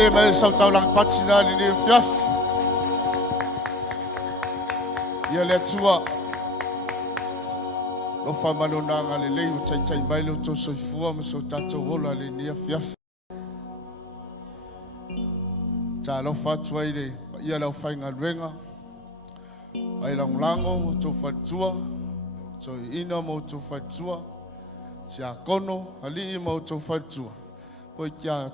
mele me sau tau lang patina ni fiaf. Ia le tua. Lo fa manona ngale le u chai chai mai lo to soifua me so tato hola le ni fiaf. Ta lo fa tuaile ia lo fa ngalwenga. Ai lango to fa tua. So ina mo to fa tua. Sia kono ali mo to fa tua. Ko kia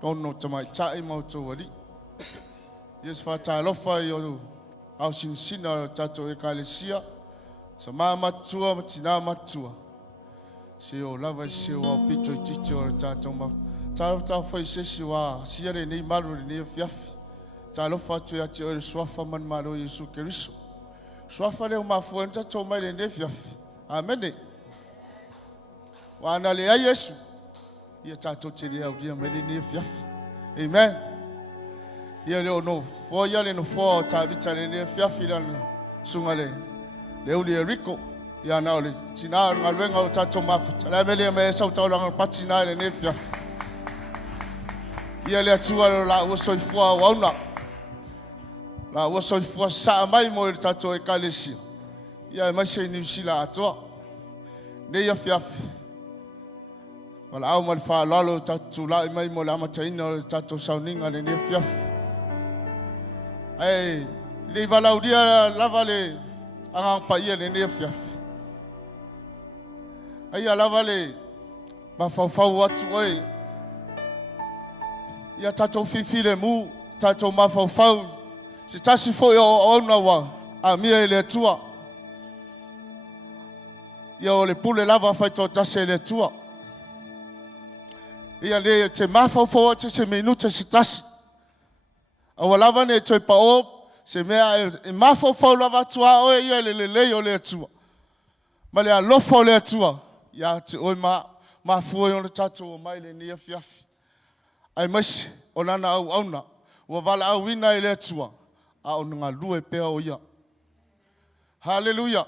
kono tamai chai mo to ali. Yes fa ta lo fa yo au sinsina tato ekalesia. Sa mama tua matina matua. Se o lava se o pito titi o tato ma. Ta fa se wa sia le nei malu nei fiafi. Ta lo fa tu ya ti o swafa man malo Yesu Kristo. Swafa le ma fu enta to mai le nei fiafi. Amen. Wa na le Yesu. Ia tato te le au dia mai le nei fiafi. Amen. Ia le no fo ia le no fo ta vita le nei fiafi la sungale. Le uli rico ia na le tina ngalwenga o tato mafuta. La mele me sa tau lang patina le nei fiafi. Ia le atua la o soifua wauna. La o soifua sa mai mo le tato ekalesia. Ia mai se ni sila atoa. Ne ia fiafi. Wala au mal fa lalo tato la mai mo la mataina le tato Sauniga le ne fiafi. Ai le valaudia lava le anga pa ia le ne fiafi. Ai lava le ma fau atu oi. Ia tato fifi le mu, tato mafau. Se tasi foi o ona wa, a mia ele tua. Ia o le pule lava fai to tasi ele tua. Ia le te mafau te se minuta se tasi. Awa lava ne toi pa o, se mea e mafau lava tua o ia le o le tua. Ma le alofa o le tua. Ia te oi mafu o le tato o mai le nia fiafi. Ai masi o nana au auna. Ua wala au wina ele atua. A o nga lue pea o ia. Hallelujah.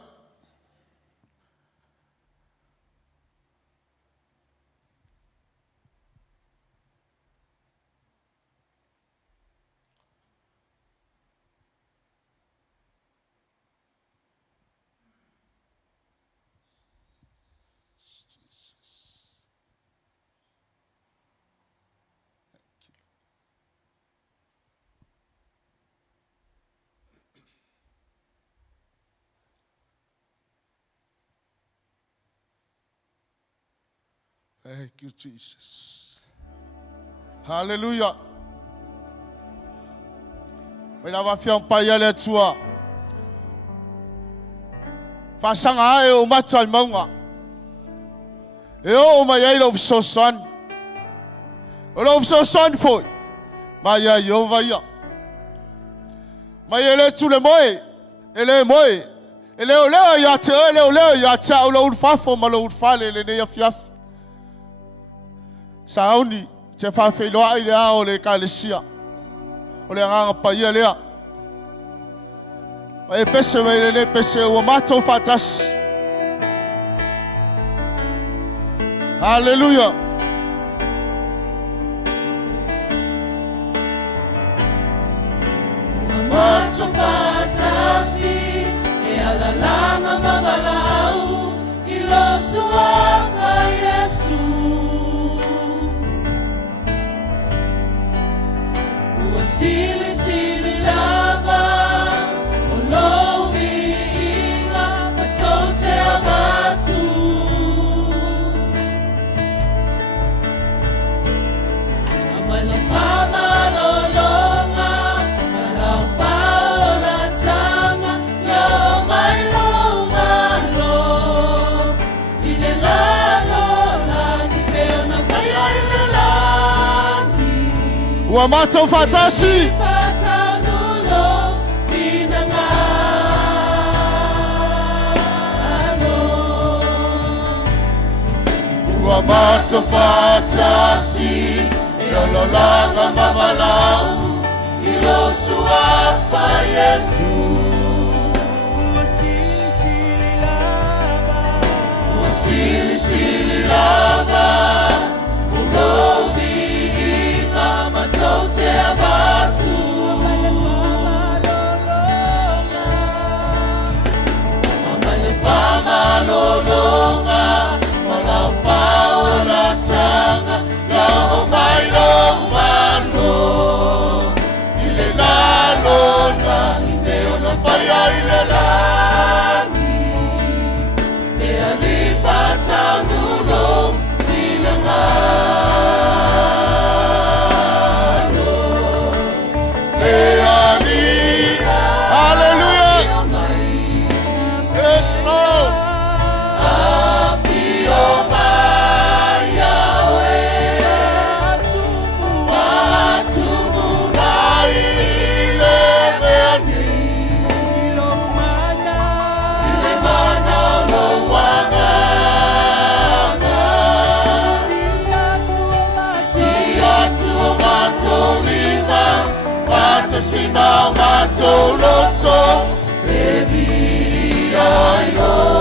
Thank you, Jesus. Hallelujah. We lava fiam pa yale tua. Fasanga e o mata maunga. E o ma yai lo so son. O lo so son foi. Ma ya yo va ya. Ma yele tu le moe. Ele moe. Ele o le ya te ele o le ya ta o lo fa fo ma lo fa le ne ya fiaf. Sauni, te fa felo ai le o le kalesia. O le anga pa ia lea. E pese we le pese o mato fatas. Hallelujah. O mato fatasi e ala langa babalau I lo suava Yesu. Sili lava, o lo inga, ma tote abatu. Amala fama lolonga, mala faola tanga, yo mai lo malo. Ile lalo lagi peona faya ile lagi. Wamato fatasi. Wamato fatasi. Yolo laga mabalau. Ilo suafa Yesu. Sili lava. Ulobi ima matote. simao mato loto ebi ayo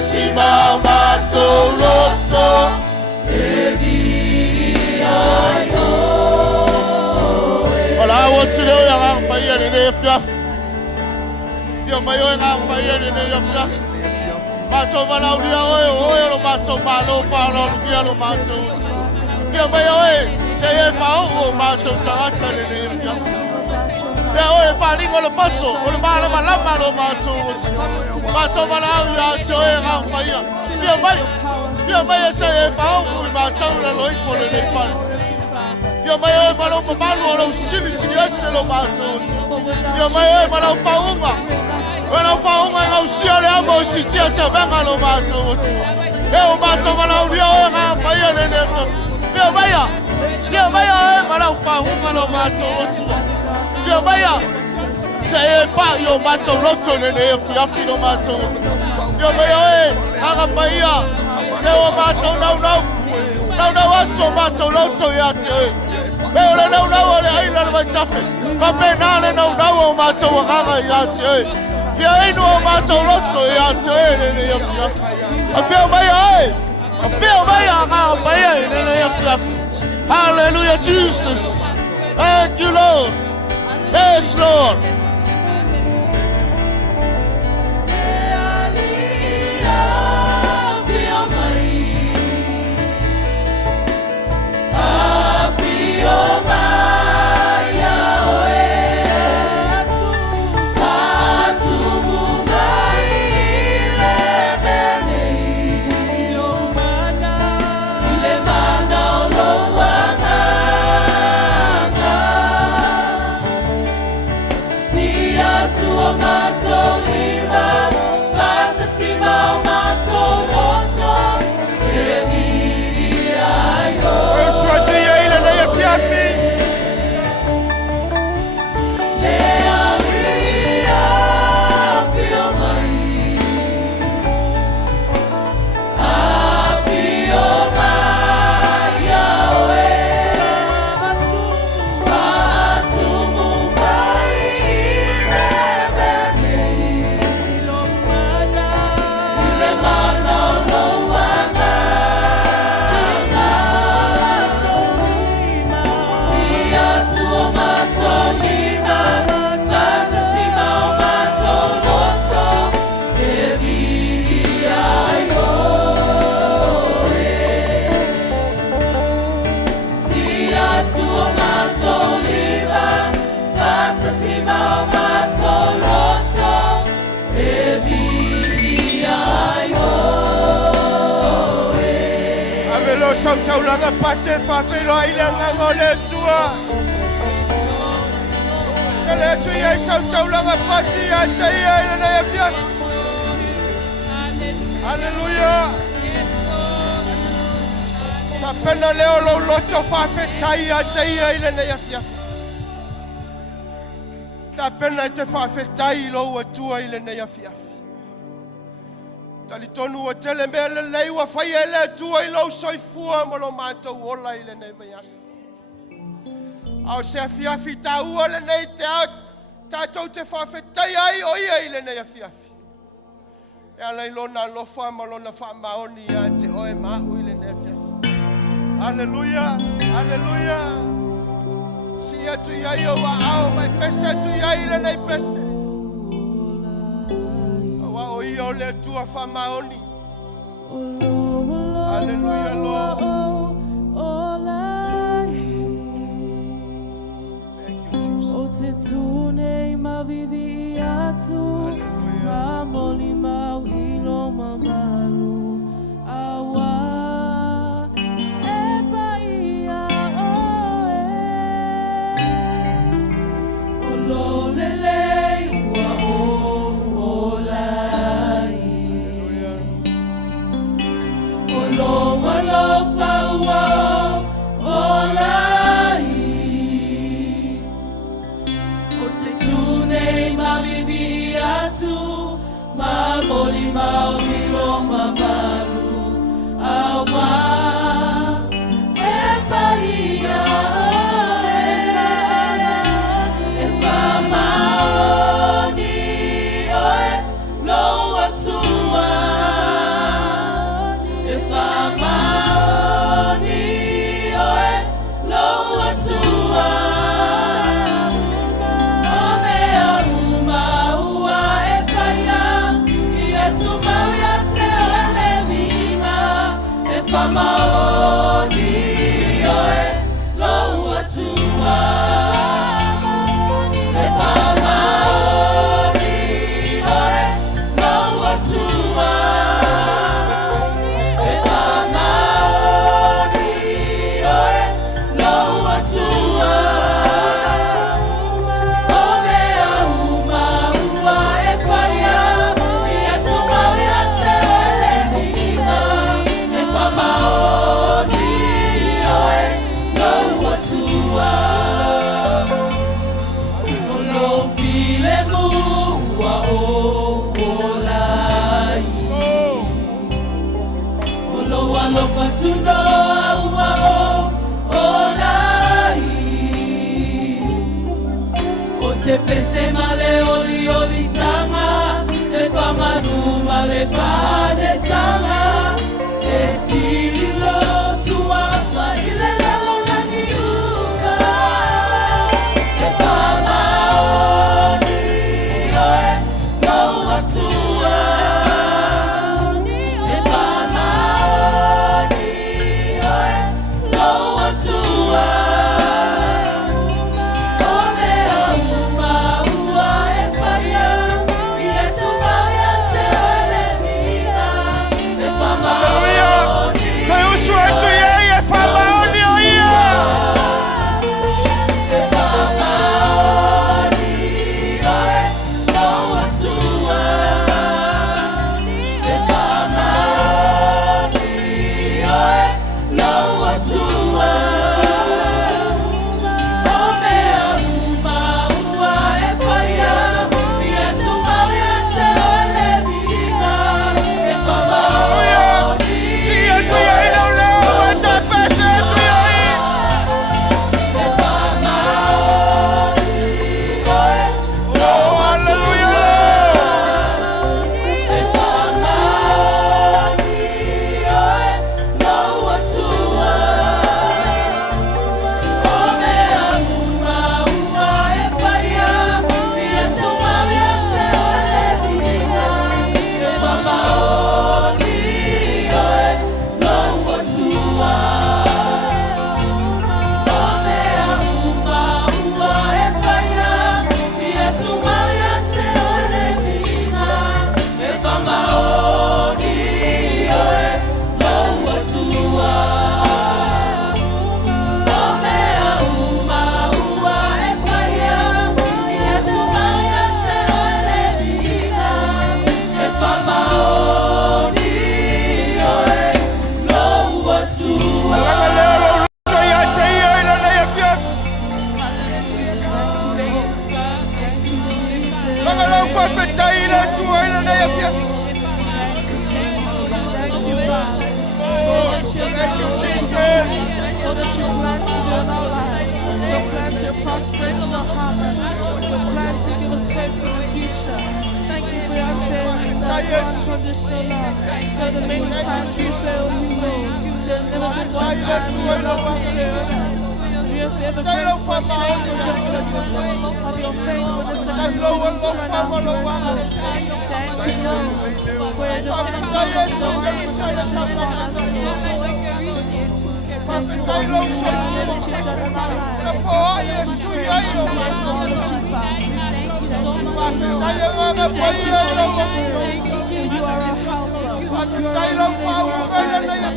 simao mato loto ebi ayo wala wotsile ya ngamba yele ne fiaf yo mayo ngamba yele ne yo fiaf mato bana ulia oyo lo mato malo palo ulia lo mato yo mayo cheye pao mato tata ne fiaf ya oye fali ngolo pato o mala mala lo mato bana ulia choye ngamba ya yo mayo cheye pao mato lo ifole ne fali yo mayo malo malo lo sili ese lo mato yo mayo malo faunga wala faunga nga usiale amo sitia se venga lo mato yo mato bana ulia ngamba ya ne yo mayo malo faunga lo mato yo mayo say pa yo mato loto ne fiafi no mato yo mayo ngamba ya se o mato no wato mato loto ya te Ole no ole ai la machafe. Fa penale no mato wanga ya te. Fia ino mato loto ya te ne ya fia. Afia mai anga mai ne ya fia. Hallelujah Jesus. Thank you Lord. Yes Lord. Sau chau langa pache fa felo ai langa ngole tua. Se le tu ia sau tau langa pati ia taia ile na ia fiafi. Hallelujah. Tapena leo lo loto whawhetai ia taia ile na ia fiafi. Tapena te whawhetai lo atua ile na ia fiafi. Tali tonu o tele mea le leiwa whai ele atua i lo soifua mo lo mātou ola ile na ia fiafi. Au se fiafi ta ua le nei te au tātou te whawhetai ai o ia ile na ia fiafi. E alai lona lofa ma lona whamaoni ia te oe mau ile na ia fiafi. Hallelujah, hallelujah. Si atu iai o wa ao mai pese atu iai ile nei pese. Awa o ia o le tua whamaoni. Hallelujah, Lord. O te tūnei mavivi atu, ma moli mauhilo mamalu, awa e paia oe. O lo lelei ua o lai, o lo walofa Prosperous in the harvest, your plan to give us faith for the future. Thank you for your unfailing love, your unconditional love. For the many times you failed me, Lord. There's never been one time you have not failed us. You have ever been faithful just of your faithfulness and your goodness run out your love. Thank you, Lord, for your divine promise and grace and shining on us, Lord. Thank you for all that you've done in our lives. Thank you for all that you've done. Thank you so much. You are our helper. You are we couldn't have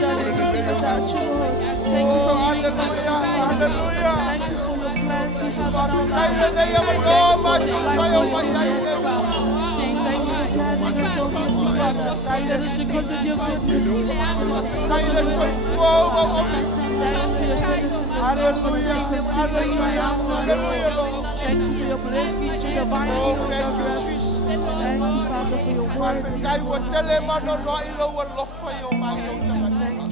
done anything without you, Lord. Thank you for being us. Thank you for your plans you have on our lives. Thank you for this life for your Thank you for gathering us all here together. That is because of your goodness. Thank you for your goodness and your continuous Thank you for your blessings, your divine healing over us. Thank you, Father, for your word. Thank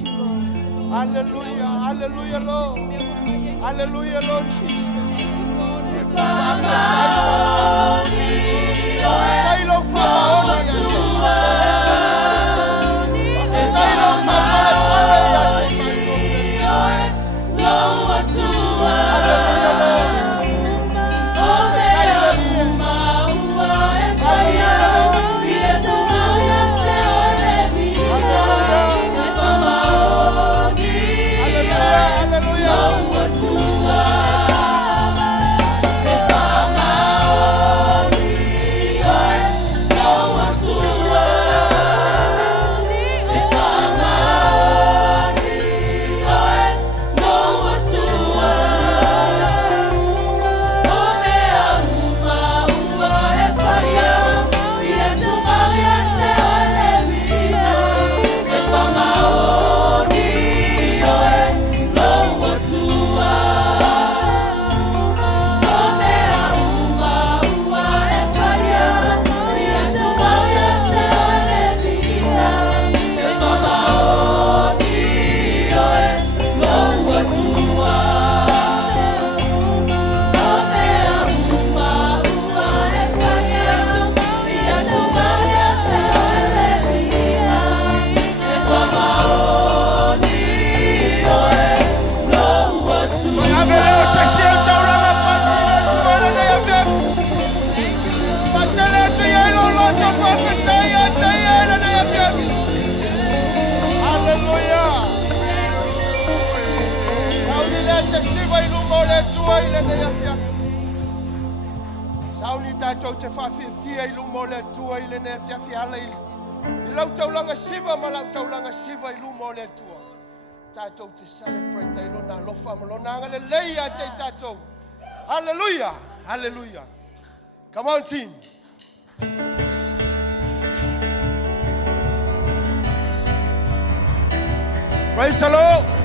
you, Lord. Hallelujah, hallelujah, Lord. Hallelujah, Lord Jesus. Sauli tātou te whawhiawhia I lumo le tua I le nea whiawhia leili. I lau taulanga siva ma lau taulanga siva I lumo le tua. Tātou te celebrate I lona lofa ma lona anga le leia te tātou. Hallelujah, hallelujah. Come on team. Praise the Lord. Praise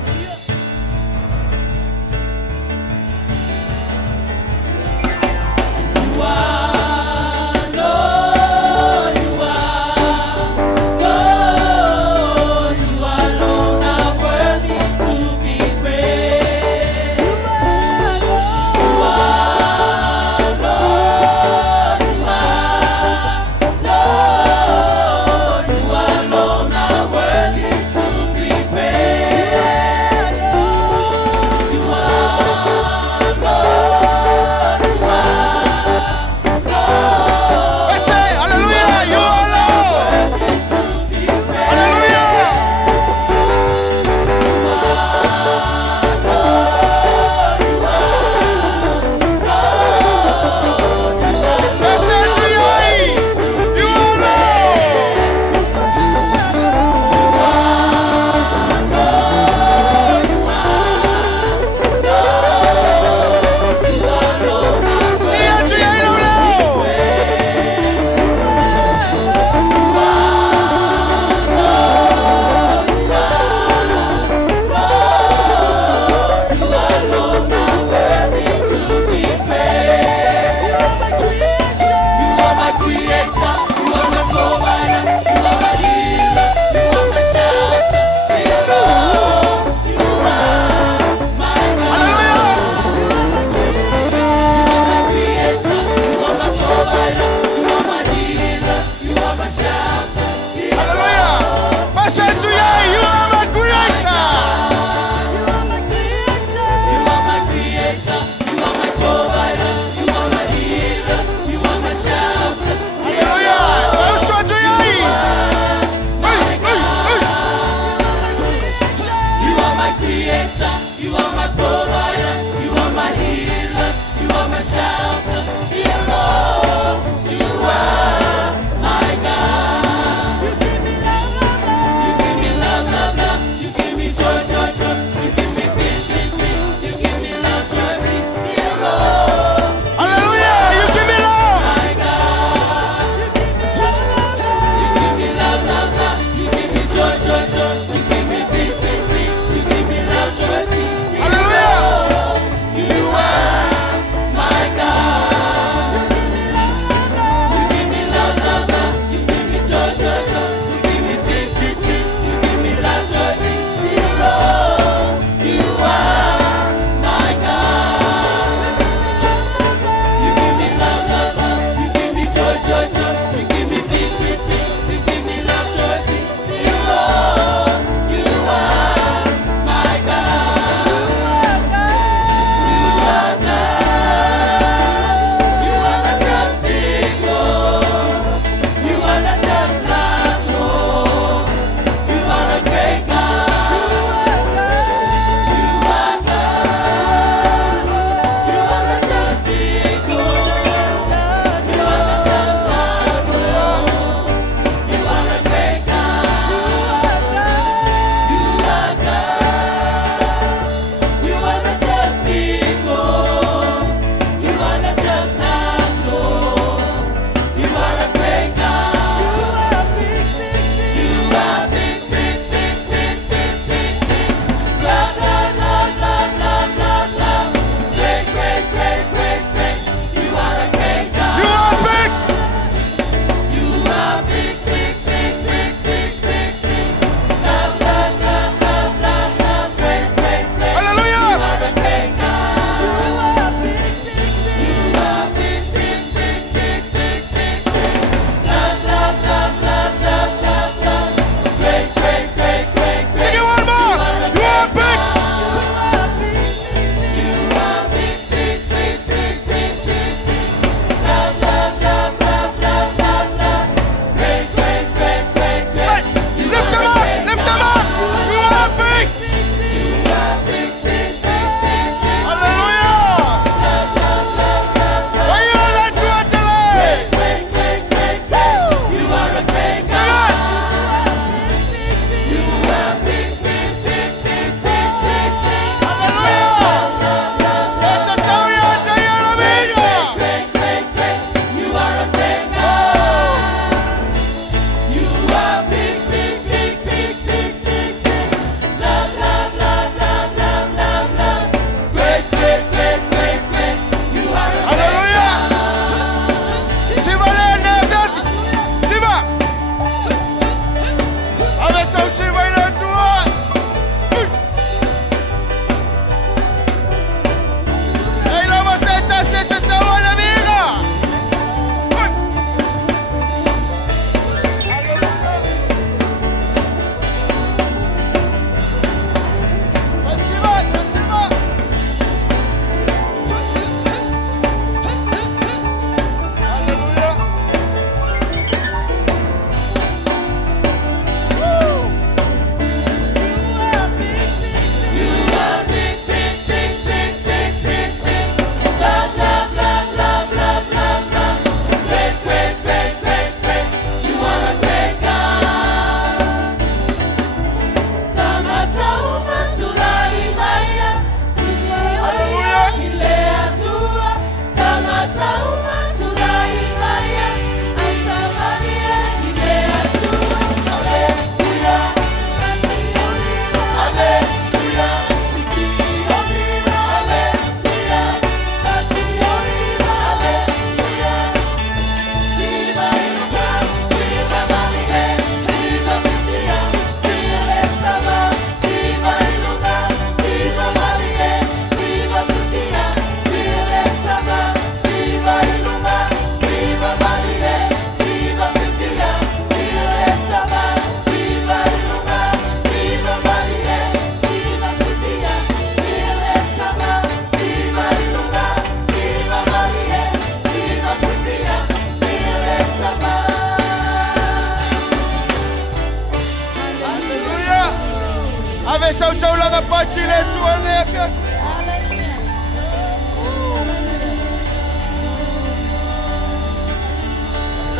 la kapachi letu wanefya.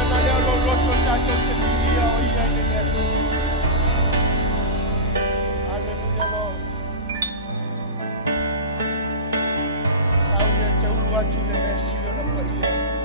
Na leo Lotu chacho utefikia oia yetu. Hallelujah Lord. Saunya te ulwa tule mesilio na paia.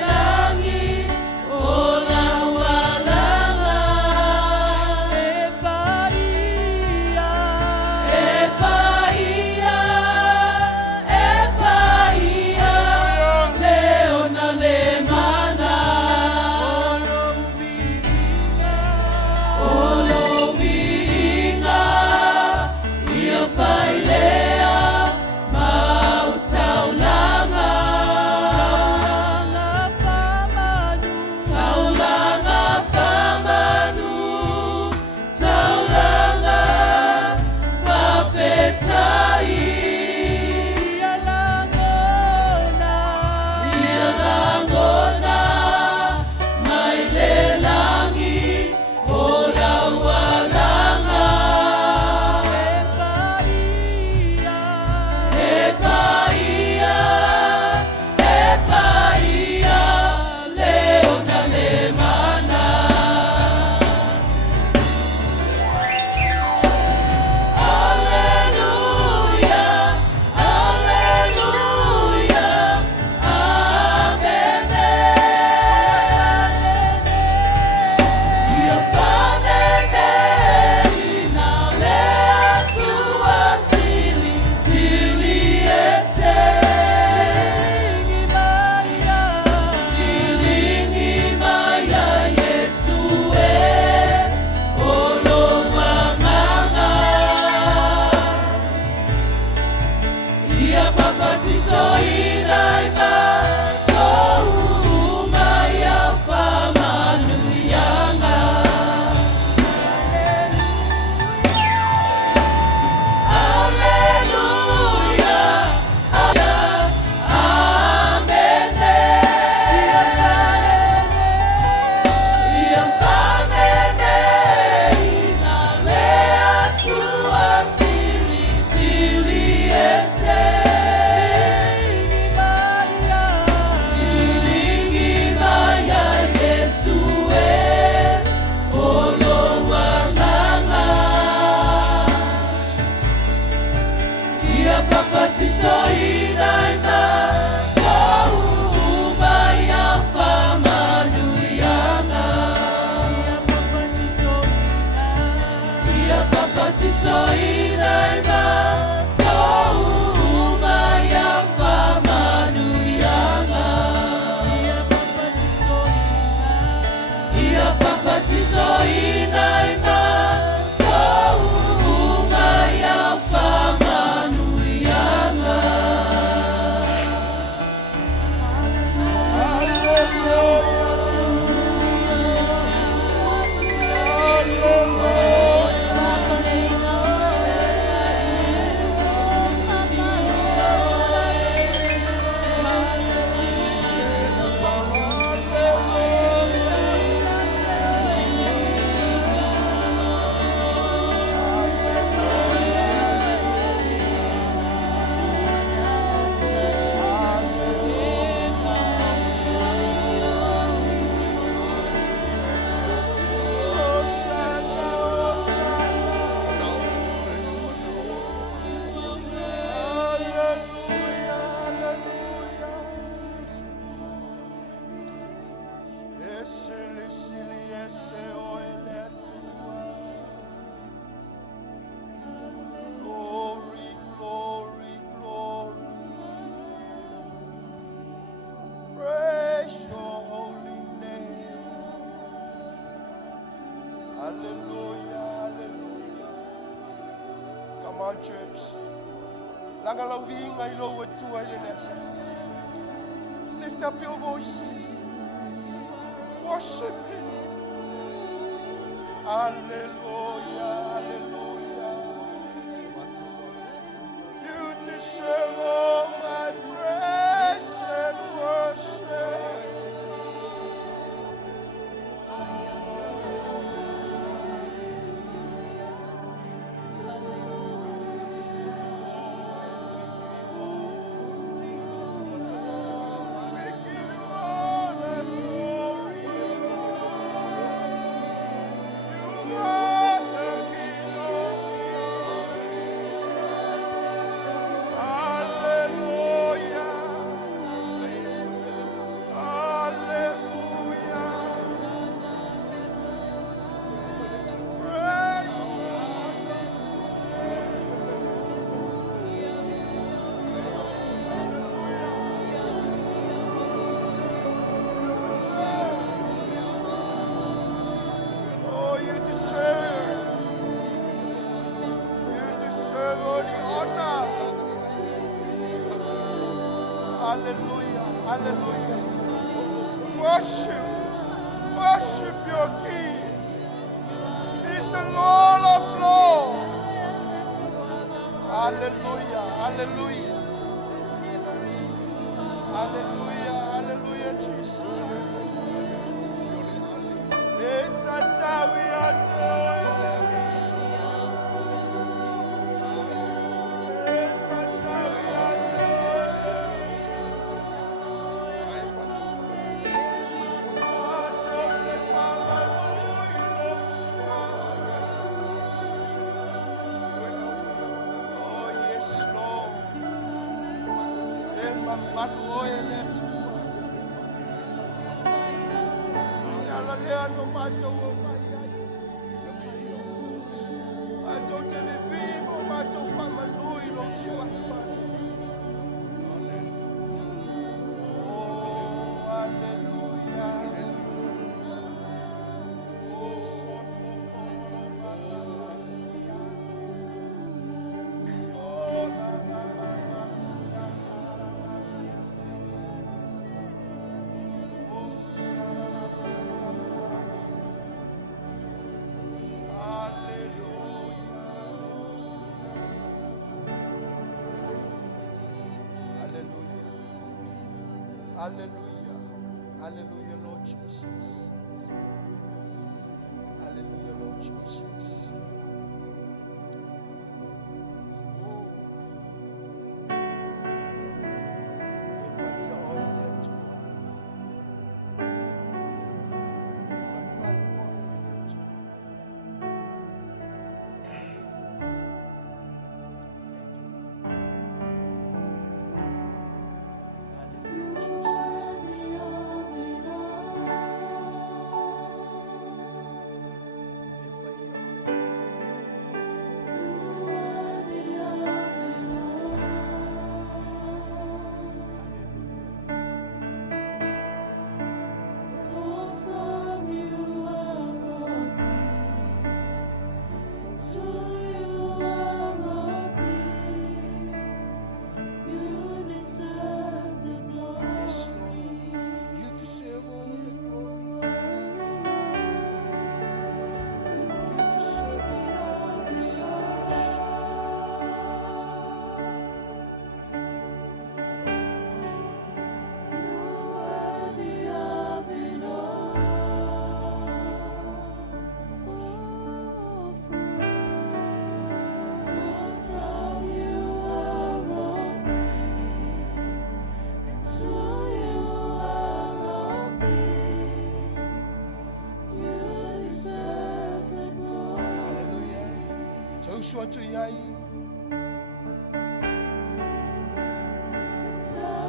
Langi Lift up your voice. Worship Him. Hallelujah, hallelujah. You deserve all my praise and worship. Hallelujah, hallelujah. Worship, worship your King. He's the Lord of Lords. Hallelujah, hallelujah. Hallelujah, hallelujah, Jesus. It's a time we are doing. Hallelujah. Hallelujah, Lord Jesus. Hallelujah, Lord Jesus. Joshua to yai. To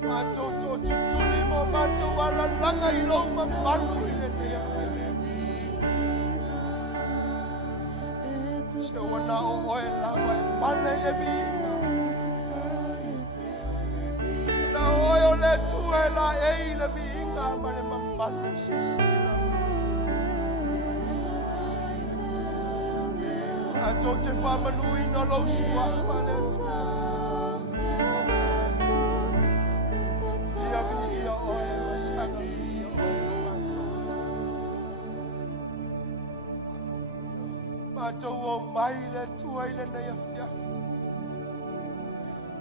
Mato to tulimo mato wala langa ilo mabalu ile ya se wana o ela wa bale le vinga na o le tuela e le vinga male mabalu sisina ato te famanui na lo sua male Mato o mai le tua ile na ia fiafi.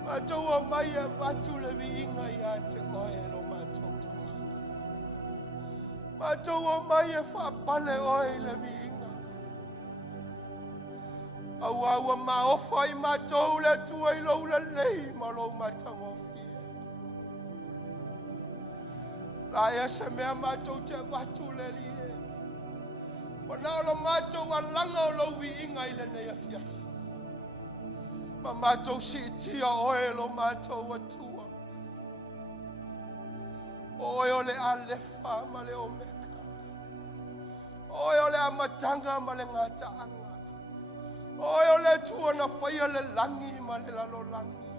Mato o mai e watu le viinga ia te oe lo mato. Mato o mai e whapale oe le viinga. Aua ma ofa i mato le tua ilo le lei ma lo matangofi. La ese mea mato te watu le lie. Wana o lo mato wa langa o lo viinga ile ne ia fiafi. Ma mato si tia oe lo mato wa tua. Oe o le alefa ma le omeka. Oe o le amatanga ma le ngata anga. Oe o le tua na whaia le langi ma le lalo langi.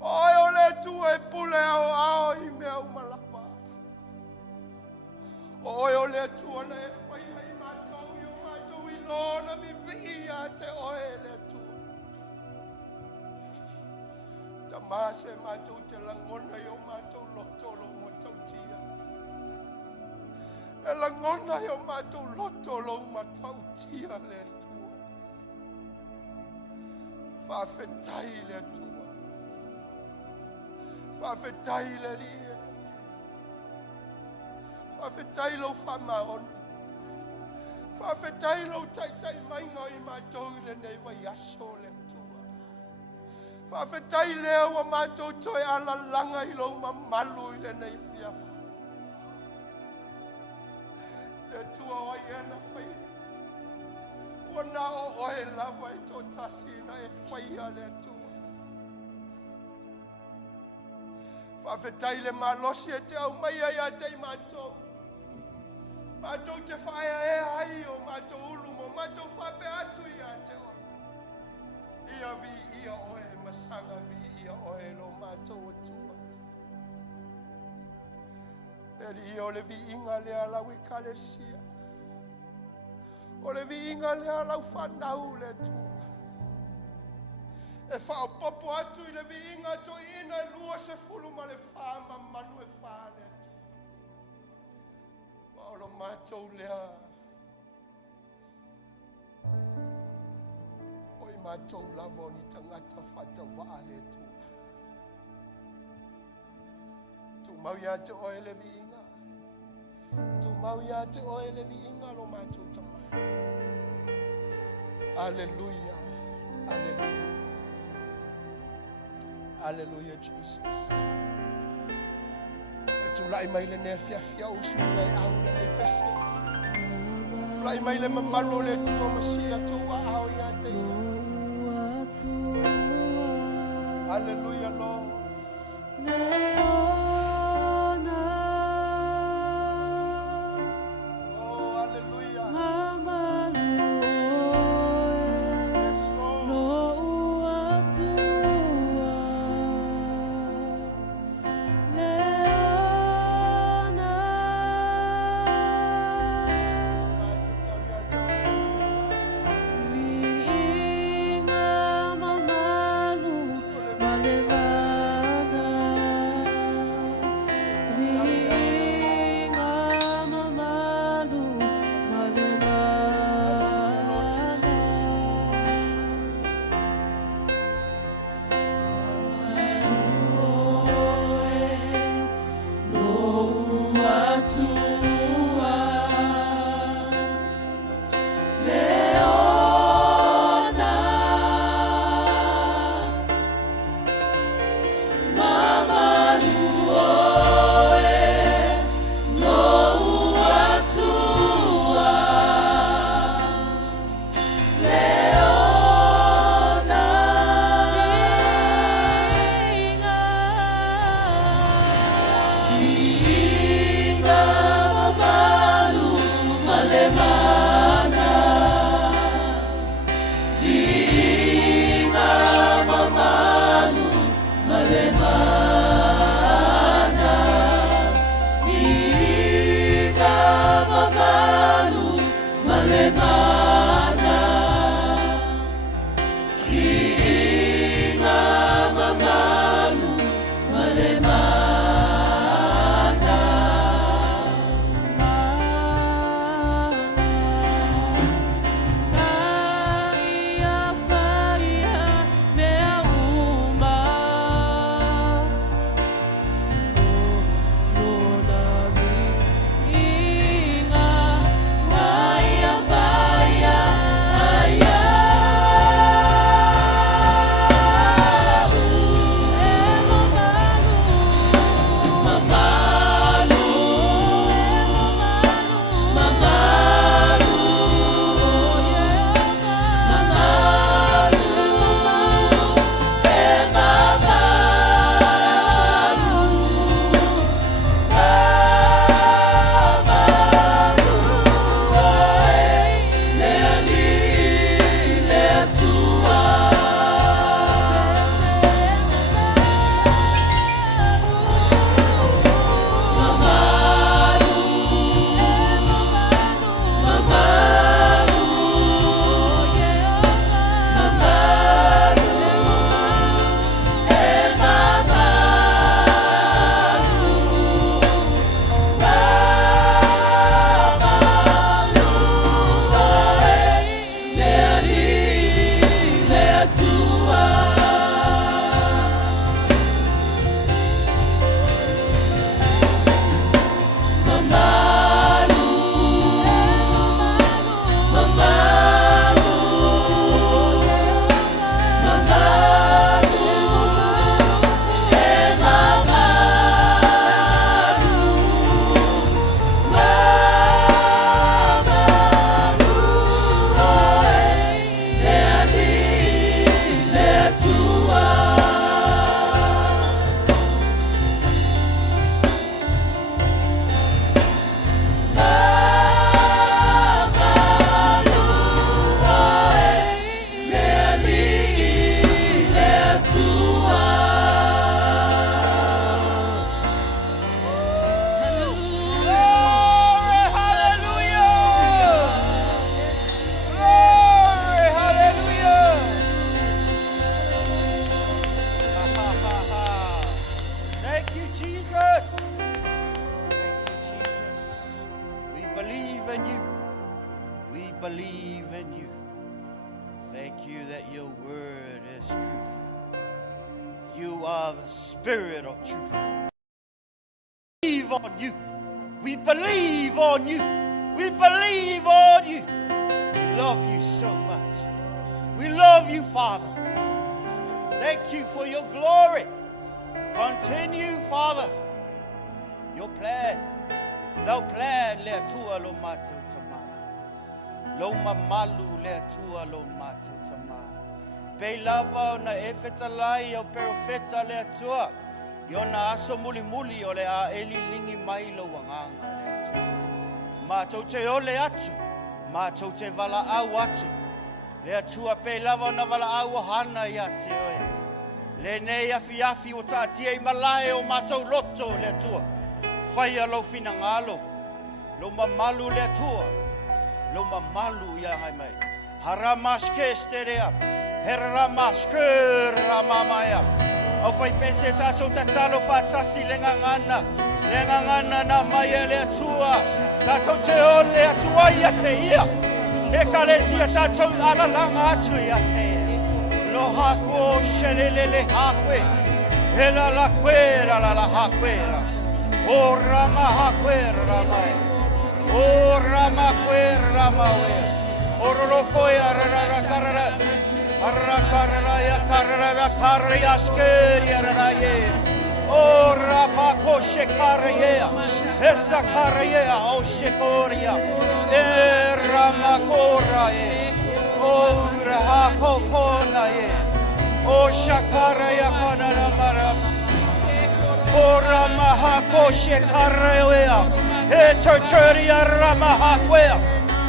Oe o le tua e pule ao i mea umalapa. Oe o le tua na e whaia i matou i o matou i lona mi via te oe le tua. Tamase matou te langona i o matou loto lo matau tia. E langona i o matou loto lo matau tia le tua. Whawhetai le tua. Whawhetai le lia. Whawhetai lo whamaoni. Whawhetai lo taitai mainga i matou le nei vai aso le tua. Whawhetai lea wa matou toi ala langa i lo mamalu i le nei fiafa. Le tua o iena whai. Wana o oe lava i tō tasina e whaia le tua. Whawhetai le malosi e te au mai ai a te i matou. Matou te whaia e ai o matou ulumo, matou whape atu i a te o. Ia vi ia oe masanga vi ia oe lo matou atua. Eri ia o le vi inga le alau i kalesia. O le vi inga le alau whanau le tua. E whao popo atu i le vi inga to ina e lua se fulu ma le whama manu e whale. Wa lo matou lea. O i matou lavo ni tangata whata waa le tua. Tu mau ia te oe le vi inga. Tu mau ia te oe le vi inga lo matou tamai. Hallelujah. Hallelujah. Hallelujah, Jesus. E tu lai mai le nea fia usu i ngare au le nei pese. Tu lai mai le mamalo le tua masia tu wa au ia te ia. Hallelujah, Lord. Oh, hallelujah. Yes, Lord. Thank you, Jesus. Thank you, Jesus. We believe in you. We believe in you. Thank you that your word is truth. You are the Spirit of truth. We believe on you. We believe on you. We believe on you. We love you so much. We love you, Father. Thank you for your glory. Continue, Father, your plan. Lau plan le tua lo matu tama. Lo mamalu le tua lo matu tama. Pe lava na efetalai o perfeta le tua. Yo na aso muli muli o le a eli lingi mai lo wanganga le tua. Matou te ole atu. Matou te vala au atu. Le tua pe lava na vala au hana ya te oe. Le nei afi o tātia I malae o mātou loto le tua. Whaia lo fina ngalo. Lo mamalu le tua. Lo mamalu ia ngai mai. Haramaske sterea. Heramaske ramamaya. Au whai pese tātou tatalo whātasi le ngangana. Le ngangana na mai le tua. Tātou te ole atua ia te ia. E kalesia tātou alalanga atu ia te ia. Lo hako shelele hakwe. Hela la kwera la hakwera. O rama hakwera ramai. O rama kwera ramawe. O rorokoya rara karara. Arra karara ya karara karara ya skeri rara ye. O rapa ko shekaraya. Esa karaya o shekoria. E rama koraye. O rahako kona ye. O shakara ya kona ramara. O ramahako shekaraya. E terturia ramahakwea.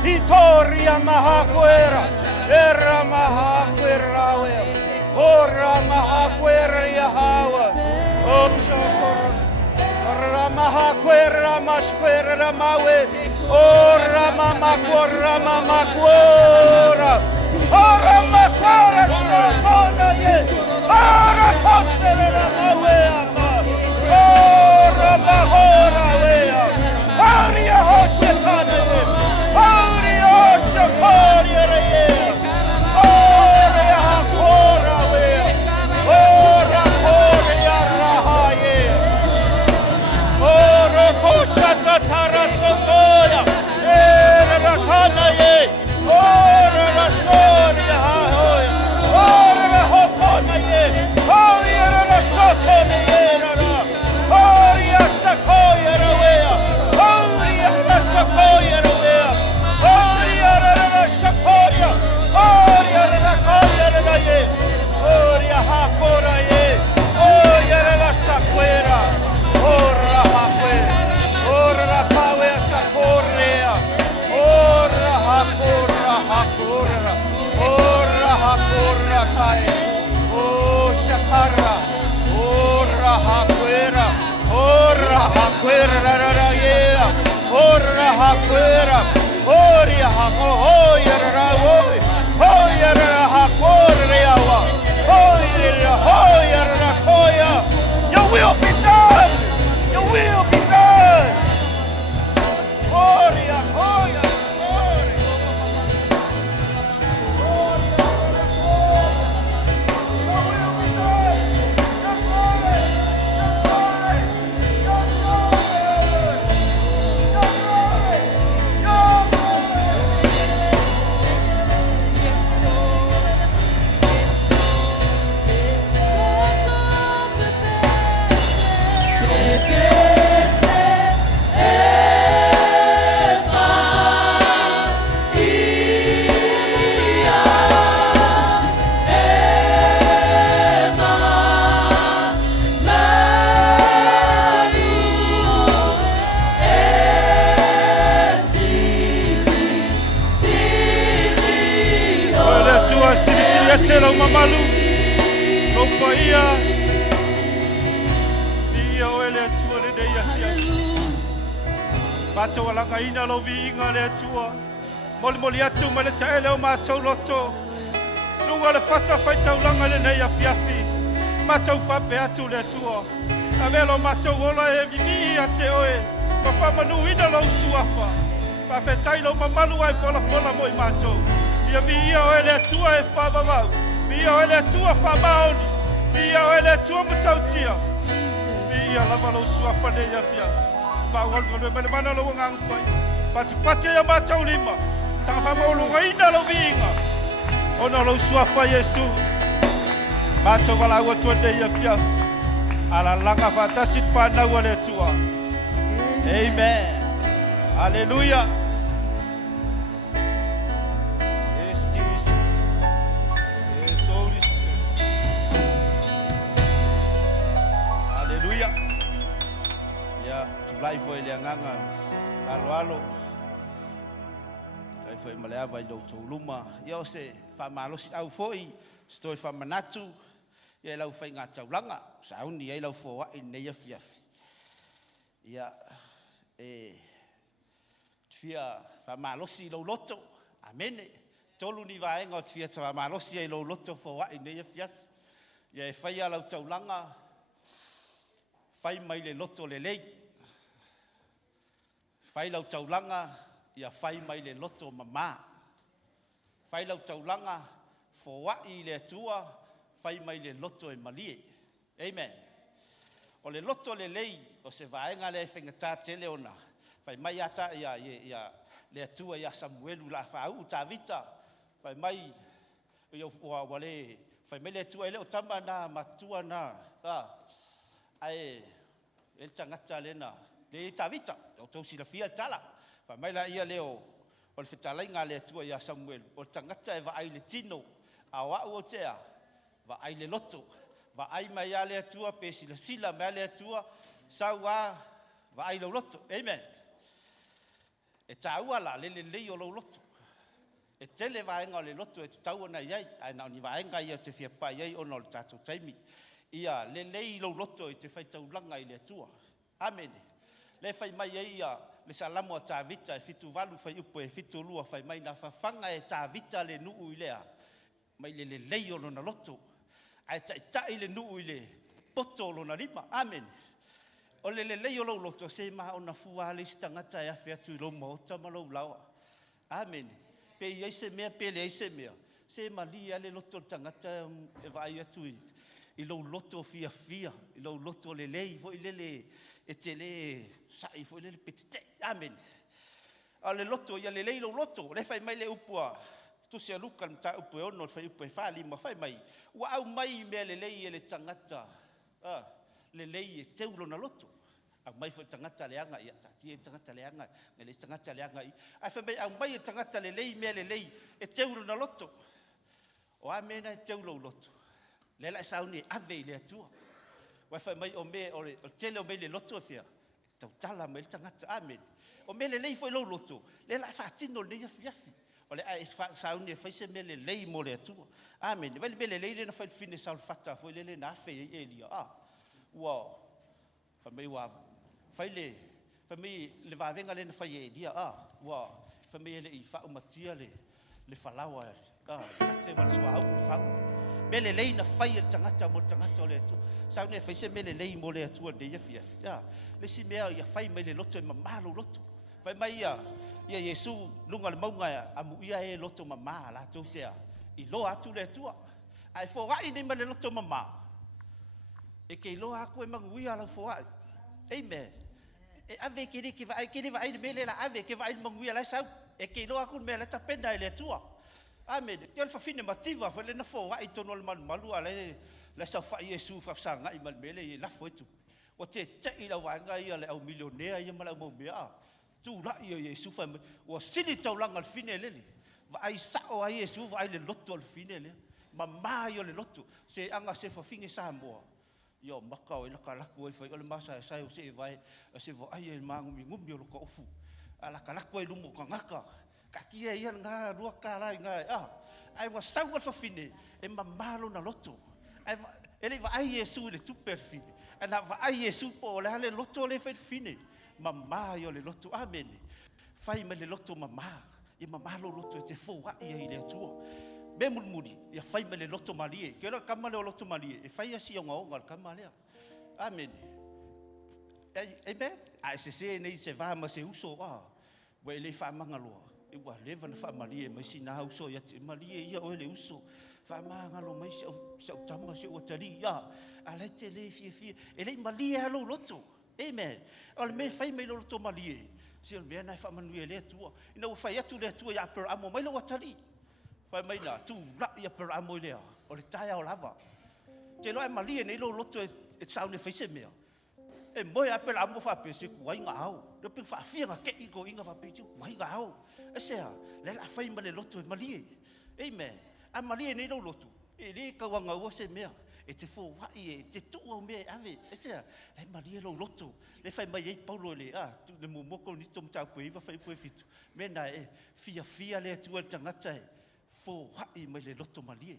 Hitoria mahakwera. E ramahakwera. O ramahakwera yahawa. O shakara. Ramahakwera mashkwera ramawe. O ramamakwera mamakwera. O ramakwera shakona ye. O rakosera ramawe ama. O ramahora wea. Aria hoshekana ye. Aria hoshekoria ye. O rahakora wea. O rakoria rahaye. O rakosha tarasokoya. E rakana ye. O rasoria hahoya. O rahokona ye. O yarasokona ye. O yasakoya rawea. O yasakoya rawea. O yarashakoya. O yarakoya raye. O yahakora ye. O yarasakwera. O rahakwe. O rakawe sakorea. O rahakora hakora. O rahakora kai. O shakara. O rahakwera. O rahakwera raraya. O rahakwera. O rihako. O yararawo. O yarahakora yawa. O yararakoya. Your will be done. Your will be done. Gloria, gloria, gloria. Selo mamalu, compaia, ia ole atua le dei atia. Matou alanga ina lo viinga le atua. Moli moli atu ma le taele o matou loto. Lunga le fata fai taulanga le nei afiafi. Matau whape atu le tua. A velo matau ola e vini a te oe. Ma whamanu ina lau suafa. Pa whetai lau mamalu ai pola pola mo I matau. Ia vi ia oe le tua e whamamau. Vi ia oe le tua whamaoni. Vi ia oe le tua matautia. Vi ia lava lau suafa ne ia pia. Whawango mele mana lau ngangai. Pati pati ia matau lima. Sanga whamaulu reina lau viinga. Ona lau suafa Yesu. Matau wala ua tua ne ia pia. Ala langa fatasit whanau le tua. Amen. Hallelujah. Yes, Jesus. Yes, Holy Spirit. Hallelujah. Ya, tulai foi le nganga. Alo. Tai foi malea vai do tuluma. Ya se fa malos au foi. Stoi fa manatu. Ya lau fai ngā taulanga. Sauni ya lau foa I nei afiafi. Ya, Tia whamalosi lau loto. Amene. Tolu ni vaenga o tia ta whamalosi ai lau loto foa I nei afiafi. Ya whai a lau taulanga. Whai mai le loto le lei. Whai lau taulanga. Ia whai mai le loto mama. Whai lau taulanga. Foa I le tua. Whai mai le loto e malie. Amen. O le loto le lei, o se vaenga le whengatā tele ona. Whai mai ata ia le atua ia Samuelu la whaau tā vita. Whai mai, ia wale, whai mai le atua ele o tama na matua na. Ai, el tangata lena, le tā vita, o tausi la fia tala. Whai mai la ia leo, o le whetalai ngā le atua ia Samuelu. O tangata e vaai le tino, a wau o tea. Va ai le loto, va ai mai ale atua pe sila mai ale atua saua va ai lo loto. Amen. E taua la le o lo loto. E tele va enga le loto e taua na iai, ai na ni va enga ia te fia pa iai ono le tatou taimi. Ia le lo loto e te fai taulanga I le atua. Amen. Le fai mai ia le salamo ta vita e fitu valu fai upo e fitu lua fai mai na fanga e ta vita le nuu I lea. Mai le leio lo na loto. Ai tai le nuu I le poto lo na rima. Amen. O le leio lo loto se ma ona fua le stangata e afi atu lo mota ma lo lawa. Amen. Pe ia se mea pe le se mea. Se ma li ale loto tangata e vai atu I lo loto fia. I lo loto le lei fo I le e te le sai fo le petite. Amen. A le loto ia le lei lo loto. Le fai mai le upua. Tu se luka mta upo ono fai upo fa lima fai mai wa au mai me le lei le tangata le lei e teulo na loto a mai fo tangata le anga ia tati tangata le anga le tangata le anga ai fai mai au mai tangata le lei me le lei e teulo na loto o a mena e teulo loto le la sauni ave le atua wa fai mai o me o tele o me le loto fia tau tala me tangata amen o me le lei fo lo loto le la fa tino le fiafi ole ai sauni e faise mele lei mo le atua. Amen. Vale mele lei na fai fine sal fata foi le na fe elia. Wow. Fa me wa fai le va venga le na fai elia. Wow. Fa me le I fa umatia le falawa. Kate mal swa au fa. Mele lei na fai le tangata mo tangata le atua. Sauni e faise mele lei mo le atua de ia fia. Le si mea ia fai mele loto e mamalo loto. Fai mai ia Yesu lunga le maunga amu ia e loto mama la totea I lo atu le tua ai fo rai ni mele loto mama e ke lo aku e manguia la fo ai amen e ave ke ni vai mele la ave ke vai manguia la sau e ke lo aku mele ta penda le tua amen ke fa fine mativa fo le na fo rai tono le malu ale la sa fa Yesu fa sanga I mal mele la fo tu o te I la wanga ia le au milionea ia mala mo mea tu la ia Yesu fa o sili taulanga al fine lele va ai sa o ai Yesu va ai le loto al fine le mama yo le loto se anga se fa finge sa mo yo maka o la kala ko fa o le masa sa o se vai se vo ai el mangu mi ngum yo lo ko fu ala kala ko lu mo ngaka ka kia ia nga rua kala nga ai wa sa o fa fine e mama lo na loto ai ele va ai Yesu le tu perfine ana va ai Yesu po le loto le fa fine Mama yo le loto amen. Fai me le loto mama. I mama lo loto te fo wa ia I le tua. me muri ia fai me le loto malie ke ora kama le loto malie e fai asi o ngal kama le amen amen ai se nei se va ma se uso we le fa mangalo e wa le va fa malie mai sina uso ia te malie ia o le uso fa mangalo mai se tama se o tari ia ale te le fi e le malie alo loto amen o le me fai me loto malie se me na fa manu le tua ina o fai atu le tua ia per amo mai lo tari fai mai na tu la ia per amo le o le taia o lava te lo e malie nei lo loto e saune fai se mea e moi a per amo fa pe se kuai nga au le pe fa fia nga ke i ko inga fa pe tu kuai nga au e se le la fai ma le loto e malie amen a malie nei lo loto e le ka wanga o se mea e te fo wa e te tu o me ave e se le malie lo loto le fai mai e paulo le tu le momoko ni tom ta ko iva fai ko fitu me na e fia le tu el tangata e fo wa e mai le loto malie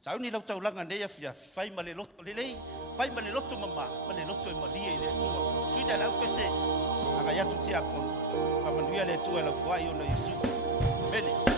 sau ni lau tau langa nei fia fai ma le loto le lei fai ma le loto mama ma le loto e malie le tu sui da lau pese aga ya tu tia ko pa manuia le tu la fo ai ona yesu bene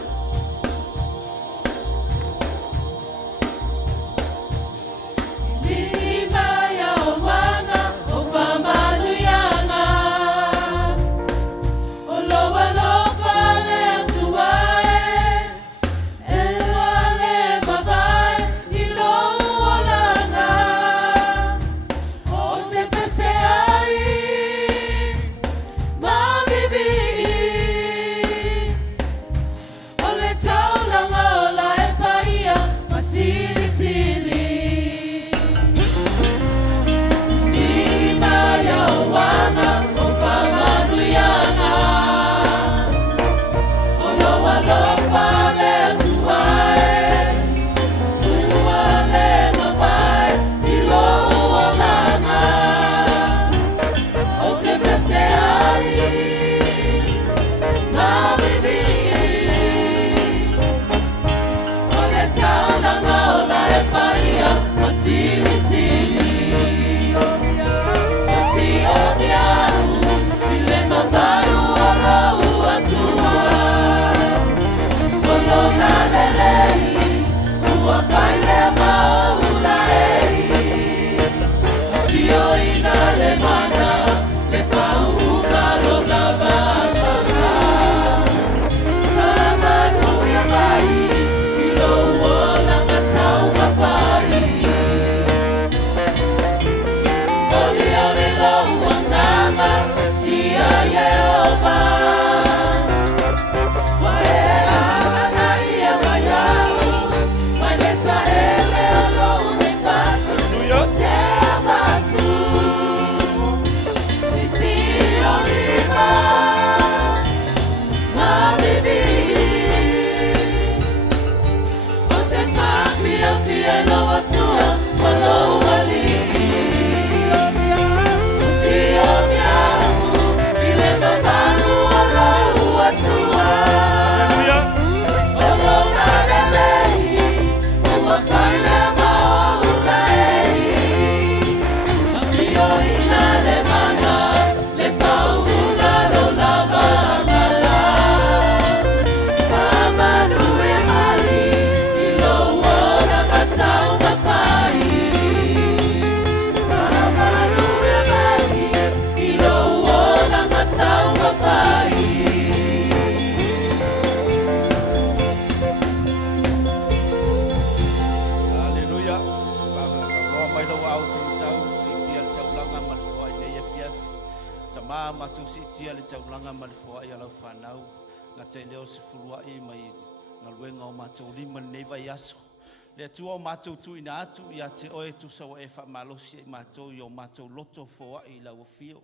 le tu o matou tu ina atu ia te oe tu sa e fa malosi matou yo matou loto fo i la ofio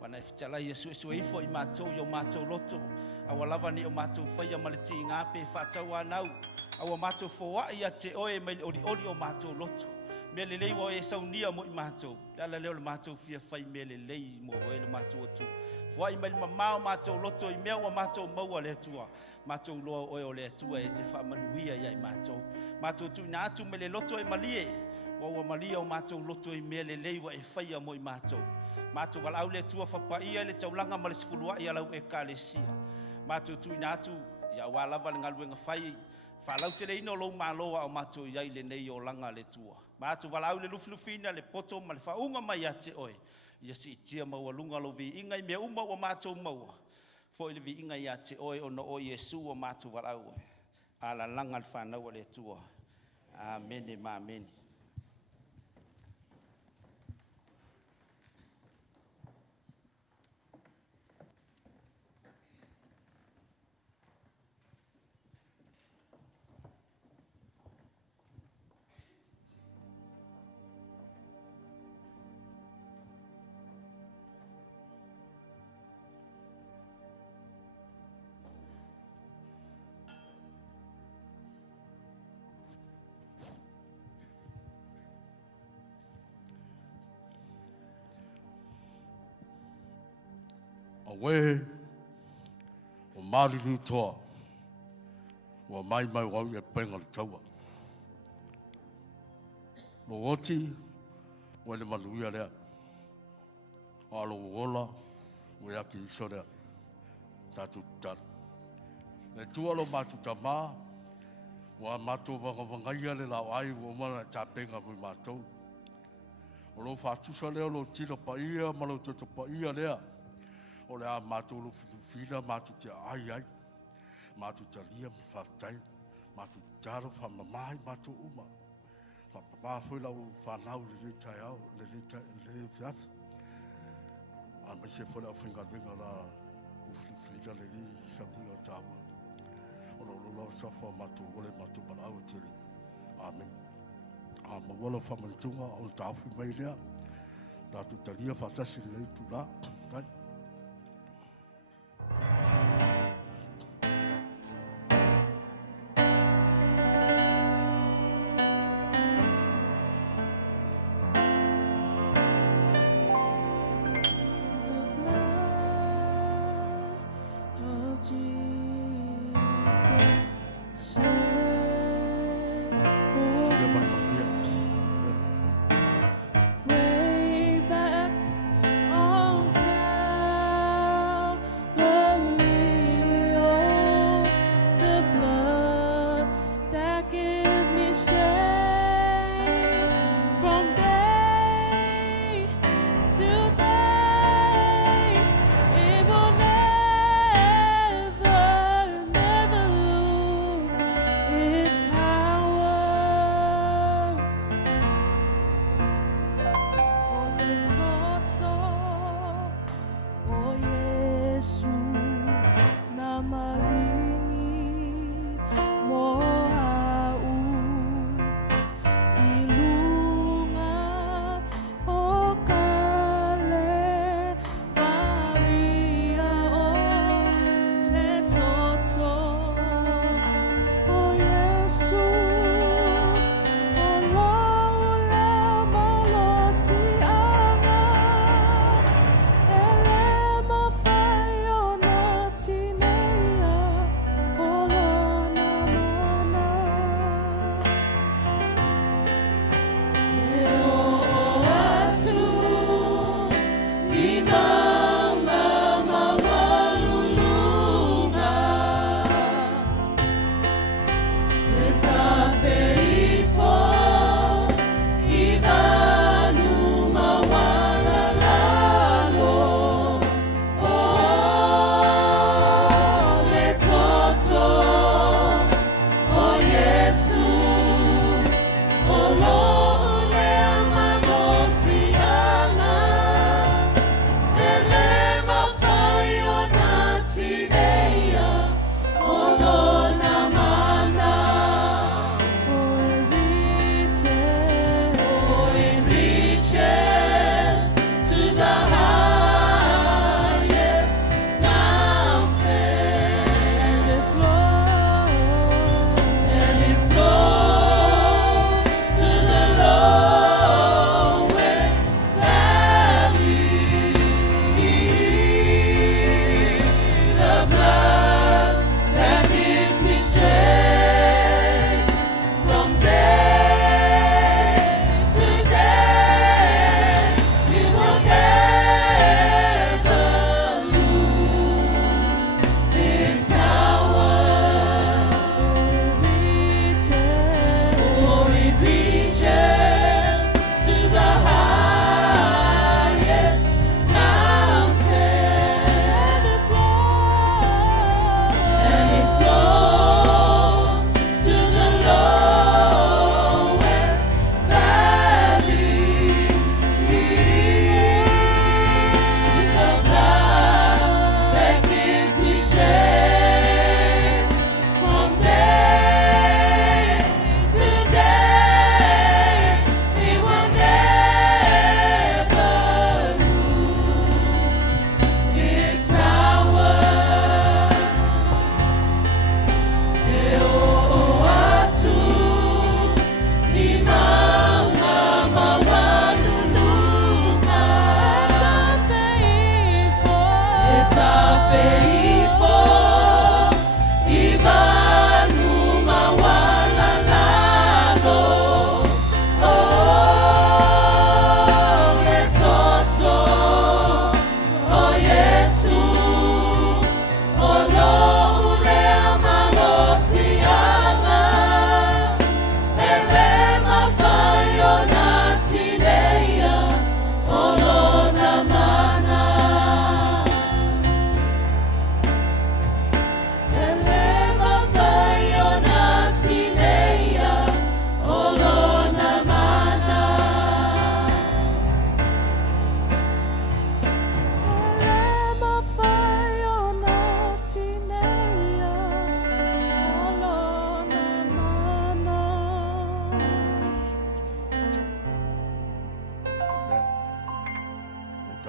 wana fitala yesu yesu ifo i matou yo matou loto awalava ni o matou fa ya maleti ngape fa tawanau awa matou fo ia te oe mai oli o matou loto me le lei wo e saunia mo i matou dala le o matou fia fai me le lei mo o le matou tu fo i mai mama o matou loto i me o matou mau le tua matou lo o le tua e te fa manuia ia i matou tu na tu me le loto e malie o malia o matou loto i me le lei wa e fai mo i matou wala au le tua fa pa ia le taulanga ma le sfulua ia lau e kalesia matou tu na tu ia wala va ngalu nga fai Whalau te reino lo maloa o mato iai le nei o langa le tua. Mātu walau le lufilufina le poto ma le whaunga mai ate oe. Ia si itia maua lunga lo vi ingai mea uma o mātou maua. Fo ili vi ingai ate oe o no o Yesu o mātu walau oe. Ala langa le whanau le tua. Amen ma amen. Awe, o Māori ni toa, o mai wau e penga le taua. Mo oti, o le manuia lea. Alo ola, o e aki iso lea. Tātou tala. Le tua lo mātou tamā, o a mātou vangavangaia le lau ai, o mana tā penga pui mātou. O lo whātusa lea lo tino pa ia, malo toto pa ia lea. O le a mātou lo fitufina, mātou te ai, mātou te lia mwhaftai, mātou tāro whamamai, mātou uma. Whamamā fwela o whanau le tai au, le whiaf. A me se fwela o whingaringa la o fitufina le li saminga tāua. O lo lola safa mātou ole mātou walau tiri. Amen. A mawala whamantunga o tāwhi mai lea. Tātou te lia whatasi le tu la. Tai.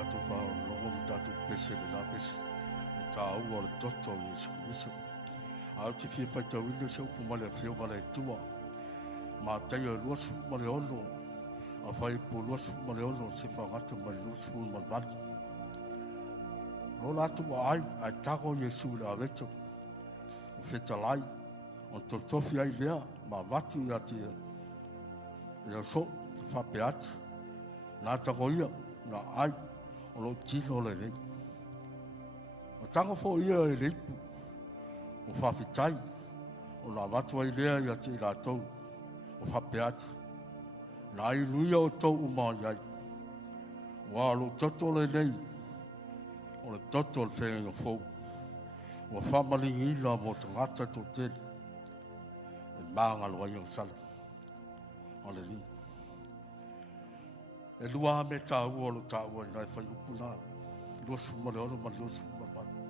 tātou whaonongo mi tātou pese le nā pese. E tā ua le toto Yesu Kristo. Au te fia whaitau ina se upu male a whio male e tua. Ma tei o luasu male ono. A whai po luasu male ono se whangata mai luasu male vani. Lo lātu wa ai tako Yesu le areto. O whetalai. O totofi ai lea. Ma watu ia te ia so. Whape ati. Nā tako ia. Nā ai. O lo tino le rei. O tako fo ia e reipu. O whawhitai. O nā watu ai lea ia te rātou. O whape ati. Nā i nuia o tau umai ai. Wā lo toto le nei. O le toto le whenga fōu. O whamalingi ina mo te ngata tō tēri. E māngalo ai ang sala. Hallelujah. E lua me tā ua lo tā ua nai whai upu nā. Lua suma le ono ma lua suma whanu.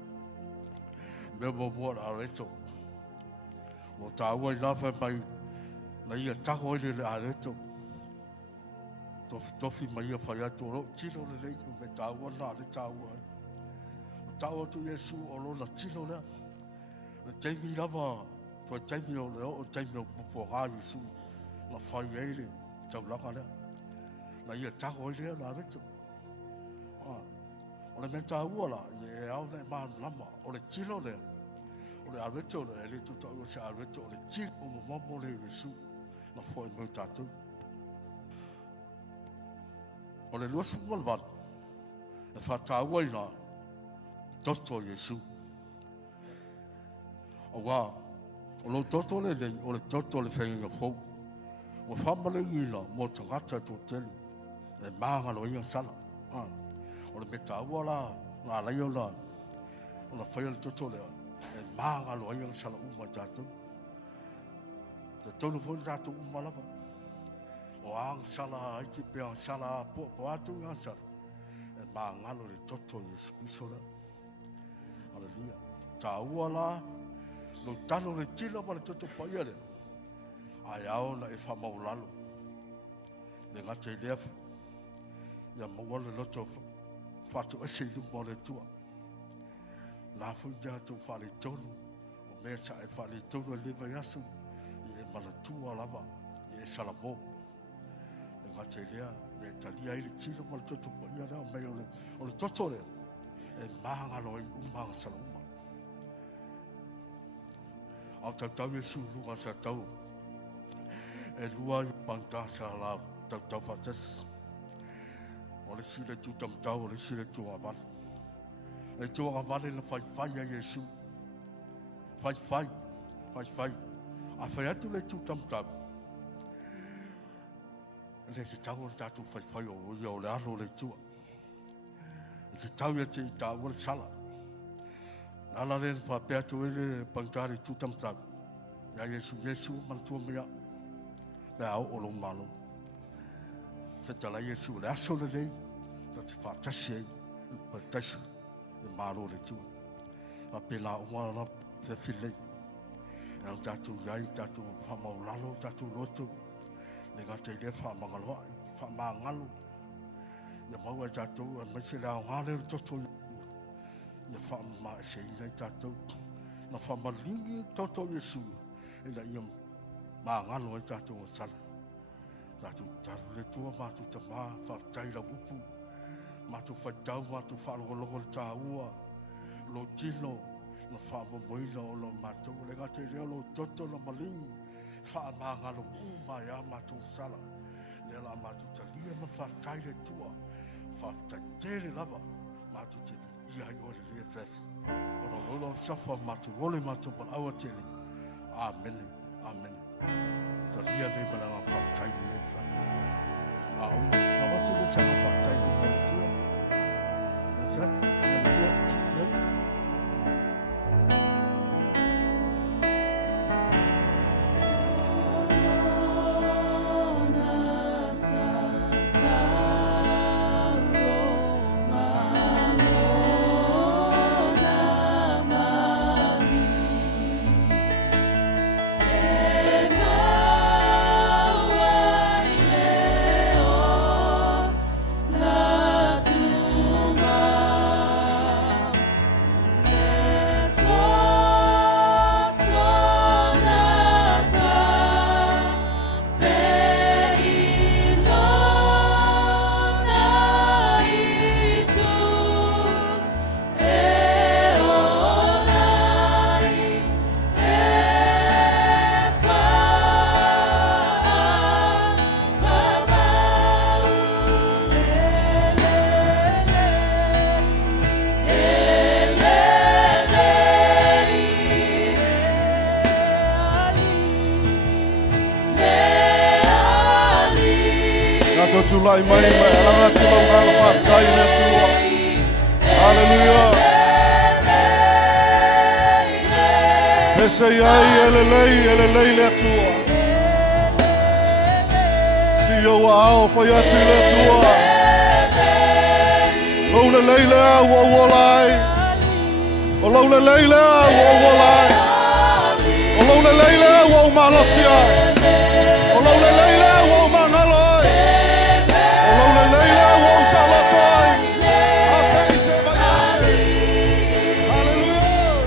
Mea mo mua a reto. Lo tā ua nā whai mai na ia tako ele le a reto. Tofi mai ia whai ato ro. Tino le lei me tā ua nā le tā ua. Tā ua tu Yesu o lo na tino lea. Le teimi lava. Tua teimi o leo o teimi o pupo ngā Yesu. Na whai eile. Tau laka lea. Na ia tako i lea la reto. O le menta ua la, e au le maa lama, o le tino lea. O le areto le, e le tuta ua se areto, o le tino mo momo le Yesu. Na fwoi mau tātou. O le luasu malvan, e whata ua ina, toto Yesu. O wā, o lo toto le nei, o le toto le whenga fau. O whamale ina, mo tangata tō teli. E māngalo inga sala. O le meta ua la, la leio la, o la whaia le toto lea, e māngalo inga sala uma tātou. Te tonu fwoi tātou uma lava. O ang sala, aiti pe ang sala, po atu inga sala. E māngalo le toto Yesu Kristo la. Hallelujah. Tā ua la, lo tano le tila ma le toto paia lea. Ai au na e whamaulalo. Le ngate i leafu. Ia maua le loto whatu ese i lumo le tua. Nā whuinja tu whare tonu. O mea sa e whare tonu e lewa yasu. I e mana tua lava. I e salamo. Le ngate i lea. I e talia i le tino ma le toto pa ia lea. Mea o le toto lea. E mahangalo i umanga salama. Au tau Yesu lunga sa tau. E lua i pangtasa la tau whatas. O le sile tu tamtau, o le sile tu avan. E tu avan e na whai a Yesu. Whai. A whai atu le tu tamtau. Le se tau on tatu whai o ia o le ano le tua. E se tau ia te i tā ua le sala. Nala le whapea tu e le pangtari tu tamtau. Ia Yesu mantua mea. Le au o lo malo. Se tala Yesu le aso le lei. Na te whātasi ei. Pa taisa. Le malo le tua. A pela umara na te whilei. E au tātou iai, tātou whamaulalo, tātou lotu. Le ngata i le whamangaloa. Whamangalo. Ia maua i tātou. A mese le au ngāle le toto. Ia whamama e se ina i tātou. Na whamalingi toto Yesu. E na ia māngalo ai tātou o sala. Tātou taru le tua mātou ta mā, whaftai la upu. Mātou whaitau, mātou whalongolongo le tā ua. Lo tino, na whamamoina o lo mātou. Le ngate leo lo toto na malingi. Whamangalo umai a mātou sala. Le la mātou ta lia ma whaftai le tua. Whaftai tere lava. Mātou te li iai o le lia whefi. O na lolo safa mātou ole mātou pal aua tele. Amen. Amen. Talia le malanga whaftai le whafi. A oma, na watu le sanga whaftai le mwana tua. Le whafi, le tua, le. tulai mai mai alanga tulau ngala whakai le tua. Hallelujah. Pese iai elelei le tua. Si o ao whai atu le tua. Lau le leile a wawolai. O lau le leile a wawolai. O lau le leile a wawmalasia. O lau le leile a wawmangaloi. O lau le leile a wawsalatoi. A peise vai. Hallelujah.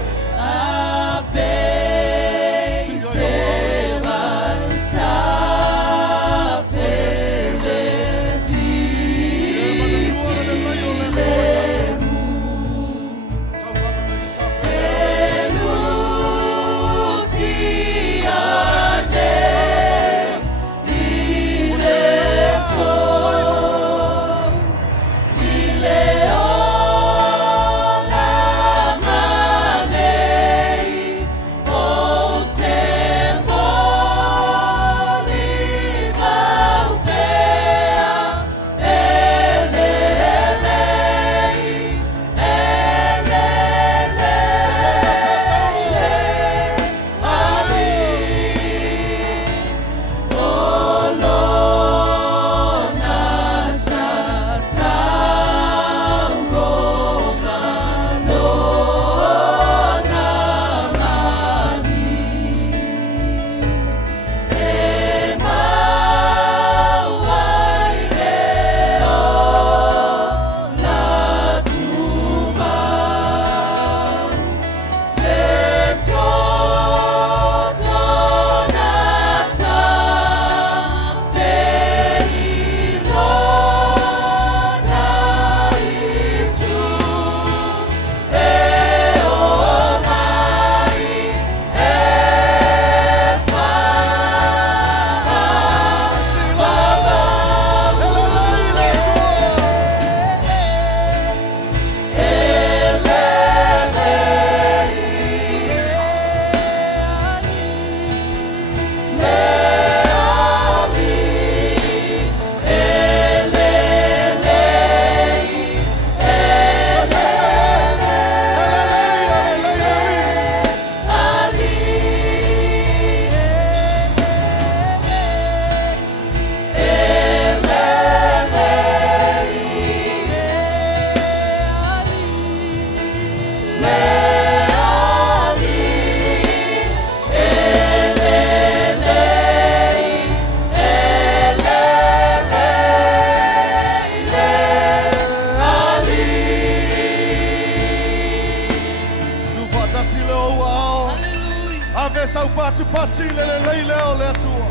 Sau patu pati le leo le tua.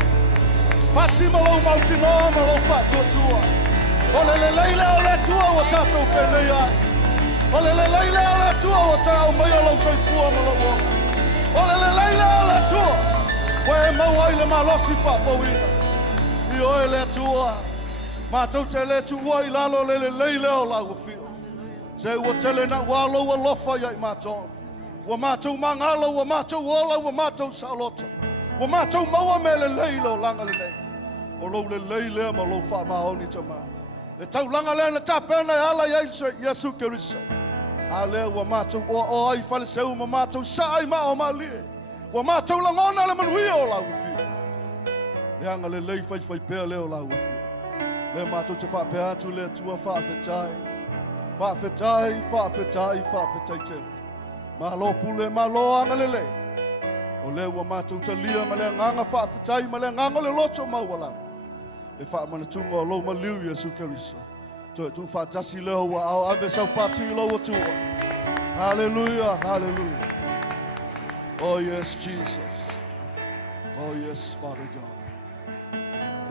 Pati malo mauti no malo patu tua. O le leo le tua o tato pele ai. O le leo le tua o tau mai lo sai fua malo wo. O le leo le tua. We mau ai le malosi pa poina. I o le tua. Ma tau te le tua i lalo le leo la o fio. Se o tele na walo o lofa ia ma to. Wa mātou mangala, wa mātou ola, wa mātou salota. Wa mātou maua me le leilo langa le nei. O lou le leilea ma lou wha maoni ta maa. Le tau langa le na tapena e ala yainse Yesu Keriso. A lea wa mātou o ai whale seu ma mātou saai ma o malie. Wa mātou langona le manuia o lau whiu. Le anga le lei whai pēr leo lau whiu. Le mātou te whapea atu le tua whaafetai. Whaafetai tēne. Malo pule malo angalele. O le wa mātou talia ma le nganga whaafetai ma le nganga le loto mauala. Le wha manatunga o lo ma liu Yesu Keriso. Tu whaatasi leo wa au ave sau pati lo o tua. Hallelujah, hallelujah. Oh yes, Jesus. Oh yes, Father God.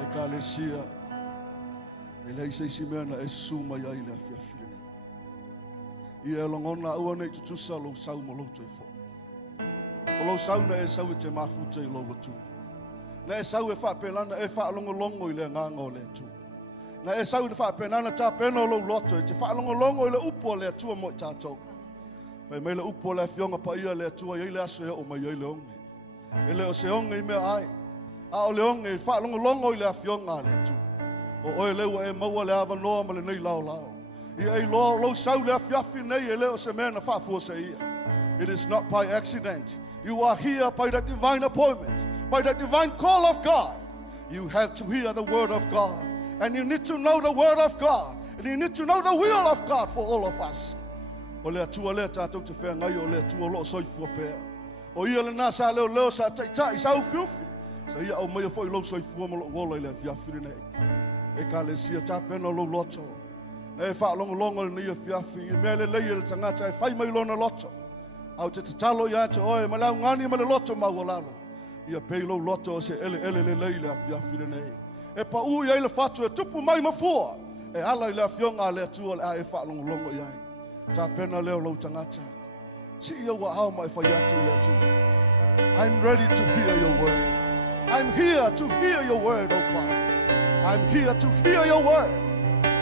E kalesia. E le isi mena e suma ya ile afiafine. I e longona ua nei tutusa lo sau mo loto e fo. O lo sau na e sau te mafute i lo watu. Na e sau e whapelana e whaalongolongo i le nganga o le tu. Na e sau e whapelana ta peno lo loto e te whaalongolongo i le upo le atua mo i tātou. Pai mai le upo le fionga pa ia le atua i le aso e o mai i le onge. E le o se onge i mea ai. A o le onge i whaalongolongo i le fionga le tu. O oe leo e maua le ava noa ma le nei lao lao. Ia e loa lo sau le afiafi nei e leo se mena whaafua se ia. It is not by accident. You are here by the divine appointment, by the divine call of God. You have to hear the word of God. And you need to know the word of God. And you need to know the will of God for all of us. O lea tua lea tātou te whea ngai o lea tua loo soifua pēr. O ia le nā sa leo sa tai sau fiufi. Sa ia au mai foi lo soifua mo lo le fiafi nei. E ka le sia tāpena lo loto. E wha longo le nia fiafi. I mea le leia le tangata e whai mai lona loto. Au te talo ia te oe ma lau ngani ma le loto mau alalo. Ia pei lo loto o se ele le leile a fiafi nei. E pa ui ai le fatu e tupu mai mafua. E ala i le afionga le atua le a e wha longo iai. Ta pena leo lo tangata. Si ia wa au mai whai atu le atua. I'm ready to hear your word. I'm here to hear your word, O Father. I'm here to hear your word.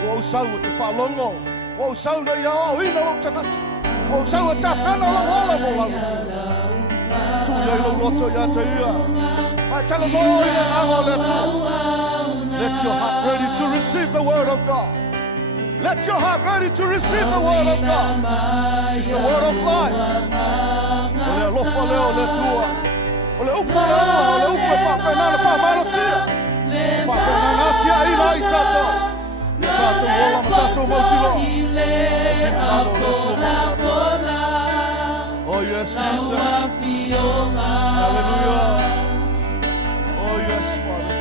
Wo sau te whalongo. Wo sau na ia o ina lo tangata. Wo sau ta pena lo wala mo lau. Tu ia lo loto ia te ia. Mai tala mo ina ango le atua. Let your heart ready to receive the word of God. Let your heart ready to receive the word of God. It's the word of life. Ole lofa leo le tua. Ole upa leo, ole upa whapena na whamarasia. Whapena tia ina i tato. I tato wola ma tato mautilo. Oh yes, Jesus. Hallelujah. Oh yes, Father God.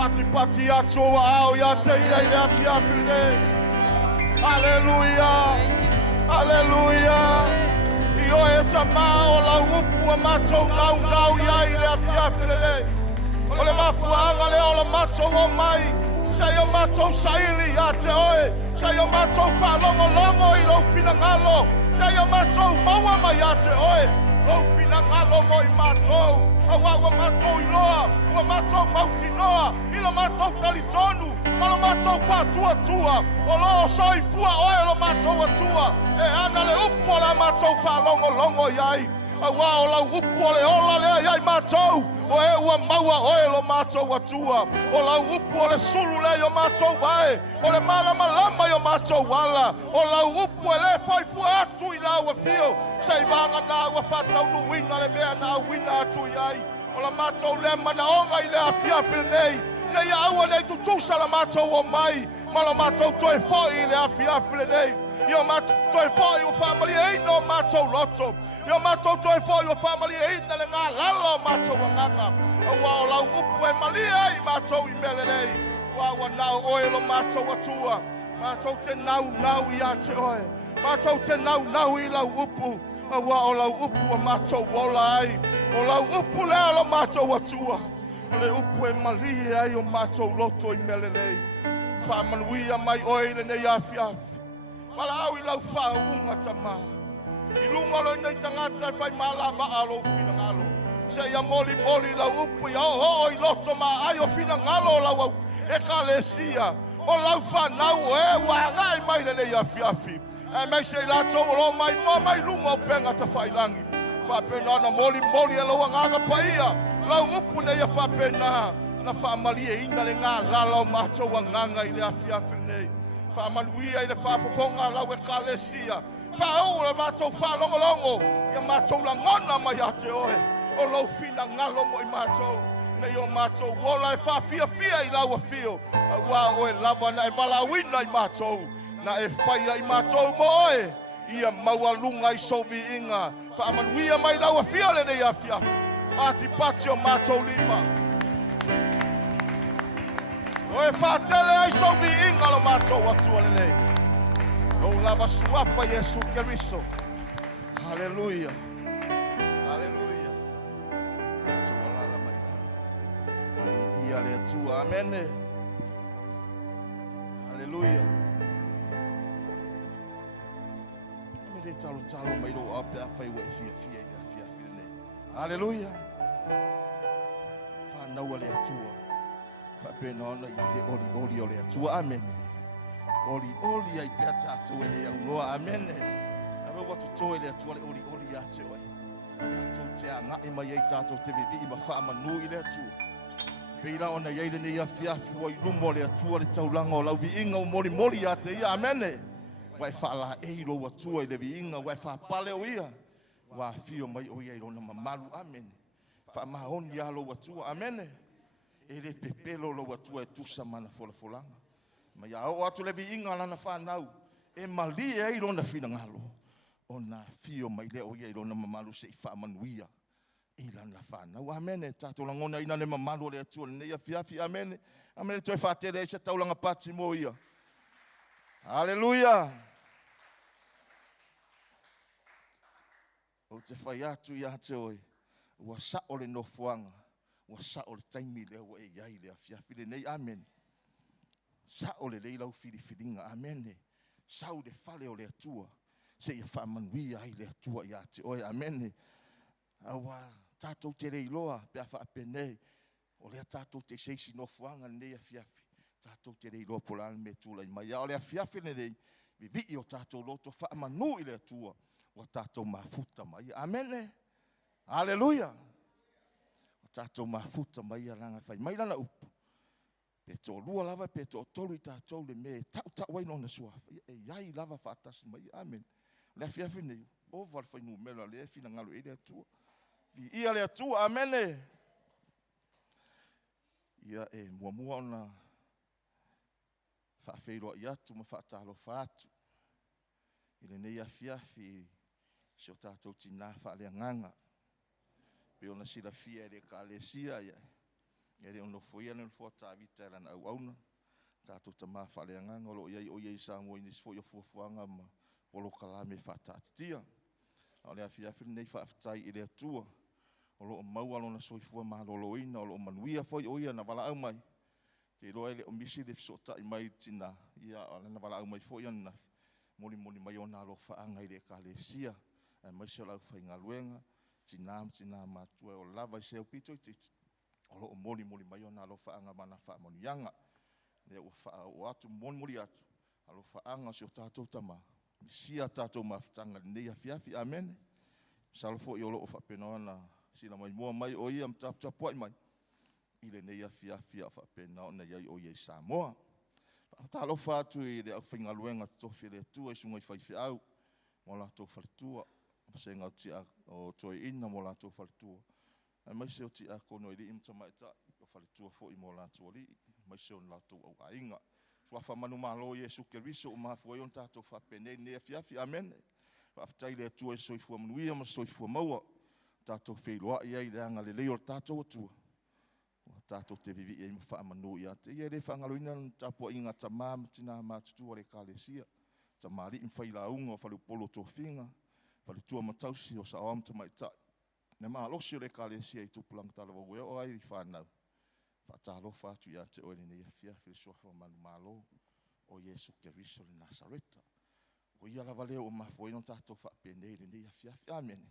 Pati atu au ia te ia ia fiafi nei. Hallelujah. Hallelujah. Io e tamao la upu a mato nau ia ia fiafi nei. Ole mafuanga le ola mato o mai. Sai o mato saili ia te oe. Sai o mato fa longo i lo finangalo. Sai o mato maua mai ia te oe. Lo finangalo mo i mato. Awa mato i loa. Wa mato mauti noa. Ilo mato talitonu. Malo mato fa tua. O lo soi fua oe lo mato atua. E ana le upo la mato fa longo iai. Awa o la upo le ola le iai mato. O e ua maua oe lo mato atua. O la upo le sulu le yo mato vai. O le malama yo mato wala. O la upo le foi fua atu i la ua fio. Sei vanga na ua fatau nu winga le mea na wina atu iai. O la mato le manaonga i le afia fil nei. Nei aua nei tutusa la mato o mai. Ma la mato toi foi i le afia fil nei. Io mato toi foi o family e no mato loto. Io mato toi foi o family e na le ngā lalo mato wanganga. Wa o la upu e malia i mato i mele nei. Wa nau oe lo mato atua. Mato te nau i ate oe. Mato te nau i la upu. Wa o la upu a mato wola ai. O la upu lea lo mato atua. O le upu e malia ai o mato loto i mele nei. Whamanuia mai oe le nei afi. Mala au I lau whaunga tama. I lunga lo nei tangata e whai mala wa alo fina ngalo. Se ia moli lau upu I au I loto ma ai o fina ngalo lau au e ka le sia. O lau whanau e wa ngai mai le nei afi. E mei se lato o lo mai mai lunga o penga ta whailangi. Whapena na moli e loa ngaga paia. Lau upu nei a whapena. Na whamali e ina le ngā lala o mato wa nganga I le afi nei. Whamanuia I le whafofonga lau e kalesia. Whao le matou whalongolongo. Ia matou la ngona mai ate oe. O lau fina ngalo mo I matou. Nei o matou wola e whafia I lau a fio. Wa oe lava na e walawina I matou. Na e whaia I matou mo oe. Ia maua lunga I sovi inga. Whamanuia mai lau a fio le nei a fiafi. Ati pati o matou lima. Oe whātele ai sovi inga lo matou atua lelei. O lava suafa Yesu Keriso. Hallelujah. Hallelujah. Tato walala mai lalo. Ia le atua. Amene. Hallelujah. Amene talo mai lo ape a whai wa fia lelei. Hallelujah. Whanau le atua. Whapena ona I le oli o le atua. Amen. Oli ai pea tātou e le aunoa. Amen. Awe watu tō e le atua le oli a te oe. Tātou te a ngai mai ei tātou te vivi I ma wha manu I le atua. Peira ona iei le nei a fiafu o I lumo le atua le taulanga o lau vi inga o moli a te ia. Amen. Wai wha la eiro atua I le vi inga. Wai wha pale o ia. Wa fio mai o ia I rona mamalu. Amen. Wha mahoni a lo atua. Amen. E le pepelo lo atua e tusa mana folanga. Ma ia o atu le inga lana whanau. E mali e rona fina ngalo. O na fio mai le o ia rona mamalu se I whamanuia. E lana whanau. Amene. Tato langona ina le mamalu le atua le neia fiafi. Amene. Amene toi whatere e se taulanga pati mo ia. Hallelujah. O te whai atu ia te oe. Ua sa o le nofuanga. Ua sa o le taimi le o e iai le afiafi le nei. Amen. Sa o le lau whiriwhiringa. Amen. Sa o le whale o le atua. Se ia whamanuia ai le atua ia te oe. Amen. Awa tātou te rei loa. Pea whaapenei. O lea tātou te seisi no fuanga nei afiafi. Tātou te rei loa polana me tūlai mai. O le afiafi le rei. Vivi o tātou loto whaamanu I le atua. O tātou mafuta mai. Amen. Hallelujah. O tātou mafuta mai a langa whai. Mai lana upu. Pe tō lua lava, pe tō tolu I tātou le me. Tau waino na suafa. E iai lava whaatasi mai. Amen. Le afiafi nei. O var whainu mela le fina ngalo e le atua. Vi ia le atua. Amen. Ia e mua ona. Whaafeiroa I atu ma whaatalo whaatu. I le nei afiafi. Se o tātou tina whaale nganga. Pe ona sila fia le ka le sia ia. E le ono foi ana fo ta vita lana au auna. Tātou ta mā whaleanga ngolo iei o iei Samoa i nisi fo i fuafuanga ma polo kalame whātātitia. O le awhiawhiri nei whaaftai i le atua. O lo o maualo na soifua mā lolo ina, o lo o manuia foi o ia na wala au mai. Te roa ele o misi le fisota i mai tina. Ia o na wala au mai foi ana. Moli mai o nā lo whaanga i le ka le sia. E mai se o lau whainga luenga. Tina mātua o lava i seo pito i titi. O lo o moli mai o nā lo whaanga mana whaamonianga. Le o atu moli atu. A lo whaanga se o tātou tama. Sia tātou mawhitanga nei awhiawhi. Amen. Salofo i o lo o whapenoa na sila mai mua mai o ia mtapuai mai. I le nei awhiawhi a whapenoa na iai o iei Samoa. Tālo whātu i le au whaingaluenga tofi le tua i sunga i whaiwhi au. Mo la tō whalitua. Pasenga o tia o toi ina mo la tō whalitua. Ai mai se o tia kono i li imta mai ta. O whalitua fo i mo la tō li. Mai se o la tō au ainga. Fuafa manu malo Yesu Keriso o mafua on tātou whapene ne awhiawhi. Amen. Whaftai le tua i soifua manuia ma soifua maua. Tātou wheiloa i ei le anga le leo tātou atua. Tātou te vivi i ei ma whaamanu i ate. I ele whangaruina tāpua inga ta māma tina mātutua le kālesia. Ta māri in whaila unga o whalu polo tō whinga. Whalu tua matausi o sa oam ta maitai. Ne maa losi o le kālesia i tupulanga tālawa ue o ai i whanau. Whatalo whātu i ate o ele nei awhiawhi le soafa manu mālo o Yesu Keriso le Nasareta. O ia lava leo o mafoi non tātou whapene le nei awhiawhi. Amen.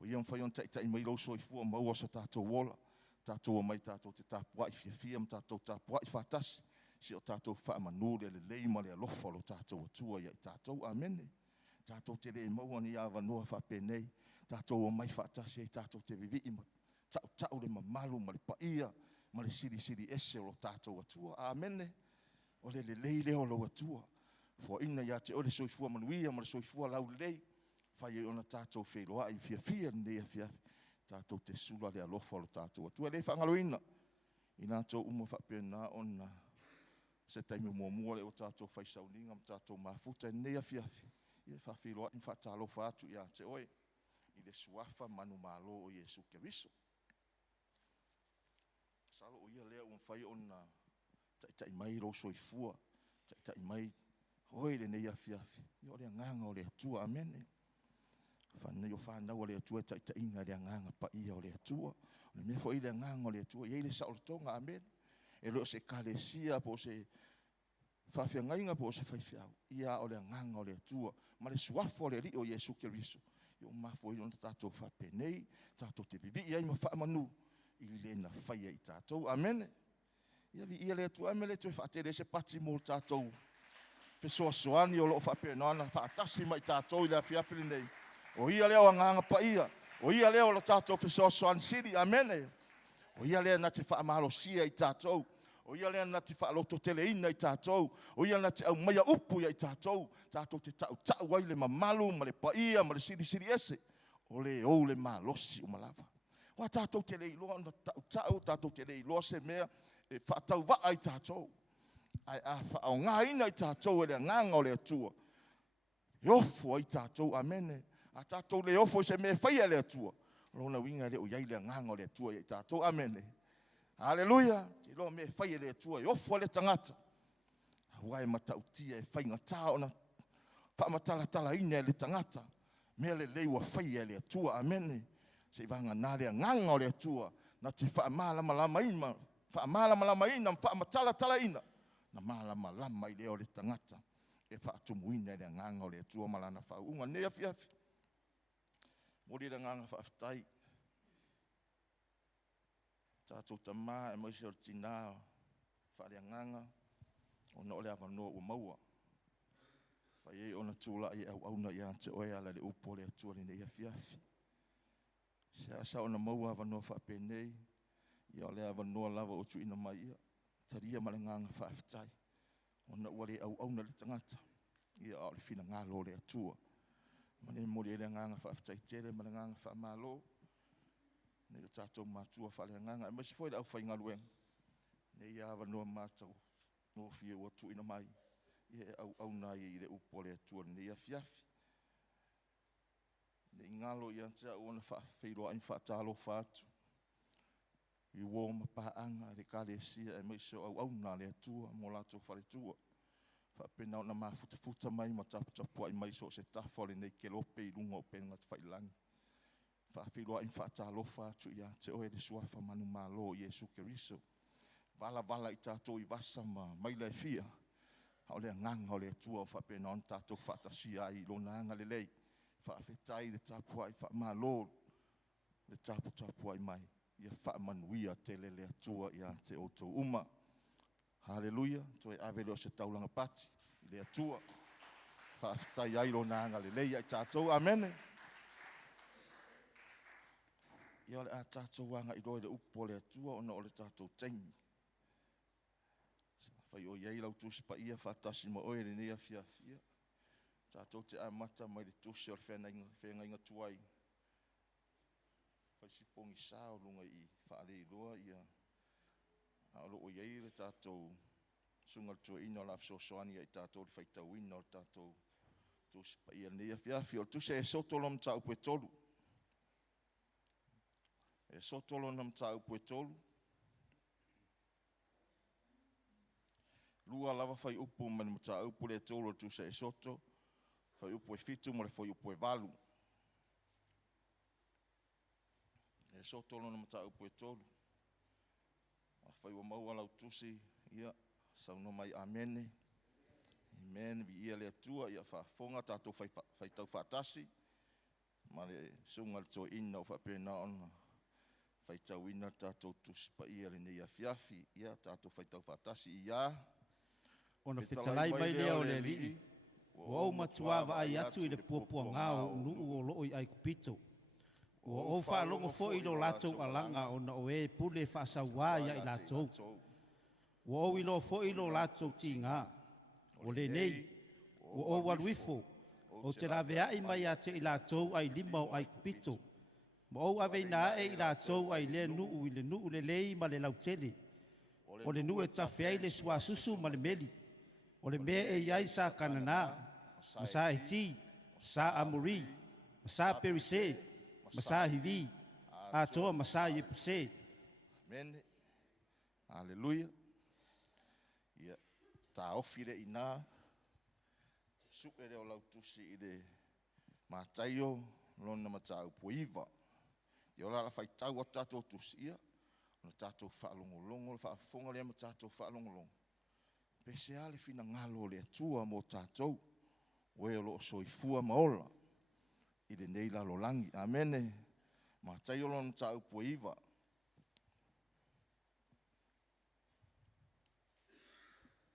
O ia mwhai on tai mai lau soifua maua sa tātou wola. Tātou o mai tātou te tāpua i whiawhia ma tātou tāpua i whātasi. Si o tātou whaamanu le leima le alofa lo tātou atua i tātou. Amen. Tātou te le maua ni awa noa whapenei. Tātou o mai whātasi i tātou te vivi i tau le mamalu ma le paia. Ma le siri ese o lo tātou atua. Amen. O le lei leo lo atua. Fua ina ia te o le soifua manuia ma le soifua lau lei. Whai e ona tātou wheloa i whiawhia nei a whiawhi. Tātou te sula le alofa lo tātou atua. Le whangaloina. I nā tō umo whapena ona se taimi mua le o tātou whai Sauniga ma tātou mafuta nei a whiawhi. I e whawhiloa i whatalo whātu i a te oe. I le suafa manu malo o Yesu Keriso. Salo o ia lea ua whai ona tai mai ro soifua. Tai mai hoi le nei a whiawhi. I o le nganga o le atua. Amen. Whanau o whanau o le atua tai inga le nganga pa ia o le atua. O le mea fo i le nganga o le atua. Iei le saolotonga. Amen. E loo se kalesia po se whawhiangainga po se whaiwhiau. Ia o le nganga o le atua. Ma le suafa o le li o Yesu Keriso. I o mafo i ona tātou whapenei. Tātou te vivi iai ma whaamanu. I le na whaia i tātou. Amen. Ia vi ia le atua. Amen le tue whatere se pati mo tātou. Fesoasoani o loo whapenana. Whaatasi mai tātou i le awhiawhiri nei. O ia leo nganga pa ia. O ia leo la tātou fesoasoani siri. Amen. O ia lea na te whaamalo sia i tātou. O ia lea na te whaaloto teleina i tātou. O ia na te au maia upu i tātou. Tātou te tau wai le mamalu, ma le paia, ma le siri ese. O le ou le malosi o malava. O tātou te lei loa na tau, tātou te lei loa se mea. E whaatau waa i tātou. Ai a whaao ngā ina i tātou e le nganga o le atua. E ofo i tātou, amene. A tātou le ofo se mea whaia le atua. Lona winga le o iai le nganga o le atua i tātou. Amen. Haleluia. Te loa me whaia le atua i ofo le tangata. Wai matautia e whainga tā ona whaamatala ina le tangata. Mea le leiwa whaia le atua. Amen. Se vanga nā le nganga o le atua. Na te whaamalama ina. Whaamalama ina. Whaamatala ina. Na malama i leo le tangata. E whaatumuina le nganga o le atua malana whaunga. Nea whiawhi. Mori le nganga whaaftai. Tātou tamā e maise o tina whaare nganga. Ona ole awa noa ua maua. Whai e ona tūla i au auna i ante oe ala le upo le atua le nei a whiawhi. Se asa ona maua awa noa whaapenei. I ole awa noa lava o tu ina mai ia. Taria ma le nganga whaaftai. Ona ua le au auna le tangata. I a ole whina ngalo le atua. Mane mori e le nganga whaaftai tere ma le nganga whaamalo. Nei o tātou mātua whale nganga. E masi foi le au whai ngalueng. Nei awa noa mātou. No fie ua tu ina mai. I e au nai i le upo le atua nei a whiawhi. Nei ngalo i antea o na whaafeiroa in whaatalo whaatu. I wō mapaanga re kalesia e meiso au nā le atua mo lātou whare tua. Whapena o na mafuta mai ma tapu ai mai so se tafo le nei ke lope I lunga o penga te whailangi. Whawhiroa I whaatalofa atu ia te oe le suafa manu malo Iesu Keriso. Vala I tātou I vasa ma mai le fia. Hao le nganga o le atua o whapena on tātou whaatasia I lona anga le lei. Whawhetai le tapu ai whaamalo le tapu ai mai. Ia whaamanuia te le atua ia te oto uma. Hallelujah. Toi ave leo se taulanga pati. Le atua. Whawhetai ai lona anga le lei ai tātou. Amen. Ia le a tātou wanga I roe le upo le atua ona o le tātou tengi. Whai o iei lau tusi pa ia whatasi ma oe le nea fia. Tātou te amata mai le tusi o le whenga inga tuai. Whai sipongi sao lunga I whaale I roa ia. Aolo o iei le tātou sunga tua ino la fsosoani I tātou le whaitau ino le tātou tusi pa ia nea fia. O tusi e sotolom tā upo e tolu. E sotolo nam tā upo e tolu. Lua lava whai upo mani mo tā upo le tolu tu se e soto. Whai upo e fitu mo le whai upo e valu. E sotolo nam tā upo e tolu. Whai wa maua lau tusi ia. Sauno mai amene. Amen. Vi ia le atua ia whafonga tātou whai tau whatasi. Ma le sunga le tō ina o whapena ona. Whai tau ina tātou tusi pa ia le nei afiafi. Ia tātou whai tau whatasi ia. Ona whetalai mai lea o le lii. O au matuawa ai atu I le puapua ngāo nuu o loo I ai kupito. O au whaalongo fo I lo lātou alanga ona o e pule whaasawā ia I lātou. O au I lo fo I lo lātou ti ngā. O le nei. O au waluifo. O te rawea I mai a te I lātou ai lima o ai kupito. Mo au ave na e I lātou ai le nuu I le nuu le lei ma le lautele. O le nuu e tawhea I le suasusu ma le meli. O le mea e iai sa kanana, ma sa hiti, sa amuri, ma sa perise, ma sa hivi, a toa ma sa yepuse. Amen. Hallelujah. Ia tā ofi le ina, supe leo lau tusi I le mātaio, lona ma tā upo iwa. Ia ola la whai tau a tātou tusi ia, ona tātou whaalongolongo, whaafonga lea ma tātou whaalongolongo. Pese ale fina ngalo le atua mo tātou. Oe o loo soifua maola. I le nei lalo langi. Amene. Ma tai o lona tā upo iwa.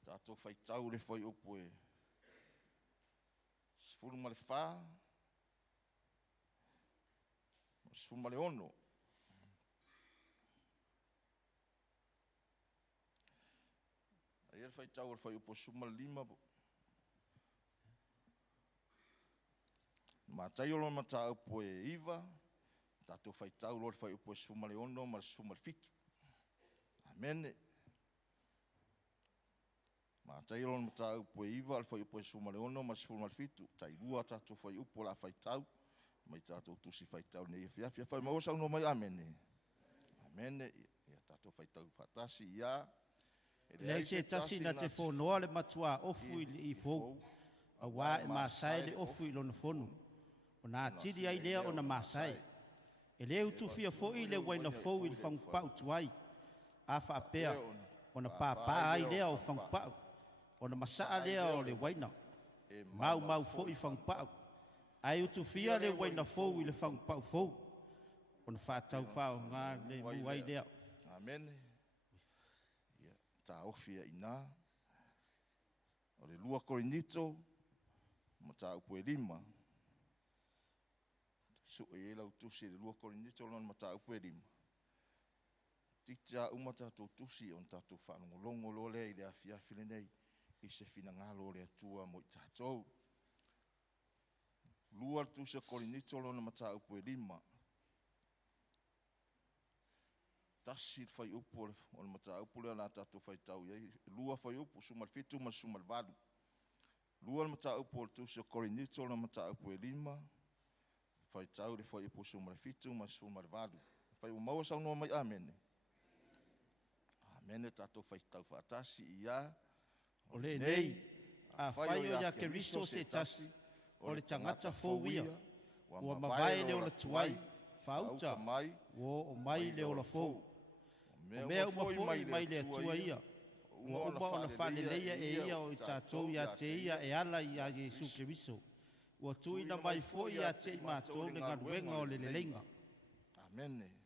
Tātou whai tau le whai upo e. Sifuru ma le whā. Sifuru ma le ono. Ia whai tau ar whai upo suma lima. Ma tai olo ma tā upo e iwa. Tātou whai tau lor whai upo suma le ono ma suma le fitu. Amene. Ma tai olo ma tā upo e iwa ar whai upo suma le ono ma suma le fitu. Tai rua tātou whai upo la whai tau. Mai tātou tusi whai tau nei e whiawhia. Whai maosau no mai amene. Amene. Ia tātou whai tau whatasi ia. Lei se tasi na te whonoa le matua ofu I fōu. A wā e māsai le ofu I lona whonu. O nā tiri ai lea o na māsai. E leo tu fia fōi le waina fōu I le whangpau tuai. A whaapea. O na pāpā ai lea o whangpau. O na masaa lea o le waina. Mau fōi whangpau. Ai utu fia le waina fōu I le whangpau fōu. O na whātau whao ngā le muai lea. Amen. Tā ofia ina. O le lua korinito. Ma tā upo e lima. Su e lau tusi le lua korinito lona ma tā upo e lima. Titia uma tātou tusi on tātou whanongolongo lo lea I le afiafile nei. I se fina ngalo le atua mo I tātou. Lua tusi korinito lona ma tā upo e lima. Tasi whai upo o le mata upo lea nā tātou whai tau iei. Lua whai upo sumar fitu ma sumar valu. Lua le mata upo le tusi o korinito le mata upo e lima. Whai tau le whai upo sumar fitu ma sumar valu. Whai umaua sau noa mai amene. Amene tātou whaitau whaatasi ia. O le nei, a whai o ia Keriso se tasi, o le tangata fōwia, ua mawai le o la tuai, whauta, o mai le o la fōu. O mea uma fōi mai le atua ia, ua uma o na whaneleia e ia o i tātou ia te ia e ala i a Jesu Keriso. Ua tuina mai fōi ia te i mātou le ngaruenga o le lelenga. Amene.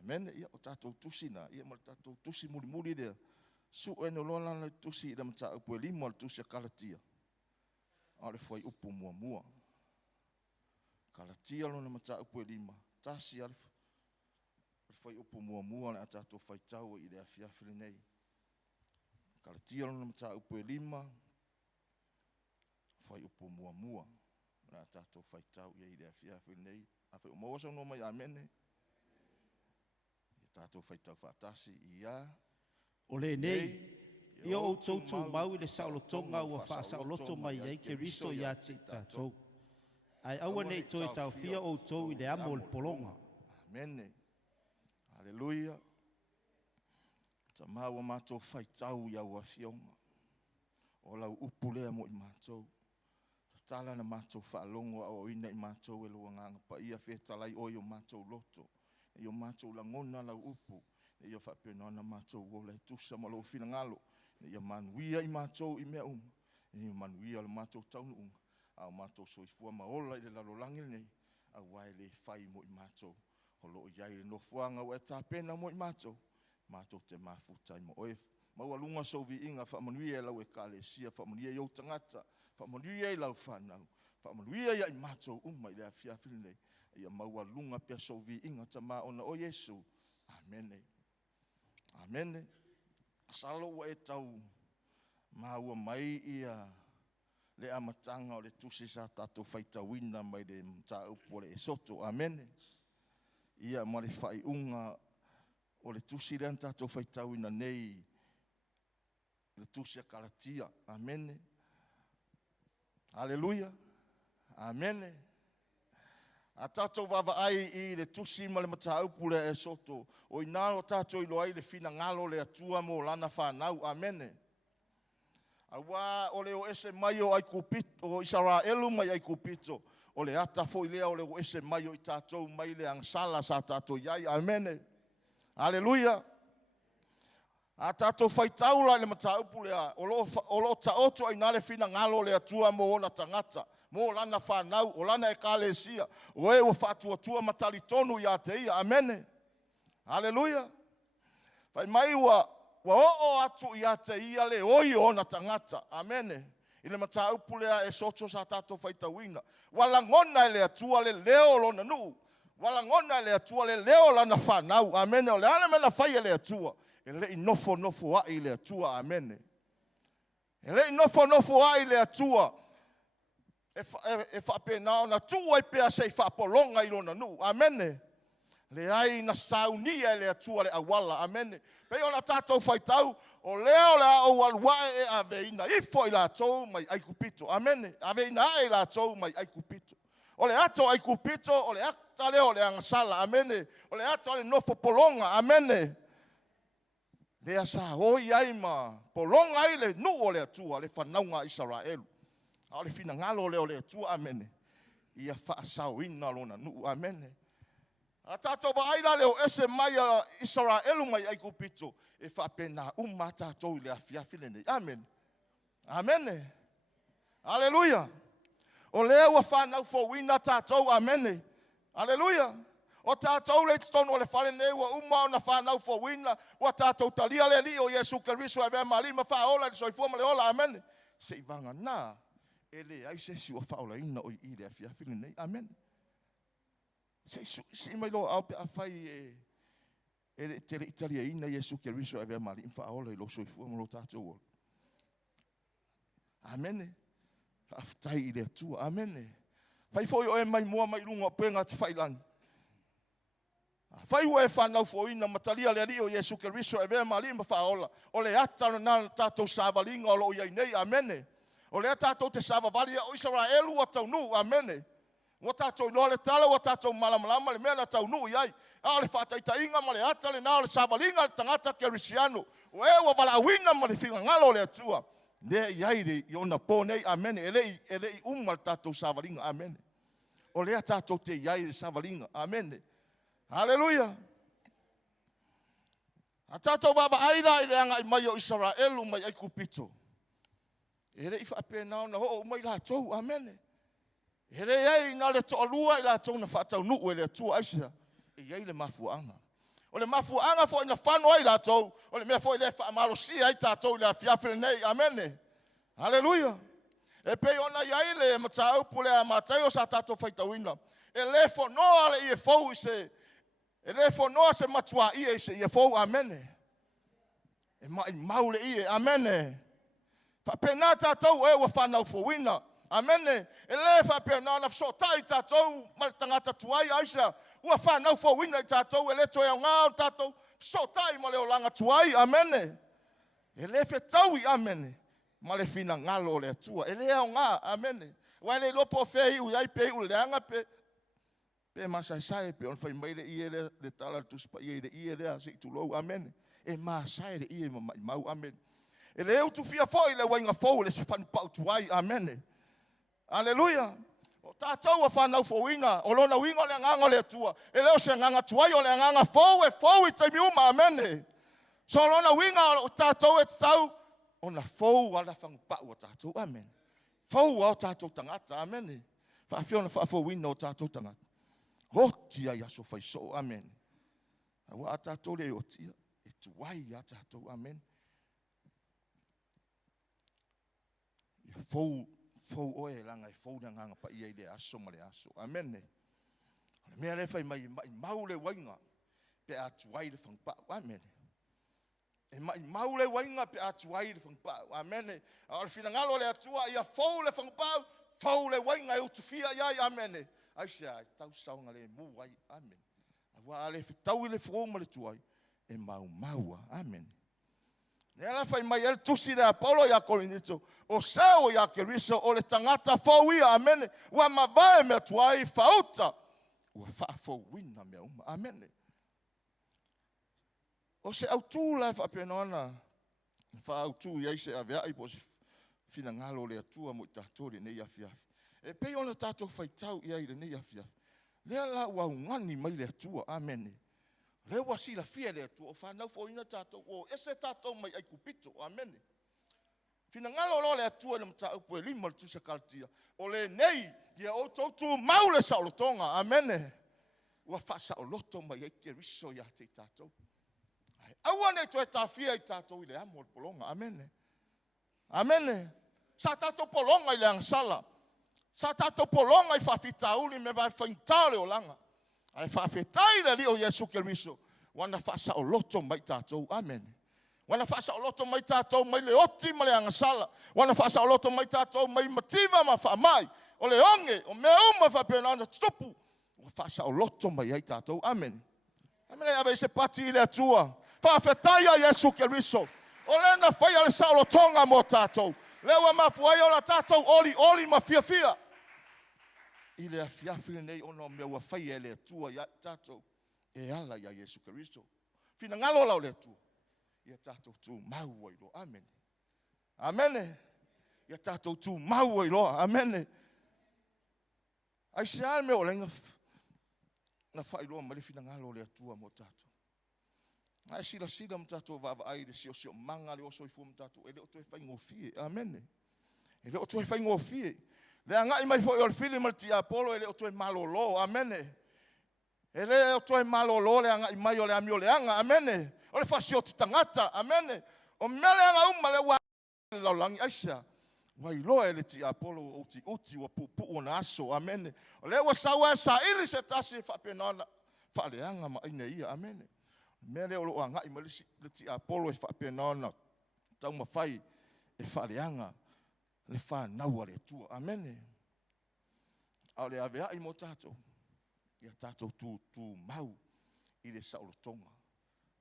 Amene, ia o tātou tusina, ia ma tātou tusi muri dea. Su e no lola na tusi i da mata upu e limo al tusi a Kalatia. Ale foi upu mua. Kalatia lo na mata upu e lima. Tasi ale foi upu mua na tātou fai tau i dea fiafili nei. Kalatia lo na mata upu e lima. Foi upu mua na tātou fai tau i dea fiafili nei. Afe o mawasa no mai amene. Tātou fai tau whaatasi ia. O le nei, ia o tautu mau i le saolotonga ua whaasaoloto mai ei Keriso ia te tātou. Ai aua nei toi tau fia o tau i le amo le polonga. Amene. Haleluia. Ta maua mātou whai tau ia ua fionga. O lau upu lea mo i mātou. Ta tala na mātou whaalongo au ina i mātou e lua nganga pa ia whetalai oi o mātou loto. E o mātou langona lau upu. E ia whapenoana mātou o lai tusa ma lo fina ngalo. E ia manuia i mātou i mea unga. E ia manuia le mātou taunu unga. Au mātou soifua maola i le lalolangi nei. Au wae le whai mo i mātou. Holo i ai le nofuanga o e tāpena mo i mātou. Mātou te mafutai mo oe. Maua lunga sovi inga whamanuia e lau e kālesia. Whamanuia i au tangata. Whamanuia i lau whanau. Whamanuia i ai mātou uma i le a fiafili nei. Ia maua lunga pia sovi inga tama ona o Yesu. Amene. Amene. Salo wa e tau maua mai ia le amatanga o le tusi sa tatou whaitawina mai le mta upo le soto. Amene. Ia ma le whai unga o le tusi le tatou whaitawina nei le tusi a Kalatia. Amene. Haleluia. Amene. A tātou wawa ai i le tusi ma le mataupu le e soto. O inaro tātou ilo ai le fina ngalo le atua mo lana whanau. Amene. A wā o le o ese mai o ai kupito, o Israelu mai ai kupito. O le ata fo ilea o le o ese mai o i tātou mai le angsala sa tātou iai. Amene. Aleluia. A tātou whaitaula le mataupu le a. O lo taoto ai nale fina ngalo le atua mo ona tangata. Mo lana whanau, o lana e kālesia, o e o whatuatua matali tonu ia te ia, amene. Haleluia. Whai mai wa o atu ia te ia le oi o na tangata, amene. I le mataupu lea e soto sa tātou whaitawina. Walangona e le atua le leo lona nu. Walangona e le atua le leo lana whanau, amene. O le ana mena whai e le atua. E le inofo ai le atua, amene. E le inofo ai le atua. E whapena na tua i pia sei whapolonga i lona nu. Amene. Le ai na Sauniga le atua le awala. Amene. Pei ona tātou whaitau. O leo le au alwae e aveina. Ifo i la tau mai aikupito. Amene. Aveina e la tau mai aikupito. O le ato aikupito. O le ata leo le angasala. Amene. O le ato le nofo polonga. Amene. Le asa hoi ai ma. Polonga i le nu o le atua. Le whanaunga Israelu. A le fina ngalo leo le tua, amene. Ia whaasau ina lona nu, amene. A tātou wa aira leo ese mai a Israelu mai ai kupito. E whapena tātou i le afiafile nei, amen. Amene. Aleluia. O leo wa whanau fōwina tātou, amene. Aleluia. O tātou le tonu le whale nei wa o na whanau fōwina. Wa tātou talia le li o Jesu Keriso e vea malima whaola le soifua ma le ola, amene. Se i vanga nā. Ele ai se si o faula ina o i le afiafili nei. Amen. Se mai lo au pe a fai e te le Italia ina Jesu Keriso e vea mali infa aola i lo soifua mo lo tātou. Amen. Aftai i le atua. Amen. Fai foi o e mai mua mai lunga o penga te fai lani. Fai ue whanau fo ina matalia le ali o Jesu Keriso e vea mali infa aola. O le ata na tātou sāvalinga o lo iai nei. Amen. O lea tātou te sāwa valia o Israelu a tau nu, amene. Wa tātou loa le tala, wa tātou malamalama le mea na tau nuu iai. A le whātaitainga ma le ata le nao le savalinga le tangata kerisiano. O e wa wala awina ma le whingangalo le atua. Le iai le iona pōnei, amene. Elei uma le tātou savalinga, amene. O lea tātou te iai le savalinga, amene. Hallelujah. A tātou baba aina i le anga i mai o Israelu mai ai kupito. Elei whaapenao na ho o mai la tau, amene. Here ei na le to'alua i la tau na whatau nuu e le atua aisa. E iei le mafuanga. O le mafuanga fo ina whanua i la tau. O le mea fo i le whaamalosia i tātou i le afiafile nei. Amene. Hallelujah. E pei ona iei le matau pule a matai o sa tātou whaitauina. E le whonoa le i e fau i se. E le whonoa se matua i e se i e fau. Amene. E mai maule i e. Amene. Whapena tātou e wa whanau fowina. Amene. E le whapena na wsotai tātou ma tangata tuai aisa. Ua whanau fowina i tātou e le toe au ngā tātou wsotai ma le o langa tuai. Amene. E le whetaui. Amene. Ma le fina ngalo le atua. E le au ngā. Amene. Wai le lopo whei u iai pe u leanga pe. Pe masai sai pe on whai mai le i e le tala tuspa i e le i e lea si tu lou. Amene. E masai le i e mau. Amene. E le utu fia foi le wainga fou le se whanu pau tuai. Amene. Aleluia. O tātou a whanau fōwinga. O lona winga o le nganga le atua. E leo se nganga tuai o le nganga fou e fou i te miuma. Amene. So lona winga o tātou e tau. O na fou ala whangupau o tātou. Amen. Fou o tātou tangata. Amene. Whaafio na whaafōwina o tātou tangata. Hotia i aso whaiso. Amen. Awa a tātou le o tia. E tuai a tātou. Amen. Ia fou oe langa e fou na nganga pa ia i le aso ma le aso. Amen. Mea le whai mai mau le wainga pe atuai le whangpau. Amen. E mai mau le wainga pe atuai le whangpau. Amen. A le whina le atua ia fou le whangpau, fou le wainga e utufia iai. Amen. Aisia, tau saunga le mu wai. Amen. Awa le whitau i le whoma le tuai e mau maua. Amen. Nela fai mai el tusi le Apollo ya Korinito. O sao ya Keriso o le tangata fau ia. Amen. Ua mavae mea tuai fauta. Ua whaafo wina mea uma. Amen. O se autu lai whapenoana. Whaautu iai se avea i po se fina ngalo le atua mo i tātori nei afiafi. E pei ona tātou whaitau iai le nei afiafi. Lea la ua ungani mai le atua. Amen. Le wasila fia le tu o whanau fōina tātou o ese tātou mai ai kupito. Amen. Fina ngalo lo le atua na mta upu e lima le tusa kaltia. O le nei, ia o tautu mau le saolotonga. Amen. Ua whasa o loto mai ai ke riso ia te tātou. Aua nei toi tā fia i tātou i le amo le polonga. Amen. Amen. Sa tātou polonga i le angsala. Sa tātou polonga i whawhitauli me vai whaintale o langa. Ai whawhetai le li o Yesu Keriso. Wana whasa o loto mai tātou. Amen. Wana whasa o loto mai tātou mai le oti ma le angasala. Wana whasa o loto mai tātou mai mativa ma whamai. O le onge, o mea uma whapena ana stopu. Wana whasa o loto mai ai tātou. Amen. Amen. Awe se pati i le atua. Whawhetai a Yesu Keriso. O le na whaia le saolotonga mo tātou. Lewa mafuai o na tātou oli ma fia fia. I le afiafile nei ono mea ua whai e le atua ia tātou e ala ia Yesu Keriso. Fina ngalo lau le atua. Ia tātou tū mau ai loa. Amen. Amen. Ia tātou tū mau ai loa. Amen. Ai se ale mea o lenga na whai loa ma le fina ngalo le atua mo tātou. Ai sila mo tātou vava ai le sio manga le oso i fu mo tātou. E le o toi whai ngofie. Amen. E le o toi whai ngofie. Le angai mai foi o fili mal ti Apollo ele o toi malolo. Amen. Ele o toi malolo le angai mai o le amio le anga. Amen. O le fasio ti tangata. Amen. O mele anga le wa la langi aisa. Wai lo ele ti Apollo uti wa pu o na aso. Amen. O le wa sawa sa ili se tasi fa penana fa le anga ma ina ia. Amen. Mele o lo angai mai le ti Apollo fa penana tau ma fai e fa le anga. Le whanau ale tua. Amen. Au le avea i mo tātou. Ia tātou tū mau i le saolotonga.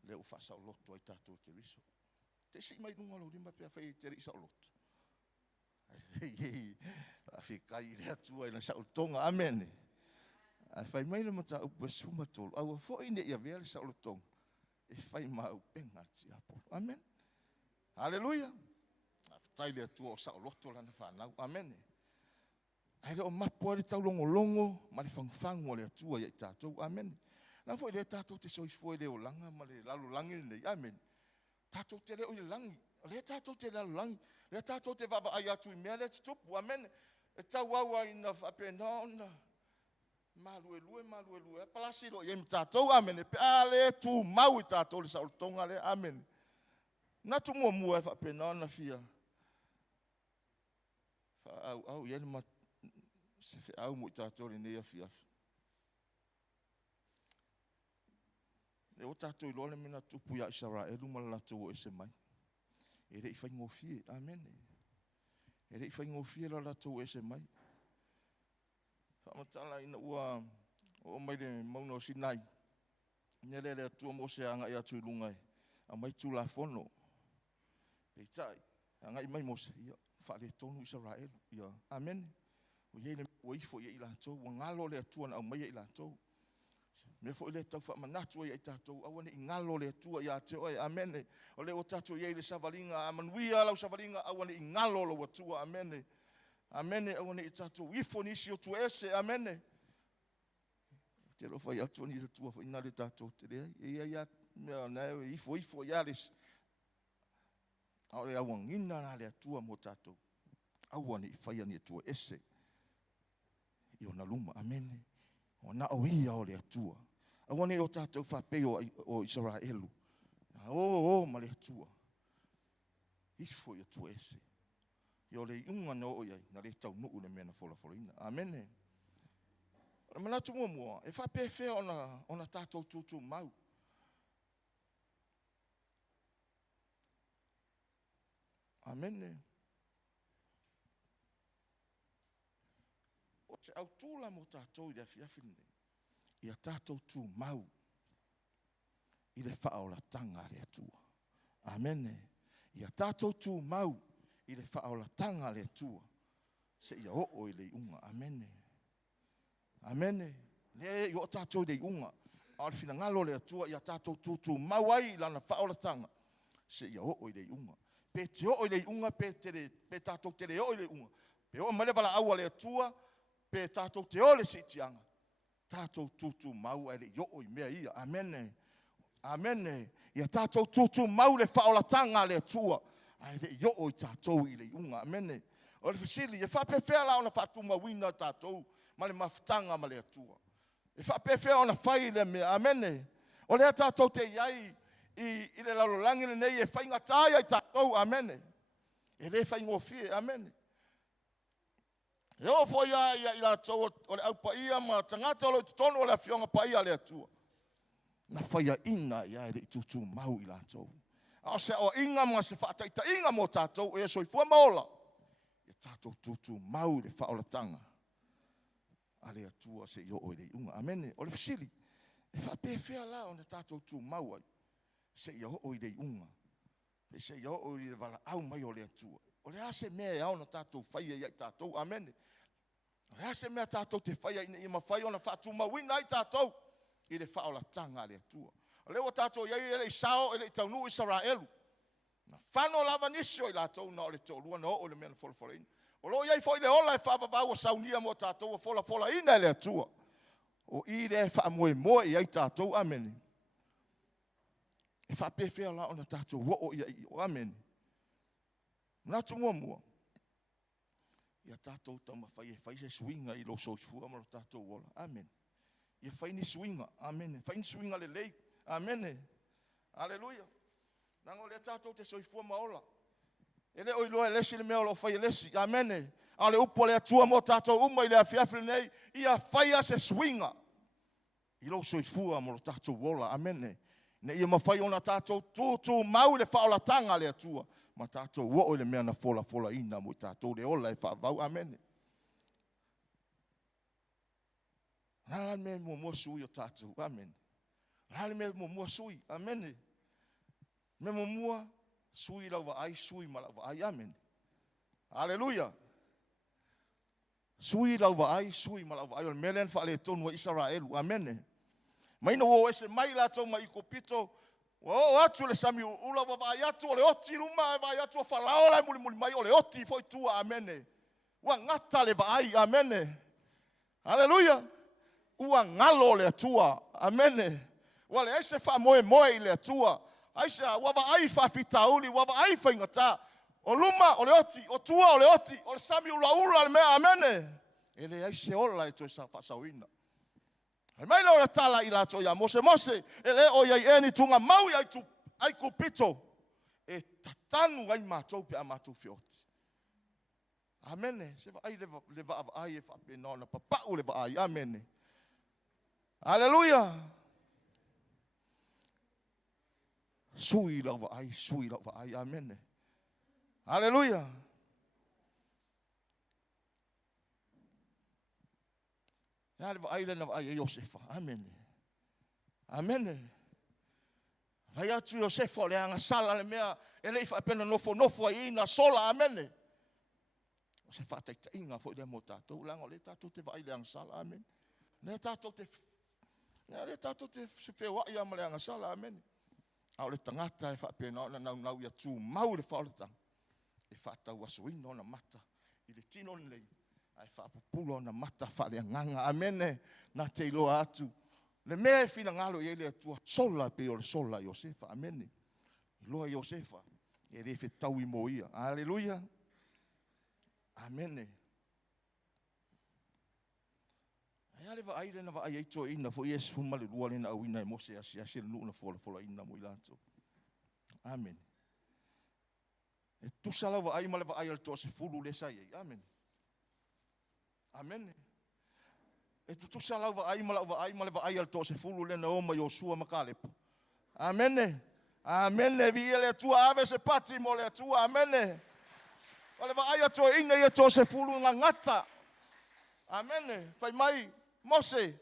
Le u wha saoloto ai tātou te riso. Te si mai nunga lo rimba pia whai te ri saoloto. A whikai le atua i le saolotonga. Amen. Ai fai mai le mata upu e suma tolu. Au fo ine ia vele sa o tong. E fai ma upenga ti apo. Amen. Hallelujah. Tai le tua o sa o loto lana whanau. Amen. Ai le o mapo le tau longo ma le whangwhango le tua i tātou. Amen. Nā fo i le tātou te soifo i le o langa ma le lalu langi nei. Amen. Tātou te le o i langi. Le tātou te lalu langi. Le tātou te vava ai atu i mea le te tupu. Amen. E tau aua i na whapena ona. Malue lue. Palasi lo i em tātou. Amen. Pe a le tu mau i tātou le sa o tonga le. Amen. Nā tu mua e whapena ona fia. Au iene ma se fe au mo tātou le nei a fia. E o tātou i lole mena tupu ya Israelu ma latou o ese mai. E rei whai ngofie, amen. E rei whai ngofie la latou o ese mai. Whamatala ina ua o mai le mauna o Sinai. Nere le atua mo se anga i atu i lungai. A mai tu la fono. Pei tai, anga i mai mo se ia. Whale tonu Israelu, ia, amen. O iei le waifo ia i latou, wa ngalo le atua na au mai i latou. Me fo ile tau fa manatu ia i tātou, awane i ngalo le atua ia te oe, amen. O le o tātou iei le savalinga, amanuia lau savalinga, awane i ngalo lo atua, amen. Amen, awane i tātou, ifo nisi o tu ese, amen. Te lo fai atua ni atua, fa ina le tātou te rea, ia, mea nao, ifo ia le, aole awangina na le atua mo tātou, awane i fai ani atua ese, i ona luma, amen. O na o ia o le atua. Awane o tātou whapei o Israelu. Ma le atua. Ifo i atua ese. I o le iunga no o iai, na le tau nuu le mena fola ina. Amen. O manatu mua. E whapei whea ona tātou tūtū mau. Amen. O te au tūla mo tātou i le afiafine. Ia tātou tū mau. I le whaolatanga le atua. Amen. Ia tātou tū mau. I le whaolatanga le atua. Se ia o i le unga. Amen. Amen. Le i o tātou le unga. Aole fina ngalo le atua. Ia tātou tū mau ai lana whaolatanga. Se ia o i le unga. Pe te o i le unga. Pe tātou te le o i le unga. Pe o male wala aua le atua. Pe tātou te ole sitianga. Tātou tūtū mau ai le i mea ia. Amen. Amen. Ia tātou tūtū mau le whaolatanga le atua. Ai le i tātou i le unga. Amen. O le fasili, e whapewhea la ona whatuma wina tātou. Ma le mafutanga ma le atua. E whapewhea ona whai le mea. Amen. O le tātou te iai i le lalolangi le nei e whainga tāia i tātou. Amen. E le whaingofie. Amen. E o fo ia i la tau o le au paia ma tangata o le tutonu o le fionga paia le atua. Na whaia ina ia e le tutu mau i la tau. A se o inga ma se whaataita inga mo tātou e soifua maola. E tātou tutu mau le whaolatanga. A le atua se i o le unga. Amen. O le fasili. E whapewhea la o le tātou tu mau ai. Se i o le unga. E se i o le wala au mai o le atua. O le ase mea au na tātou whaia i tātou. Amen. O le ase mea tātou te whaia i ma whaia o na whātu mawina i tātou. I le whaolatanga le atua. O le o tātou iei ele i sao ele i taunu Israelu. Na whano lava nisio i lātou na o le tōlua na o le mea na whola ina. O lo iei fo i le ola e whaavavau o Sauniga mo tātou o whola ina le atua. O i le whaamoe moe i tātou. Amen. E whapewhea la o na tātou o i o. Amen. Natu mua. Ia tātou tama whai e whai se swinga i lo soifua ma lo tātou wola. Amen. Ia whai ni swinga. Amen. Whai ni swinga le lei. Amen. Aleluia. Nango le tātou te soifua ma ola. Ele o iloa lesi le mea o lo whai lesi. Amen. Ale upo le atua mo tātou uma i le afiafile nei. Ia whai se swinga. I lo soifua ma lo tātou wola. Amen. Ne ia mawhai ona tātou tūtū mau le whaolatanga le atua. Ma tātou wo le mea na fola ina mo tātou le ola e whaavau. Amen. Nala me mua sui o tātou. Amen. Nala me mua sui. Amen. Me mua sui lau wa ai, sui ma lau wa ai. Amen. Aleluia. Sui lau vai, sui ma lau vai, o melen fa le tonu wa Israelu, amene. Maina o ese mai la tau mai ko pito, o atu le sami ula wa vai atu o le oti ruma, vai atu o falao lai muli mai o le oti foi tua, amene. Ua ngata le vai, amene. Haleluya. Ua ngalo le tua, amene. Ua le ese fa moe le tua. Aisa, wa vai fa fitauli, wa vai fa ingata. O luma, o le oti, o tua, o le oti, o le sami ula le mea, amene. Ele aise ola e toi sa fasawina. Ai mai la tala i la to ya Mose, ele o ia eni tunga mau ia tu ai kupito. E tatanu ai matou pe amatou fioti. Amene. Se va ai leva ai e fa pe nona papa o leva ai. Amene. Haleluya. Sui la ai, amene. Haleluya. Ya le vai na vai Josefa. Amen. Amen. Vai atu Josefa le anga sala le mea ele fa pena nofo ai na sola. Amen. Josefa ta inga fo le mota to langa le tatu te vai le anga sala. Amen. Le tatu te se fe wa ia le anga sala. Amen. Au le tangata e fa pena na ia tu mau le fa le tang. E fa ta wasuino na mata. I le tino nei. Ai fa pulo na mata fa le nganga, amene, na te iloa atu. Le mea fina ngalo i ele atua sola pe o le sola Josefa, amene. Iloa Josefa, e le fe tau i moia, aleluia. Amene. Ai ale va aile na va ai eito ina fo yes fu male lua le na uina e Mose asi le luna fola ina mo ilanto. Amen. E tu sala va ai male va ai al to se fulu le sai, amen. Amen. E tu sala va ai male va ai al to se fulu le na o ma Joshua makale. Amen. Amen. Vi ele tua ave se pati mo le tua, amen. Ole va ai to ina e to se fulu ngata. Amen. Fai mai Mose.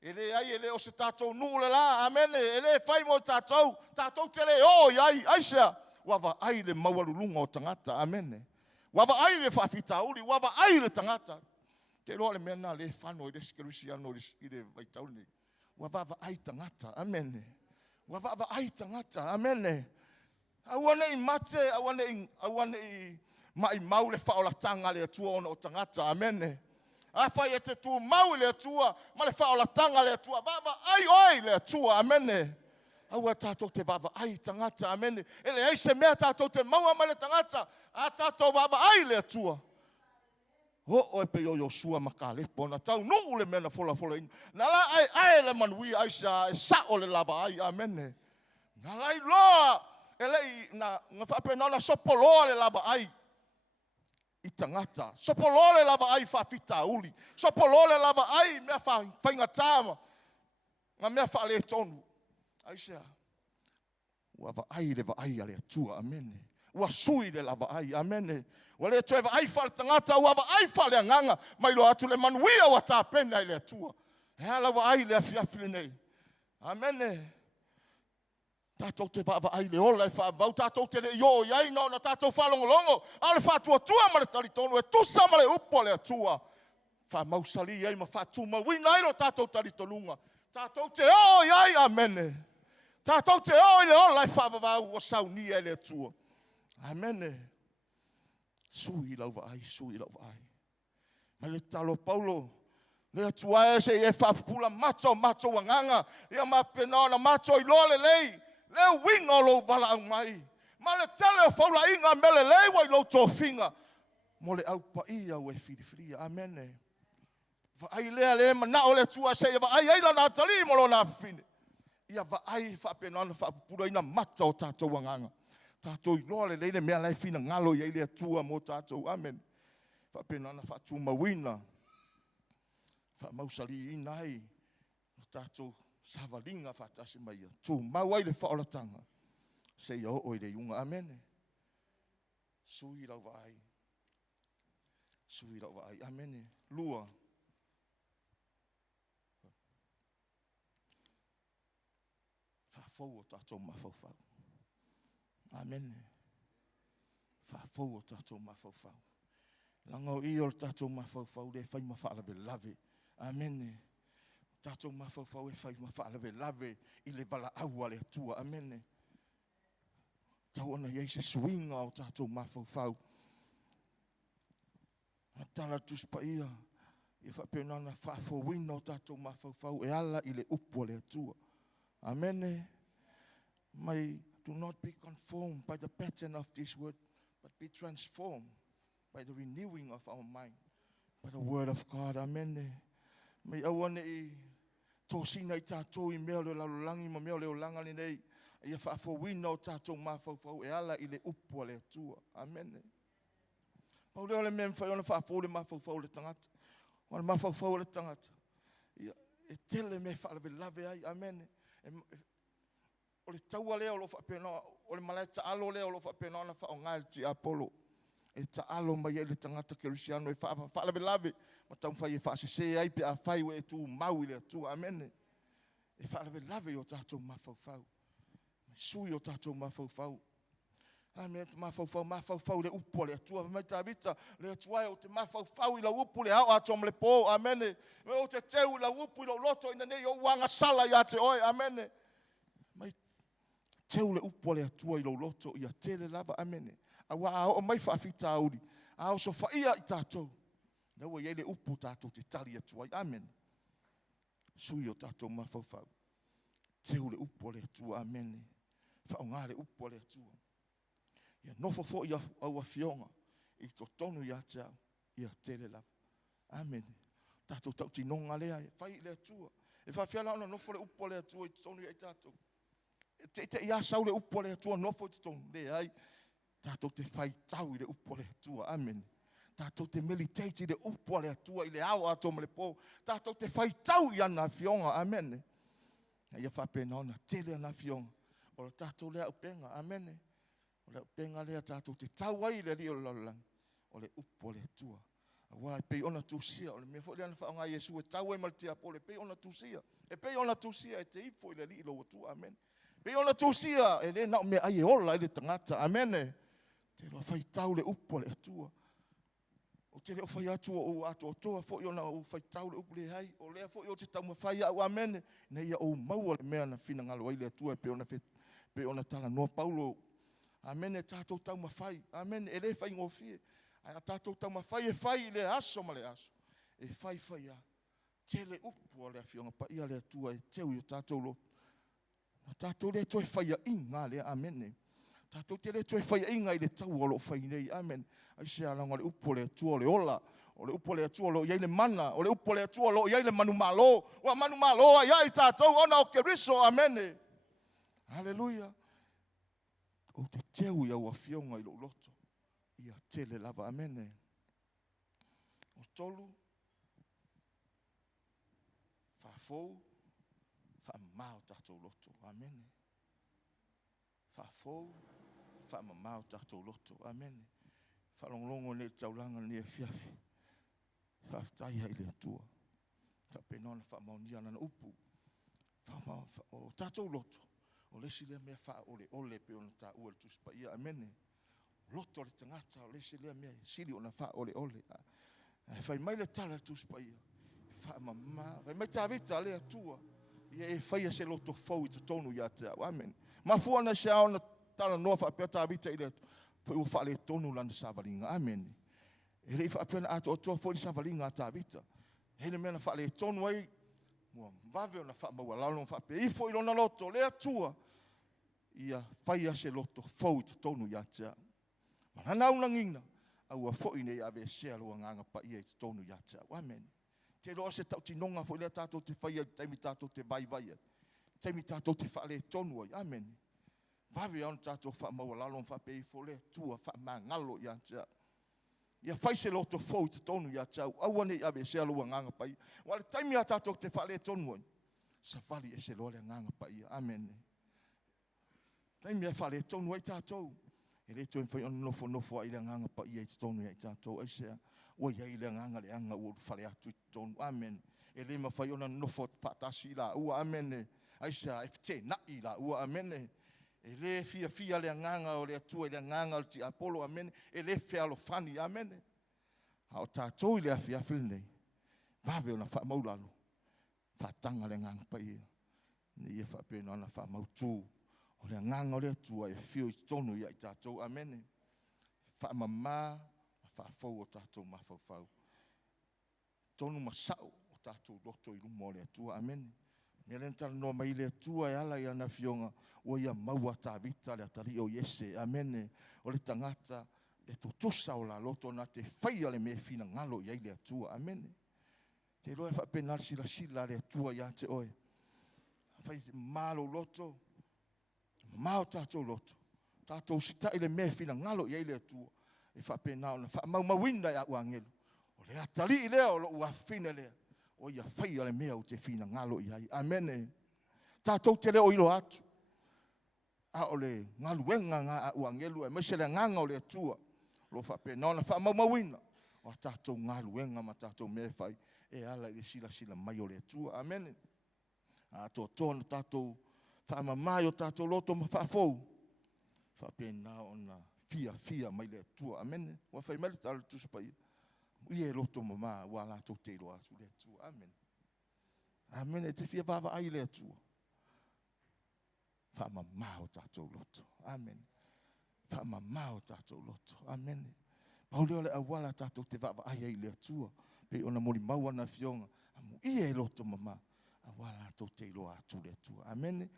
Ele ai ele o se tatou nule la, amen. Ele fai mo tatou tele o ai aisa. Wava ai le mawalulunga o tangata, amen. Wava ai le whawhitauri, wava ai le tangata. Te roa le mena le whano i le skerusiano i le vaitauni. Wava ai tangata, amen. Wava ai tangata, amen. Awane i mate, awane i mai mau le whaolatanga le atua ona o tangata, amen. Awhai e te tu mau le atua, ma le whaolatanga le atua. Wava ai oi le atua, amen. Aua tātou te vava ai tangata, amen. Ele ai se mea tātou te maua ma le tangata, a tātou vava ai le atua. Ho e pe o Joshua makalepo, na tau nuu le mena fola ina. Na la ai le manui ai sa o le lava ai, amen. Na lai loa, ele na ngawhape na sopoloa le lava ai. I tangata. Sopoloa le lava ai whawhita uli. Sopoloa le lava ai mea whaingatama. Nga mea whale tonu. Aisha, wava ai le va ai ale atua, amen. Ua sui le lava ai, amen. Ua le atua ai whale tangata, wava ai whale nganga, mai lo atu le manuia wa tā pena i le atua. Hea lava ai le afiafile nei. Amen. Tātou te wava ai le ola e whaavau, tātou te le io iai no na tātou whalongolongo. Ale whātua tua ma le taritonu, e tusa ma le upo le atua. Whamausali iai ma whātua ma wina ilo tātou taritonunga. Tātou te o iai, amen. Tātou te o ile o lai whaavavau o Sauniga le atua. Amen. Sui lauwa ai. Ma le talo Paulo, le atua e se e whaapula mato wanganga. Ia mapena na mato i lole lei. Le winga lo vala au mai. Ma le tele o whaula inga mele lei wa i lo tō finga. Mo le au pa ia o e whiriwhiria. Amen. Va ai le mana o le tua se va ai la na tali mo lo na fine. Ia va ai fa pena na fa pura ina mata o tatou wanganga. Tatou i loa le mea lai fina ngalo ia le tua mo tatou, amen. Fa pena na fa tu mawina. Fa mausali ina ai. Tatou savalinga fa tasi mai. Tu mawai le whaolatanga. Se ia o le iunga, amen. Sui rau va ai, amen. Lua. Whafau o tātou mawhauwhau. Amen. Whafau o tātou mawhauwhau. Langau I o le tātou mawhauwhau le whai mawhaalawe lave. Amene. Tātou mawhauwhau e whai mawhaalawe lave I le wala aua le atua. Amene. Tau ana iei se swinga o tātou mawhauwhau. A tala tuspa ia. I whapena na whawhawina o tātou mawhauwhau e ala I le upo le atua. Amene. May do not be conformed by the pattern of this word, but be transformed by the renewing of our mind, by the word of God. Amen. May awane I tōsina I tātou I mea le lalulangi, ma mea le olanga ni nei, ia whaafowina o tātou mawhauwhau e ala I le upo le atua. Amen. Pau leo le mea mwhai ona whaafo le mawhauwhau le tangata. Ona mawhauwhau le tangata. E tele me whaalawe lave ai. Amen. O le taua lea o lo whapena, o le malai taalo lea o lo whapena ona whaongai ti Apollo. E taalo mai e le tangata kerisiano e whaalawe lave, ma tau whai e whaasese ai pe a whai we e tu mau I le atu, amene. E whaalawe lave o tātou mawhauwhau. Sui o tātou mawhauwhau. Amen, te mawhauwhau le upo le atua, mai tā vita, le atua o te mawhauwhau I la upo le hao atom le po, amene. Me o te teu I la upo I la loto ina nei o wanga sala ia te oi, amene. Mai teu le upo le atua I lo loto ia tele lava amene. Awa o mai whaafita auri. A o so whaia I tātou. Naua iei le upo tātou te tali atua. Amen. Sui o tātou mawhauwhau. Teu le upo le atua. Amen. Whaonga le upo le atua. Ia nofo fo ia au a fionga. I to tonu ia te au. Ia tele lava. Amen. Tātou tau tinonga lea. Whai le atua. E whawhiala ona nofo le upo le atua I tonu ia I tātou. Te ia sau le upo le atua nofo I tonu. Le ai. Tātou te whai tau I le upo le atua. Amen. Tātou te meditate I le upo le atua I le au atom le po. Tātou te whai tau I ana fionga. Amen. Ia whapena ona tele ana fionga. O le tātou lea upenga. Amen. O le upenga lea tātou te tau ai le li o lalang. O le upo le atua. Wa pe ona tusia. O le mea fo le ana whaonga Yesu e tau ai maltia po le pe ona tusia. E pe ona tusia e te ifo I le li lo atua. Amen. Pe ona tusia e le na me ai ola I le tangata. Amen. Te lo fai tau le upo le atua. O te leo fai atua o atua toa fo I ona o fai tau le upo le hai. O lea fo I o te tau ma fai au amene. Nei ia o maua le mea na fina ngalo ai le atua pe ona tala noa Paulo. Amene tātou tau ma fai. Amene e le fai ngofie. Ai tātou tau ma fai e fai le aso ma le aso. E fai a. Te le upo le afionga pa ia le atua e teu I o tātou lo. Na tātou le toi fai a inga le amene. Tātou te le toi whai inga I le tau o lo whai nei. Amen. Ai se alanga le upo le atua le ola. O le upo le atua lo iai le mana. O le upo le atua lo iai le manu malo. Wa manu malo a iai tātou ona o keriso. Amen. Hallelujah. O te teu ia ua fionga I lo loto. Ia tele lava. Amen. O tolu. Whafou. Whamau tātou loto. Amen. Whafou. Whamamau tātou loto. Amen. Whalonglongo ne taulanga ni e fiafi. Whaftaia I le atua. Whapenona whamaunia na upu. O tātou loto. O lesi lea mea wha ole pe ona tā ua le tuspa ia. Amen. Loto le tangata. O lesi lea mea siri ona wha ole. Whai mai le tala le tuspa ia. Whamama. Whai mai tā vita le atua. Ia e whaia se loto fau I te tonu ia te au. Amen. Mafua na se aona tala noa whapea tā vita I le whai ua wha le tonu lana savalinga. Amen. E rei whapea na ato atua fo I savalinga tā vita. Hele mea na wha le tonu ai. Mua vave o na wha maua lalo whapea. Ifo I lona loto le atua. Ia whaia se loto fau I te tonu ia te au. Mana una ngina. Aua fo I nei ave sea lua nganga pa ia I te tonu ia te au. Amen. Te roa se tau tinonga fo I lea tātou te whaia. Taimi tātou te vai. Taimi tātou te wha le tonu ai. Amen. Vave on tātou wha maua lalo whapea I fo le tua wha maa ngalo ia te au. Ia whai se loto fau I te tonu ia te au. Aua nei ave sea lua nganga pa ia. Wale taimi a tātou te wha le tonu ai. Sa vali e se loa le nganga pa ia. Amen. Taimi e wha le tonu ai tātou. E le tuen whai on nofo ai le nganga pa ia I te tonu ai tātou. Ai sea. Ua iai le nganga le anga ua whale atu I te tonu. Amen. E le ma whai ona nofo whatasi la. Ua amen. Ai sea. E te nai la. Ua amen. E le fia le nganga o le atua le nganga o ti Apollo. Amen. E le fea lo fani. Amen. O tātou i le afiafi nei. Vave ona wha maulalo. Wha tanga le ngang pa ia. Ni ia wha pēna ona wha mautū. O le nganga o le atua e whio i tonu ia i tātou. Amene. Wha mamā. Wha fau o tātou mawhauwhau. Tonu masau o tātou loto i lumo o le atua. Amene. Mea len tala noa mai le atua e ala i ana fionga. O ia maua tā vita le atari o Yese. Amene. O le tangata. E to tosa o la loto na te whaia le me fina ngalo i le atua. Amene. Te loe wha penal sila le atua ia te oe. Whai malo loto. Mao tātou loto. Tātou sita i le me fina ngalo i le atua. E wha penal na wha maumawinda ia uangelu. O le atali i lea o lo ua fina lea. O ia whaia le mea o te fina ngalo i ai. Amene. Tātou te leo ilo atu. A o le ngaluenga ngā a uangelu. E mese le nganga o le atua. Lo wha penal na wha maumawinda. O tātou ngaluenga ma tātou me whai. E ala i le sila mai o le atua. Amene. A tō tōna tātou whaamamai o tātou loto ma whaafou. Whapena o na fia mai le atua. Amene. Wa whai mele tālu tusapai. Ia e loto mama wa la tō te roa su le atua. Amene. Amene. Te fia vava ai le atua. Whaamamai o tātou loto. Amene. Whaamamai o tātou loto. Amene. Pauleo le awala tātou te vava ai le atua. Pe ona mori maua na fionga. Amu ia e loto mama. Awala tō te iloa atu le atua. Amene.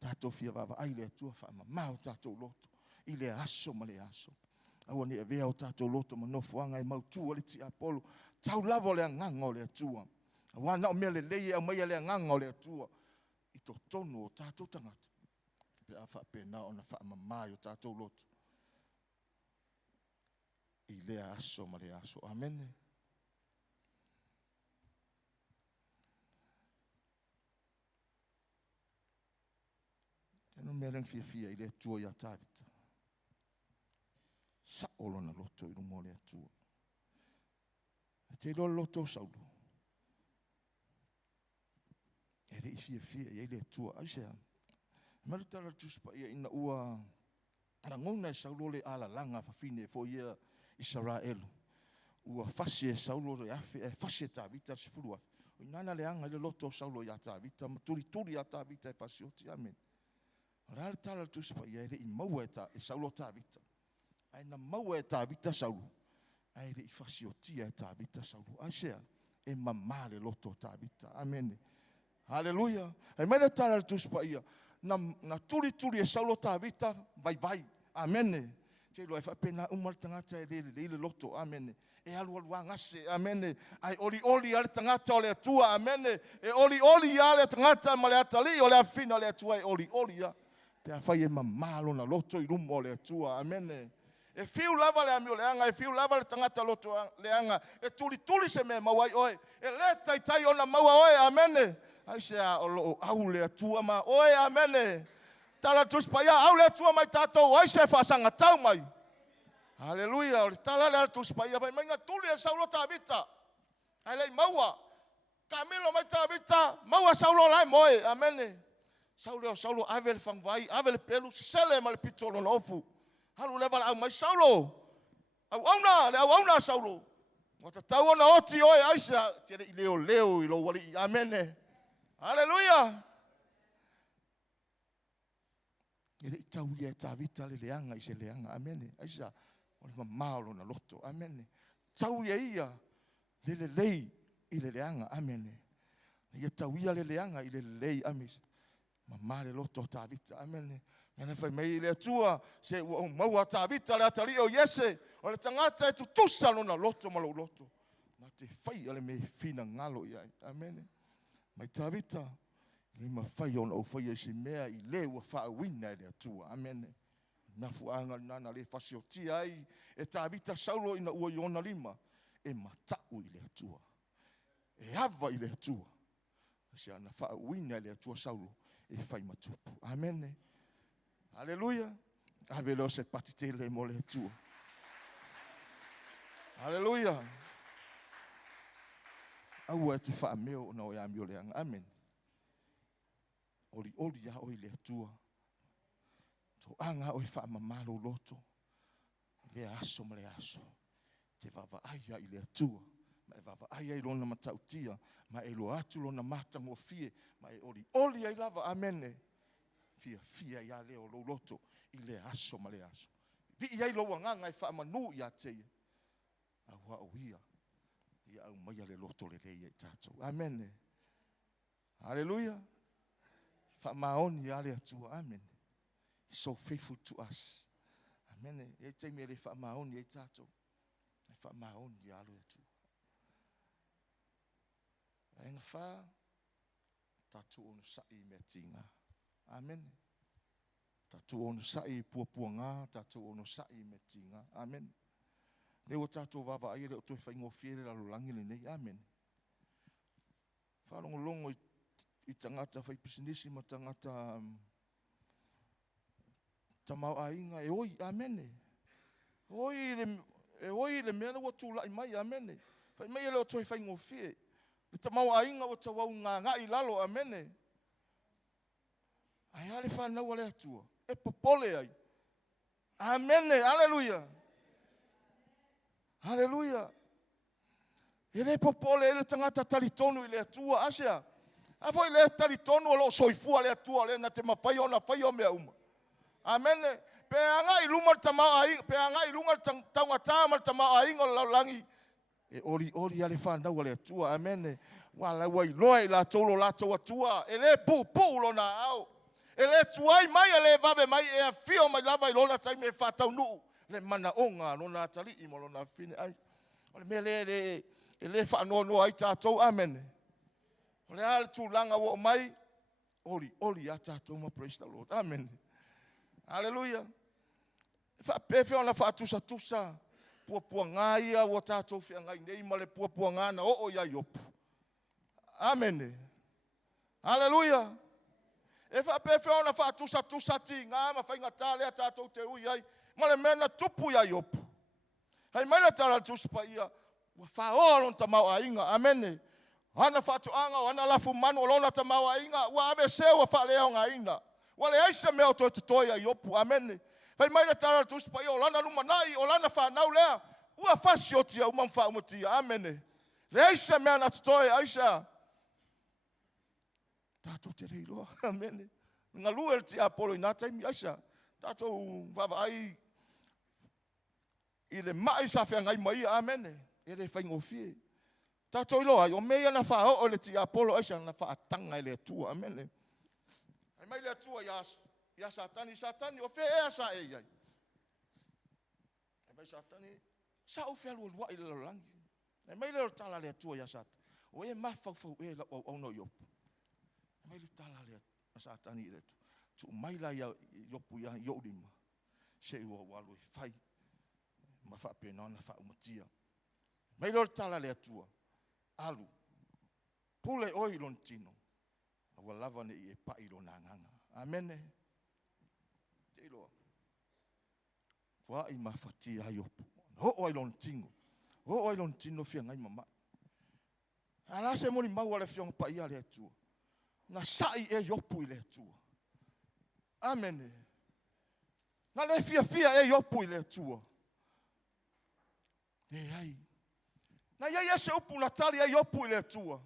Tātou fia vava ai le atua. Whaamamai o tātou loto. I le aso ma le aso. Aua ni e vea o tātou loto ma nofuanga i mautua le ti apolo. Tau lavo le anganga o le atua. Awa na o mea le leie au maia le anganga o le atua. I tō tonu o tātou tangata. Pe a whapena o na whaamamai o tātou loto. I le aso ma le aso. Amene. Tēnā mea reng fia i le atua i a tāwita. Sa olo na loto i rumo le atua. E te ilo loto saulo. E le i fia i le atua. Aisea, maritara tuspa ia ina ua na ngona e saulo le ala langa fafine fo ia Israelu. Ua fasi e saulo le afe, e fasi e tāwita se furu afe. O inana le anga le loto saulo i a tāwita, ma turi a tāwita e fasi oti, amen. Rāle tala tuspa ia ele i maua e saulo tāwita. Ai na maua e tāwita saulo. Ai ele i fasi o tia e tāwita saulo. Aisea, e mamale loto tāwita. Amen. Haleluia. Ai mele tala tuspa ia. Na turi e saulo tāwita, vai. Amen. Te loe whapena umar tangata e le loto. Amen. E alu angase. Amen. Ai oli ale tangata o le atua. Amen. E oli ale tangata ma le atali o le afina o le atua e oli ya. Te awhai e mamalo na loto i rumo o le atua. Amen. E fiu lava le amio le anga, e fiu lava le tangata loto le anga. E tuli se me mawai oe. E le tai ona maua oe. Amen. Ai sea o lo au le atua ma oe. Amen. Tala tuspa ia au le atua mai tātou. Ai se whasanga tau mai. Haleluia. O le tala le tuspa ia. Vai mainga tuli e saulo tāwita. Ai lei maua. Kamilo mai tāwita. Maua saulo lai moe. Amen. Saulo ave le whangvai, ave le pelu, sele ma le pitolo na ofu. Halu lewa au mai saulo. Au auna saulo. Wata tau ona oti oe aisa. Tere i leo i lo wali i amene. Haleluia. Ere i tau ia e tāwita le leanga i se leanga. Amene. Aisa. Ole ma maolo na loto. Amene. Tau ia le lei i le leanga. Amene. Ia tau ia le leanga i le lei. Amis. Mamare loto tāwita. Amen. Mene whai mei le atua. Se maua tāwita le atari o Yese. O le tangata e tutusa lona loto malo loto. Na te whai ale me fina ngalo iai. Amen. Mai tāwita. Ni ma whai ona o whai e si mea i le ua whaawina le atua. Amen. Na fuanga nana le whasio tia ai. E tāwita saulo ina ua i ona lima. E matau i le atua. E hava i le atua. Se ana whaawina le atua saulo. E fai matupu. Amen. Haleluia. Ave lo se patitele mo le atua. Haleluia. Aua te wha meo na o ia mio leanga. Amen. Oli ya o i le atua. To anga o i wha mamalo loto. Le aso ma le aso. te whawaaia i le atua, ma e whawaaia i lona matautia, ma e lo atu lona matango fie, ma e oli ai lava, amene. Fia ia leo lo loto, i le aso ma le aso. Vi iai lo wanganga i whaamanu ia teia. A wao ia au maia le loto le leia i tātou. Amen. Hallelujah. Whaamaoni ia le atua. Amen. He's so faithful to us. Amen. E te me le whaamaoni i tātou. E whaamaoni ia le atua. E ngā wha, tātou onu sai me tinga. Amen. Tātou onu sai pua ngā, tātou onu sai me tinga. Amen. Leo tātou wawa ai leo toi whaingo fiere la lulangi le nei. Amen. Whanongo longo i tangata whai pisinisi ma tangata tamau ainga e oi. Amen. E oi le mea leo tū lai mai. Amen. Whai mai leo toi whaingo fiere. Le tamau ainga o ta wau ngā i lalo. Amen. Ai ale whanau ale atua. E popole ai. Amen. Hallelujah. Hallelujah. Ele popole ele tangata talitonu ile atua asia. Afo ile talitonu lo soifua le atua le na te mafai ona fai o mea uma. Amen. Pe anga iluma tama ai, pe anga ilunga tanga tama tama ai ngol langi. E ori ale whanau ale atua. Amen. Wala wai loa la tolo la toa tua. Ele pu lo na au. Ele tuai mai ele vave mai e fio mai lava i lona tai me whatau nuu. Le mana onga lona tali i mo lona fine ai. Ole me ele whanono ai tātou. Amen. Ole ale tūlanga wo mai. Ori a tātou ma praise the Lord. Amen. Hallelujah. Whapefe ona whaatusa. Pua ngā ia wo tātou whia ngai nei ma le pua ngā na o ia yopu. Amen. Hallelujah. E whapefe ona whaatusa ti ngā ma whainga tāle a tātou te ui ai. Ma le mena tupu ia yopu. Hei maila tala tuspa ia. Wa whaoron ta mau ainga. Amene. Hana whatu anga, hana lafu manu olona ta mau ainga. Wa abe sewa whaleo ngā ina. Wa le aise mea o toi tutoia yopu. Amene. Hei maila tala tuspa ia. Olana luma nai, olana whanau lea. Ua whasiotia umam whaumatia. Amene. Le aise mea na tutoia aisa. Tātou te reiroa. Amene. Ngā lua el ti apolo i nā taimi aisa. Tātou wawa ai i le mai sa whea ngai mai, amen. E le whaingo fie. Tātou ilo ai, o mea na wha o le ti apolo aisa na wha atanga i le atua, amen. Ai mai le atua ia satani, o whea ea sa e iai. Ai mai satani, sa o whea lua i le lorangi. Ai mai le tala le atua ia satani. O e mawhau e la au no yopu. Ai mai le tala le satani i le atua. Tu maila ia yopu ia yorima. Se ua walu i whai. Ma wha pena na wha umatia. Mai lor tala le atua. Alu. Pule oi lon tino. Awa lava ne i e pai lo nanganga. Amene. Te iloa. Wa i ma whatia a yopu. Ho oi lon tino. Ho oi lon tino fia ngai mama. Ala se moni mau ale fionga pai a le atua. Na sai e yopu i le atua. Amen. Na le fia e yopu i le atua. E ai. Na ia se upu na tali e yopu i le atua.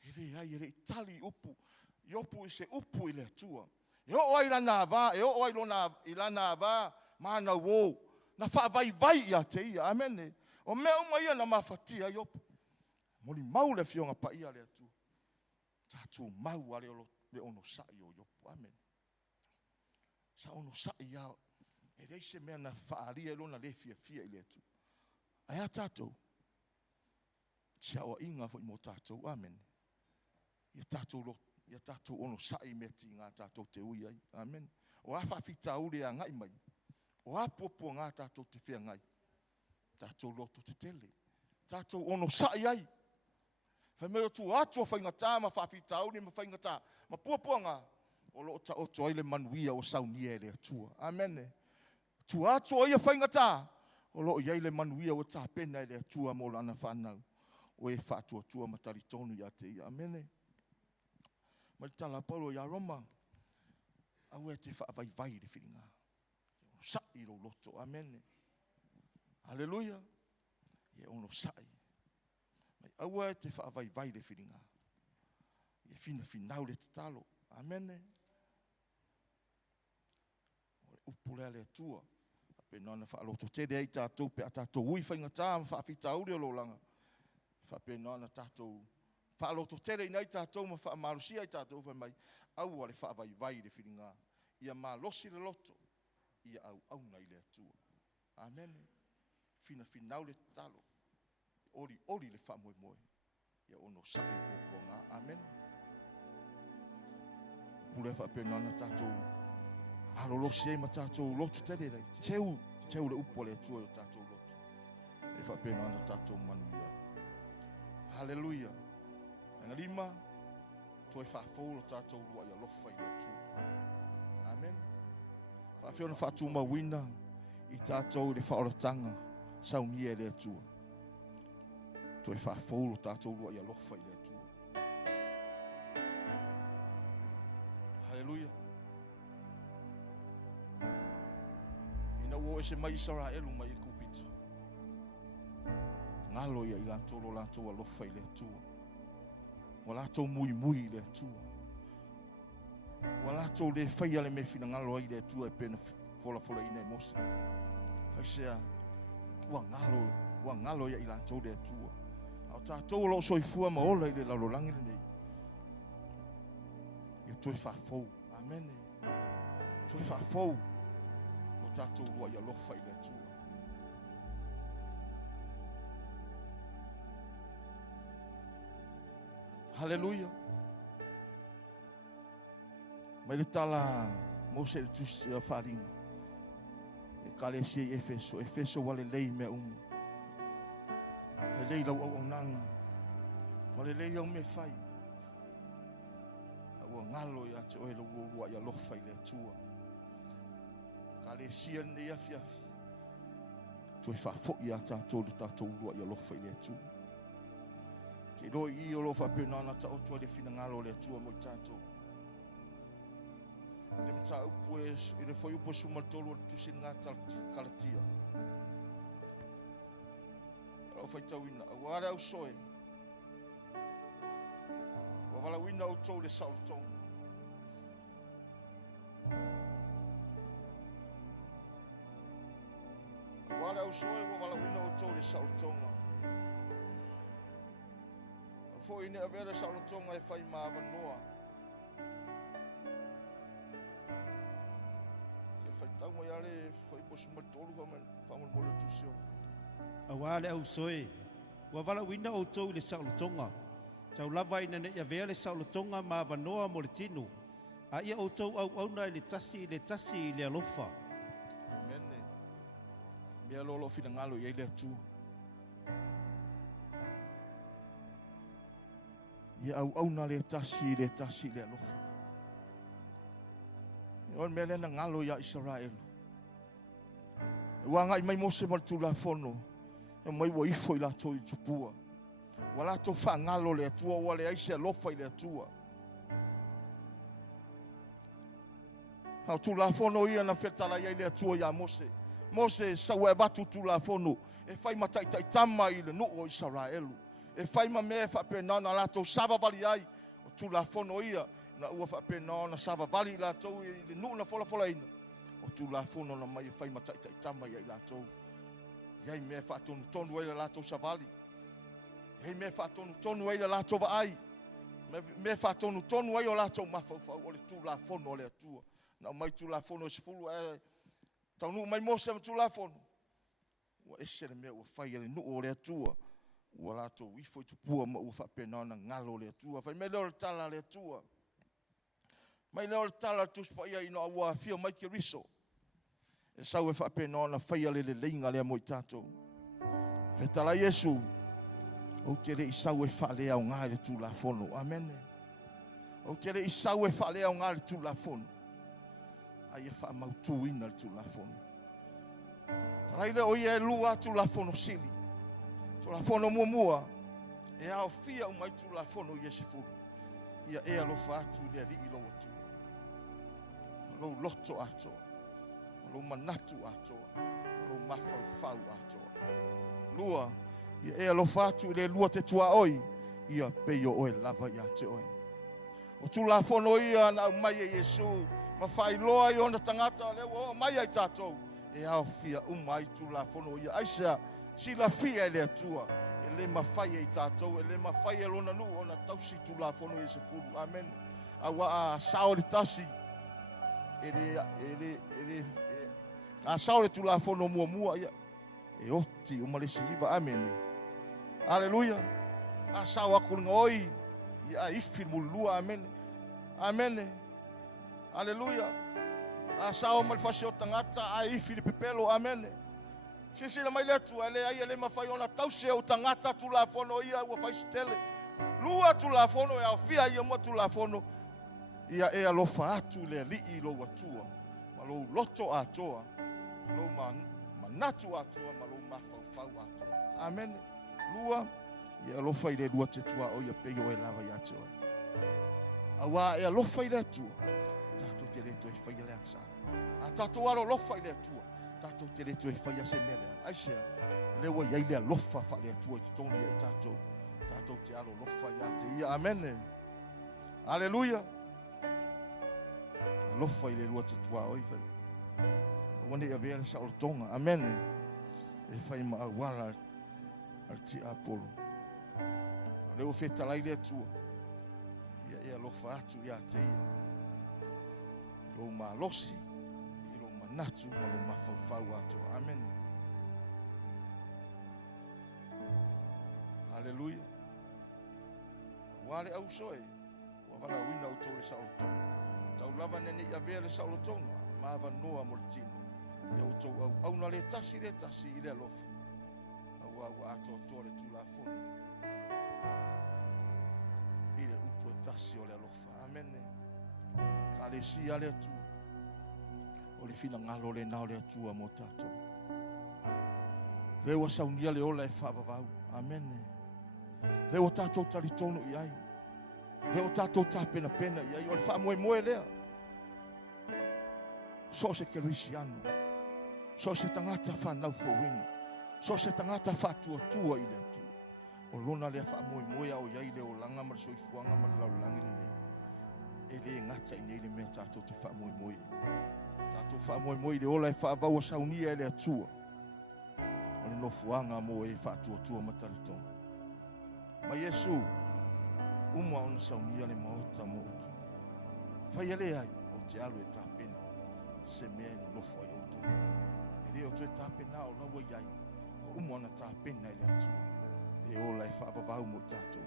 E le ai, e le tali upu. Yopu i se upu i le atua. E o ai lana ava, e o ai lana ava, mana wo. Na wha vai ia te ia, amen. O mea uma ia na mawhatia yopu. Moni mau le fionga pa ia le atua. Tātou mau ale le ono sai o yopu, amen. Sa ono sai ia, e reise mea na whaaria lona le fia i le atua. Ai a tātou, sia o inga fo i mo tātou, amen. Ia tātou ono sai mea ti ngā tātou te ui ai, amen. O a whawhita ure a ngai mai, o a popua ngā tātou te whia ngai, tātou loto te tele, tātou ono sai ai. Whai mea tu atua whaingatā, ma whawhita ure, ma whaingatā, ma popua ngā, o lo ta o toile manuia o Sauniga le atua, amen. Tu atua ia whaingatā, o lo iai le manuia o tā pena le atua mo lana whanau. O e whātua tua matari tonu ia te ia. Amene. Mai tala polo ia Roma. Au e te whaavai vai le whiringa. Sa i lo loto. Amene. Haleluia. Ia ono sai. Mai aua te whaavai le whiringa. Ia fina finau le tatalo. Amene. Upulea le tua. Pe nana whaaloto tere ai tātou pe a tātou ui whainga tā, whaafita auri o lo langa. Whape nana tātou whaaloto tere i nei tātou ma whaamarusia i tātou whai mai. Au ale whaavai le whiringa. Ia mā losi le loto. Ia au nei le tua. Amene. Fina finau le talo. Ori le wha moe moe. Ia ono sai poponga. Amen. Pule whape nana tātou. Halo losi e ma tātou lotu tere rei. Teu le upo le tua o tātou lotu. E whape nana tātou manuia. Hallelujah. Nga lima. Toi whafolo tātou lua ia lofa i le tua. Amen. Whawhiona whatu mawina. I tātou le whaoratanga. Sauniga le tua. Toi whafolo tātou lua ia lofa i le tua. Hallelujah. Ina ua se mai Israelu mai e kupito. Ngalo ia i lantolo lantou alofa i le tua. Wa latou mui le tua. Wa latou le whaia le mewhina ngalo ai le tua e pena fola i ne mosa. Haisea, wa ngalo ia i lantou le tua. Au tātou lo soifua ma ola i le lalolangi le nei. Ia toi whafou. Amen. Toi whafou. O tātou lua ia lofa i le tua. Hallelujah. Mai le tala Mose le tusi a wharinga. E kale si e Efeso wale lei mea umu. E lei lau au nanga. Wale lei au me whai. Ua ngalo ia te oe lua ia lofa i le tua. Kale si ane ia fiafi. Toi whafo ia tātou lua ia lofa i le tua. Ke roi i o lo whapenana ta o tua le fina ngalo le tua mo tātou. Le mta upu e le foi upo sumatolo o tusi ngā kalatia. O whai tauina, o ara au soe. O wala wina o tau le sautonga. O ara au soe, o wala wina o tau le sautonga. Fo ine a vera sautonga e whai maawa noa. Tau mai ale foi posu matolu famal mole tusio. Awale au soe. Wa wala wina o tau le sautonga. Tau lava ina ne ia vea le sautonga ma vanoa mo le tinu. A ia o tau au na le tasi le alofa. Amene. Mea lolo fina ngalo ia le atu. Ia au na le tasi le alofa. On mele na ngalo ya Israel. Wa ngai mai Mose mal tu la fono. E mai wo ifo ila to i tupua. Wala to fa ngalo le tua wale aise lofa ile tua. Ha tu la fono ia na fetala ia ile tua ya Mose. Mose sawe batu tu la fono. E fai matai tai tama ile no o Israel. E fai ma me fa pena na la to sava vali ai. O tu la fono ia na ua fa pena na sava vali la to ile no na fola ina. O tu la fono na mai fai matai tai tama ia la to. Ia me fa tonu ia la to savali. Hei me fa tonu ai la to vai. Me fa tonu ai o la to mafa o le tu la fono le tua. Na mai tu la fono se fulu e tau mai Mose tu la fono. Wa ese me o fai le no o le tua. Wa la to wi foi tu pua ma o fa pena na ngalo le tua. Fai me le tala le tua. Mai le tala tu spa ia ina wa fio mai ki riso. E sau e fa pena na fai le leinga le mo tato. Fetala Yesu. O tere i sau e whale au ngāre tū la fono. Amen. O tere i sau e whale au ngāre tū la fono. Ai e wha mautu ina tū la fono. Taraile o ia e lua tū la fono sili. Tū la fono mua. E ao fia umai tū la fono i e se furu. Ia e alofa atu lea li i loa tū. Lo loto atoa. Lo manatu atoa. Lo lo mafau atoa. Lua, ia e alofa atu le lua te tua oi, ia peio oe lava ia te oi. O tula fono ia na mai e Yesu, ma fai loa i ona tangata le o mai ai tatou. E ao fia umai tula fono ia aisa sila fia le atua. E le mafai ai tatou, e le mafai e lona nu ona tausi tula fono ia se fulu. Amen. Awa a sao le tasi. A sao le tula fono mua ia. E oti o malesi iva. Amen. Aleluia. A sao akuringa oi. Ia ifi mulua. Amen. Amen. Aleluia. A sao malfasi o tangata. A ifi le pepelo. Amen. Sisi la mai letu. Ale ai le mafai ona tause o tangata tula fono ia ua faisitele. Lua tula fono e au fia ia mua tula fono. Ia e alofa atu le lii lo atua. Ma lo loto atoa. Lo manatu atoa. Ma lo mafaufau atoa. Amen. Lua. Ia alofa i le lua te tua o ia peio e lava ia te oi. Awa e alofa i le atua. Tato te reto e whaia le aksara. A tato alo lofa i le atua. Tato te reto e whaia se mele. Aisea. Lewa iai le alofa wha le atua i te toni e tato. Tato te alo lofa ia te ia. Amen. Aleluia. Alofa i le lua te tua oi whai. Wane ia vea le sa o tonga. Amen. E whai maa wala al ti apolo. Leo feta lai le atua. Ia e alofa atu ia te ia. Lo ma losi. I lo manatu. Ma lo mafaufau atu. Amen. Aleluia. Wale au soe. Wawala wina uto le saulotonga. Tau lava nene ia vea le saulotonga. Maava noa mortino. Ia uto au na le tasi i le alofa. Au ato tore tula fono. Ile upo tasi o le alofa. Amen. Kale si ale atu. O le fina ngalo le nao le atua mo tato. Lewa saunia le ola e whavavau. Amen. Lewa tato talitonu i ai. Lewa tato tapena pena i ai. O le wha moe lea. So se kerisiano. So se tangata whanau fowinga. So se tangata fatua tua i le atua. O lona lea wha moe au iai leo langa ma le soifuanga ma le laulangi le. E le ngata i nei le mea tato te wha moe. Tato wha moe le ola e wha vau a saunia e le atua. O le nofuanga mo e wha tua mataritonga. Ma Yesu, uma ona saunia le maota mo utu. Whai ele ai o te alu e tāpena. Se mea ino lofo ai autu. E reo tue tāpena o lawa iai. Umona tāpena i le atua. E ola e whaavavau mo tātou.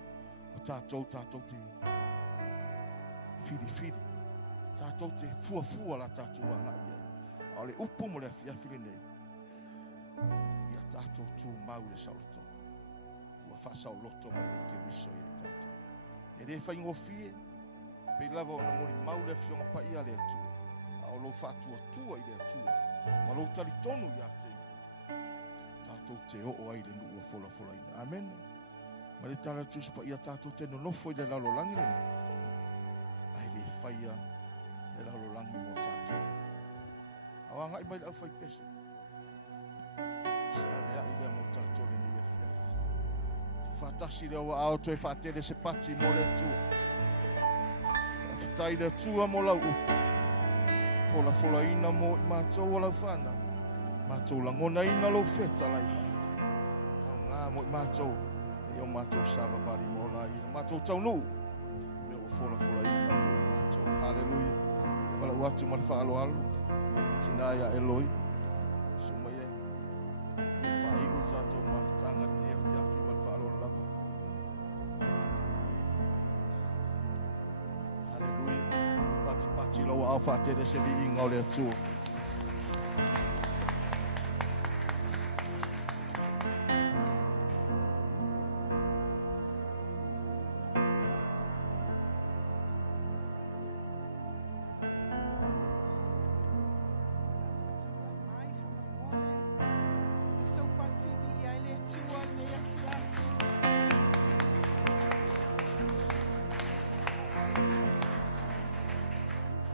O tātou te fili. Tātou te fua la tātou anga iai. A le upu mo le afiafili nei. Ia tātou tū mau le sauloto. Ua whasau loto mai e ke riso i e tātou. E re whaingo fie. Pei lava o na moni mau le fionga pa ia le atua. A o lo whatua tua i le atua. Ma lo tali tonu ia te. Tātou te o ai le nua fola ina. Amen. Ma le tala tusi pa ia tātou te nonofo i le lalo langi le. Ai le whaia le lalo langi mo tātou. Awanga i mai au whai pese. Se avea i le mo tātou le ni e fiafi. Whatasi le o ao toi whatele se pati mo le tua. Se awhitai le tua mo lau upu. Fola ina mo i mātou o lau whana. Mātou langona ina lau feta lai mai. Ngā mo i mātou. E o mātou sava vari mo lai. Mātou taunu. Me o fola ina mo i mātou. Hallelujah. Wala uatu ma le whaaloalo. Tinaia Eloi. Suma ye. E whaigu tātou mawhitanga ni e whiafi ma le whaaloalo lava. Hallelujah. Pati lau au whatere se vi inga o le atua.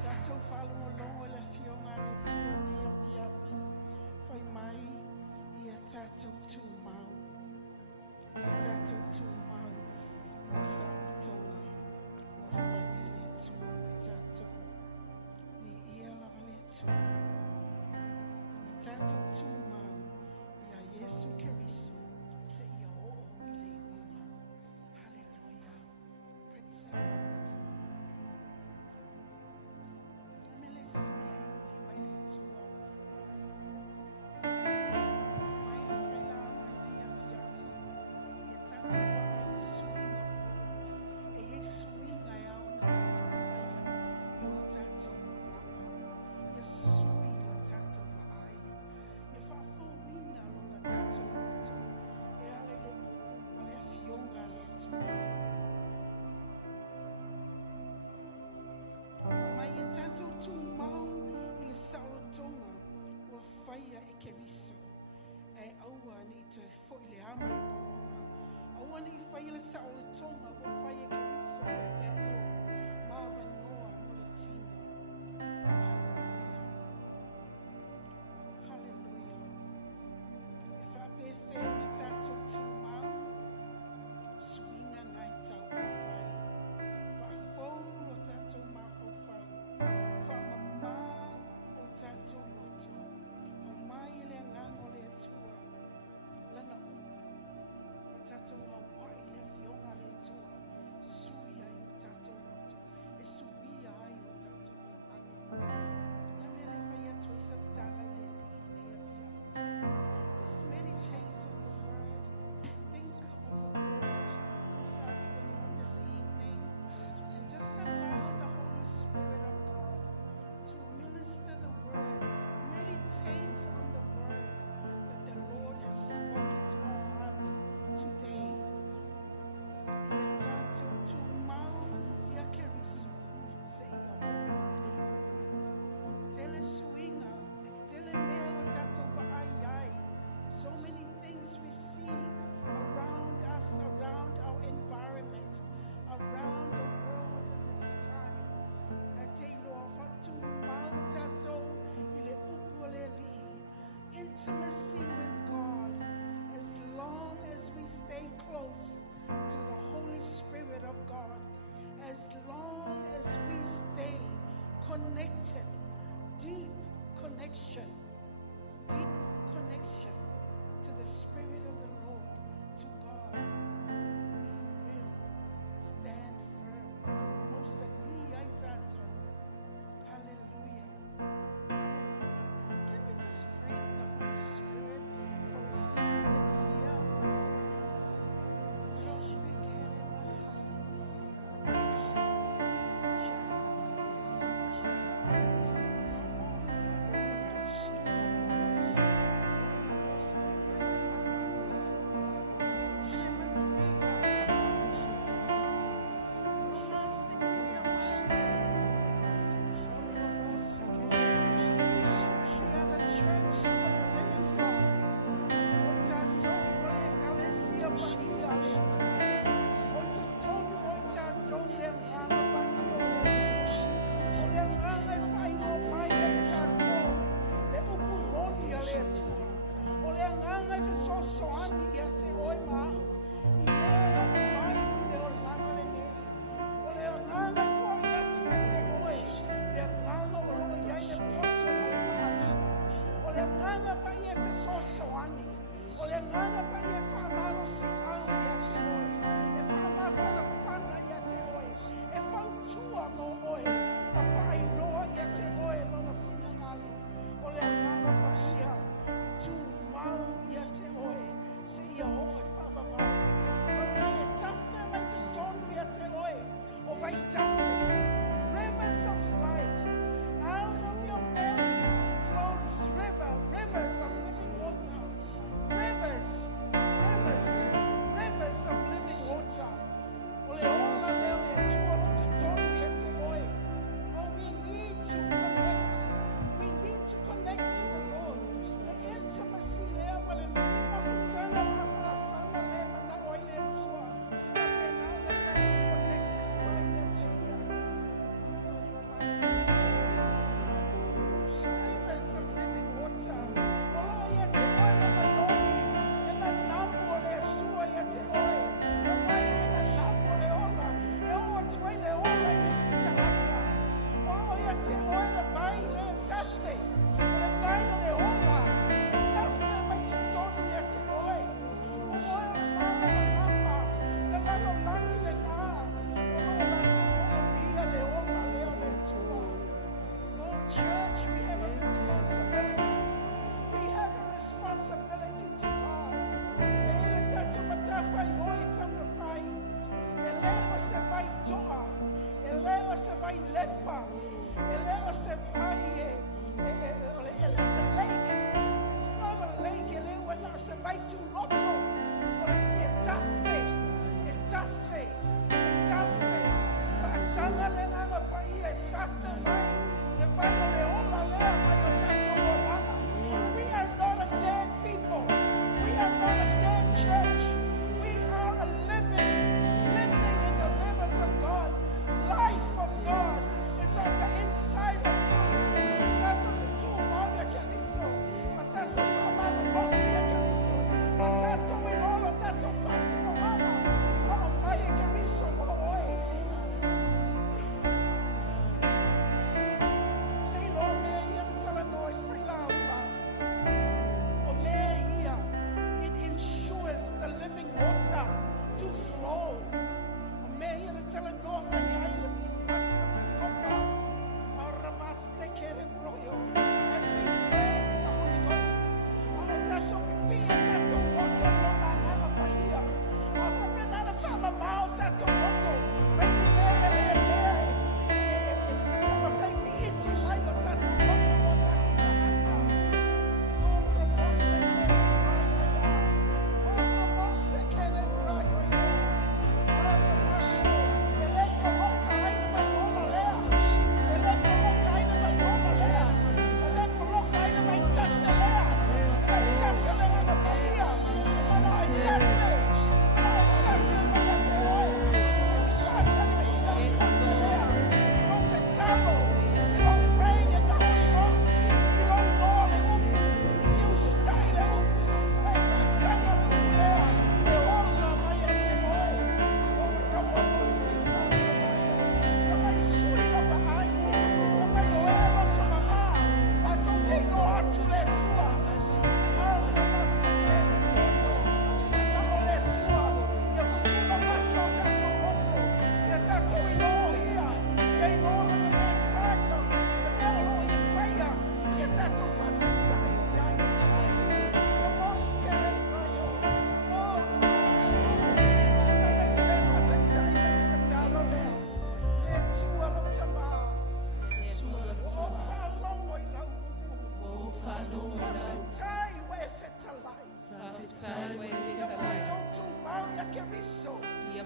Tatou whalongo le fionga le tua ni a fiafi. Whai mai tātou tū mau. Ia tātou tū mau. Ia sautonga. Ua whai e le tū mai tātou. I ia lava le tū. I tātou tū mau. Ia Yesu Keriso. Se ia o i le uma. Hallelujah. Praise the Lord. Mele sia i uli mai le tū. Intimacy with God, as long as we stay close to the Holy Spirit of God, as long as we stay connected, deep connection to the Spirit of the Lord, to God, we will stand firm. Hallelujah. Can we just pray in the Holy Spirit for a few minutes here?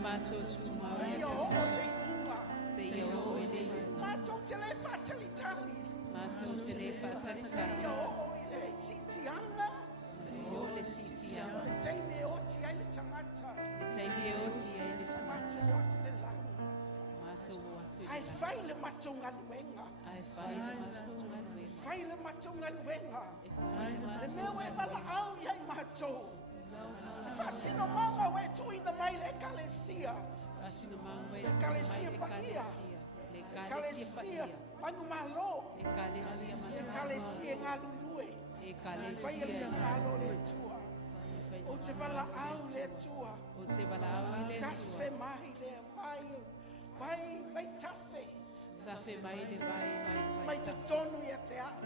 mātou tu mau Say ia yo ka o pisi. le inga. Se ia o e le iunga. Mātou te le whatali tali. Mātou te le Say whataritanga. yo o i le sitianga. Se o le sitianga. Le teime o ti ai le tangata. Le teime o ti ai le tamata. Mātou o te le langi. Mātou o atu Ai i le whai le matunga luenga. ai whai le mātou anue. Whai le matunga luenga. E whai le Le mātou mea e wala au iai mātou. Whasino mama we tuina mai le kalesia. Asino mangwe. Le kalesia pa ia. Le Kalesia kalesia pa ia. manu malo. E kalesia Le mana. kalesia ngā lulue. E Whai e kalesia whenalo le tua. O te wala au le tua. o te walau i le Tafe tua. mai le vai. Vai tafe. Safe mai le vai mai Mai te tonu ia te au.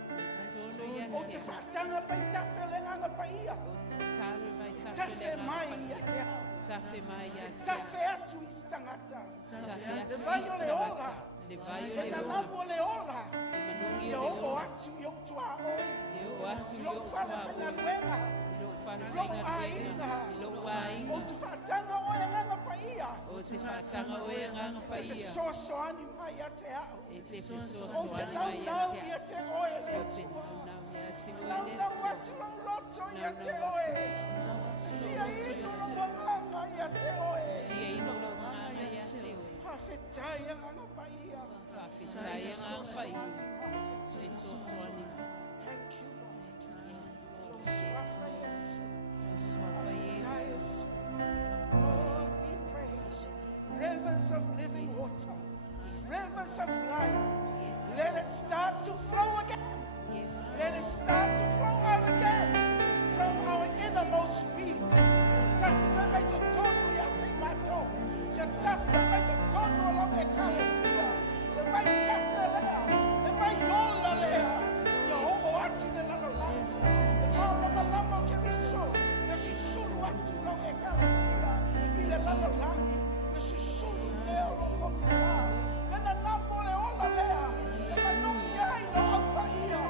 Tono ia O te whatanga vai tafe le nganga pa ia. O te talo vai tafe Tafe le mai ngā ia te au. Tafe mai ia te Tafe atu i stangata. Tafe Le atu vai o i le ola. stangata. Le vai o Le le ola. nanamu le ola. Le manungi Ia o le o ola. atu i o tua oi. Le o atu i Lo o whale tua whainga oi. luenga. Lo whana Lo whainga ainga. luenga. Lo ainga. O te whatanga o e nganga pa ia. O te whatanga o e nganga pa Te ia. soasoani mai a te au. E te peso O te soani mai nau a ia te te oe le O te tua. nau ia te o Nau le nau tua. atu lau loto ia te oe. Fia inu lo wanganga ia te oe. Ia ino lo nganga ia te oe. Hawhetai a nganga pa ia. Whawhitai a ngā whai. Te soani. Thank you, Lord. Yes, Lord. Suafa Yesu. O suafa Yesu. Hawhetai Yesu. Lord, we pray. Rivers of living water. Rivers of life. Let it start to flow again. Yes, Let it start to flow out again from our innermost beings. Tafe mai te tonu ia te mato. Ia tafe mai te tonu alo e kalesia. Le mai tafe lea. Le mai yola lea. Ia homo ati le lalo langi. Le mau lama lama ke miso. Ia si sulu atu lo e kalesia. I le lalo langi. Ia si sulu lea lo mo ki sa. Le na namo le ola lea. Le manomi ai lo apa ia.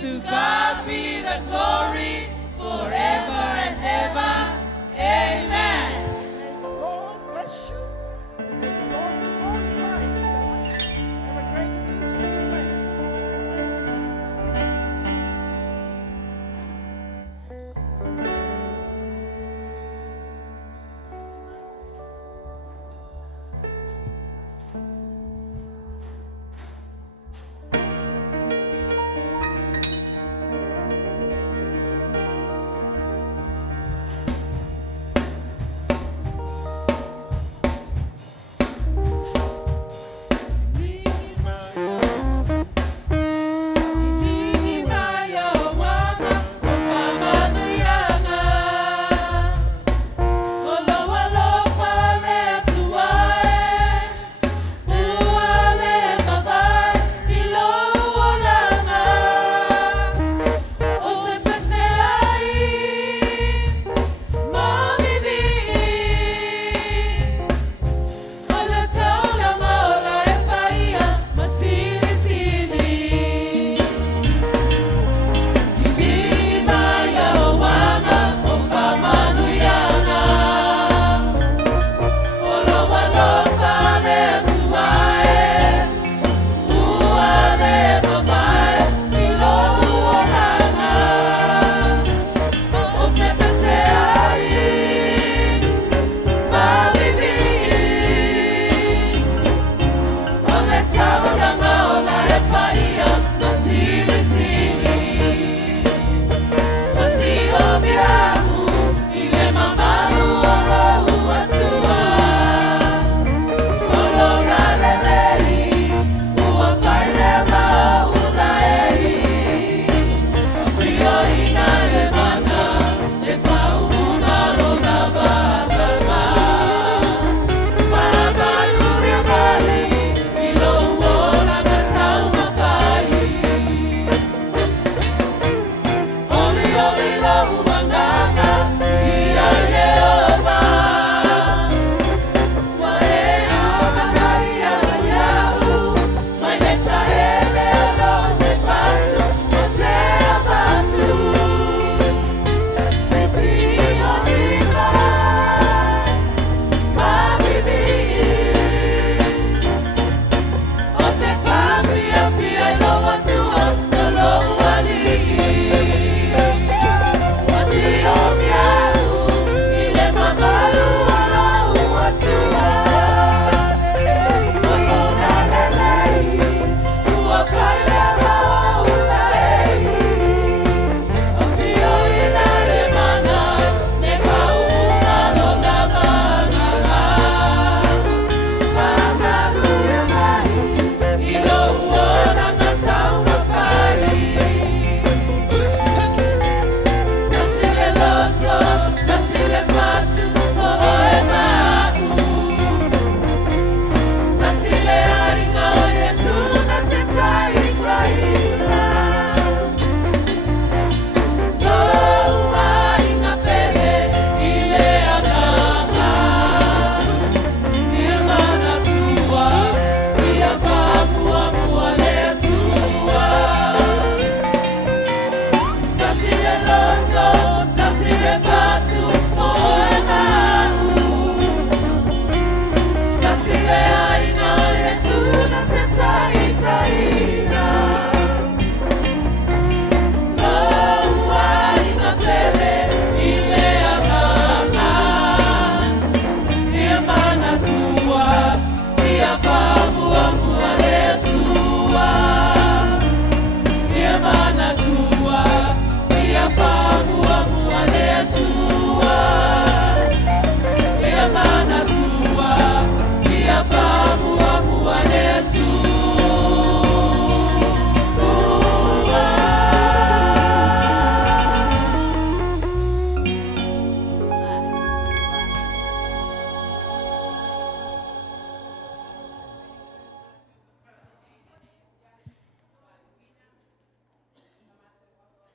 To God be the glory forever.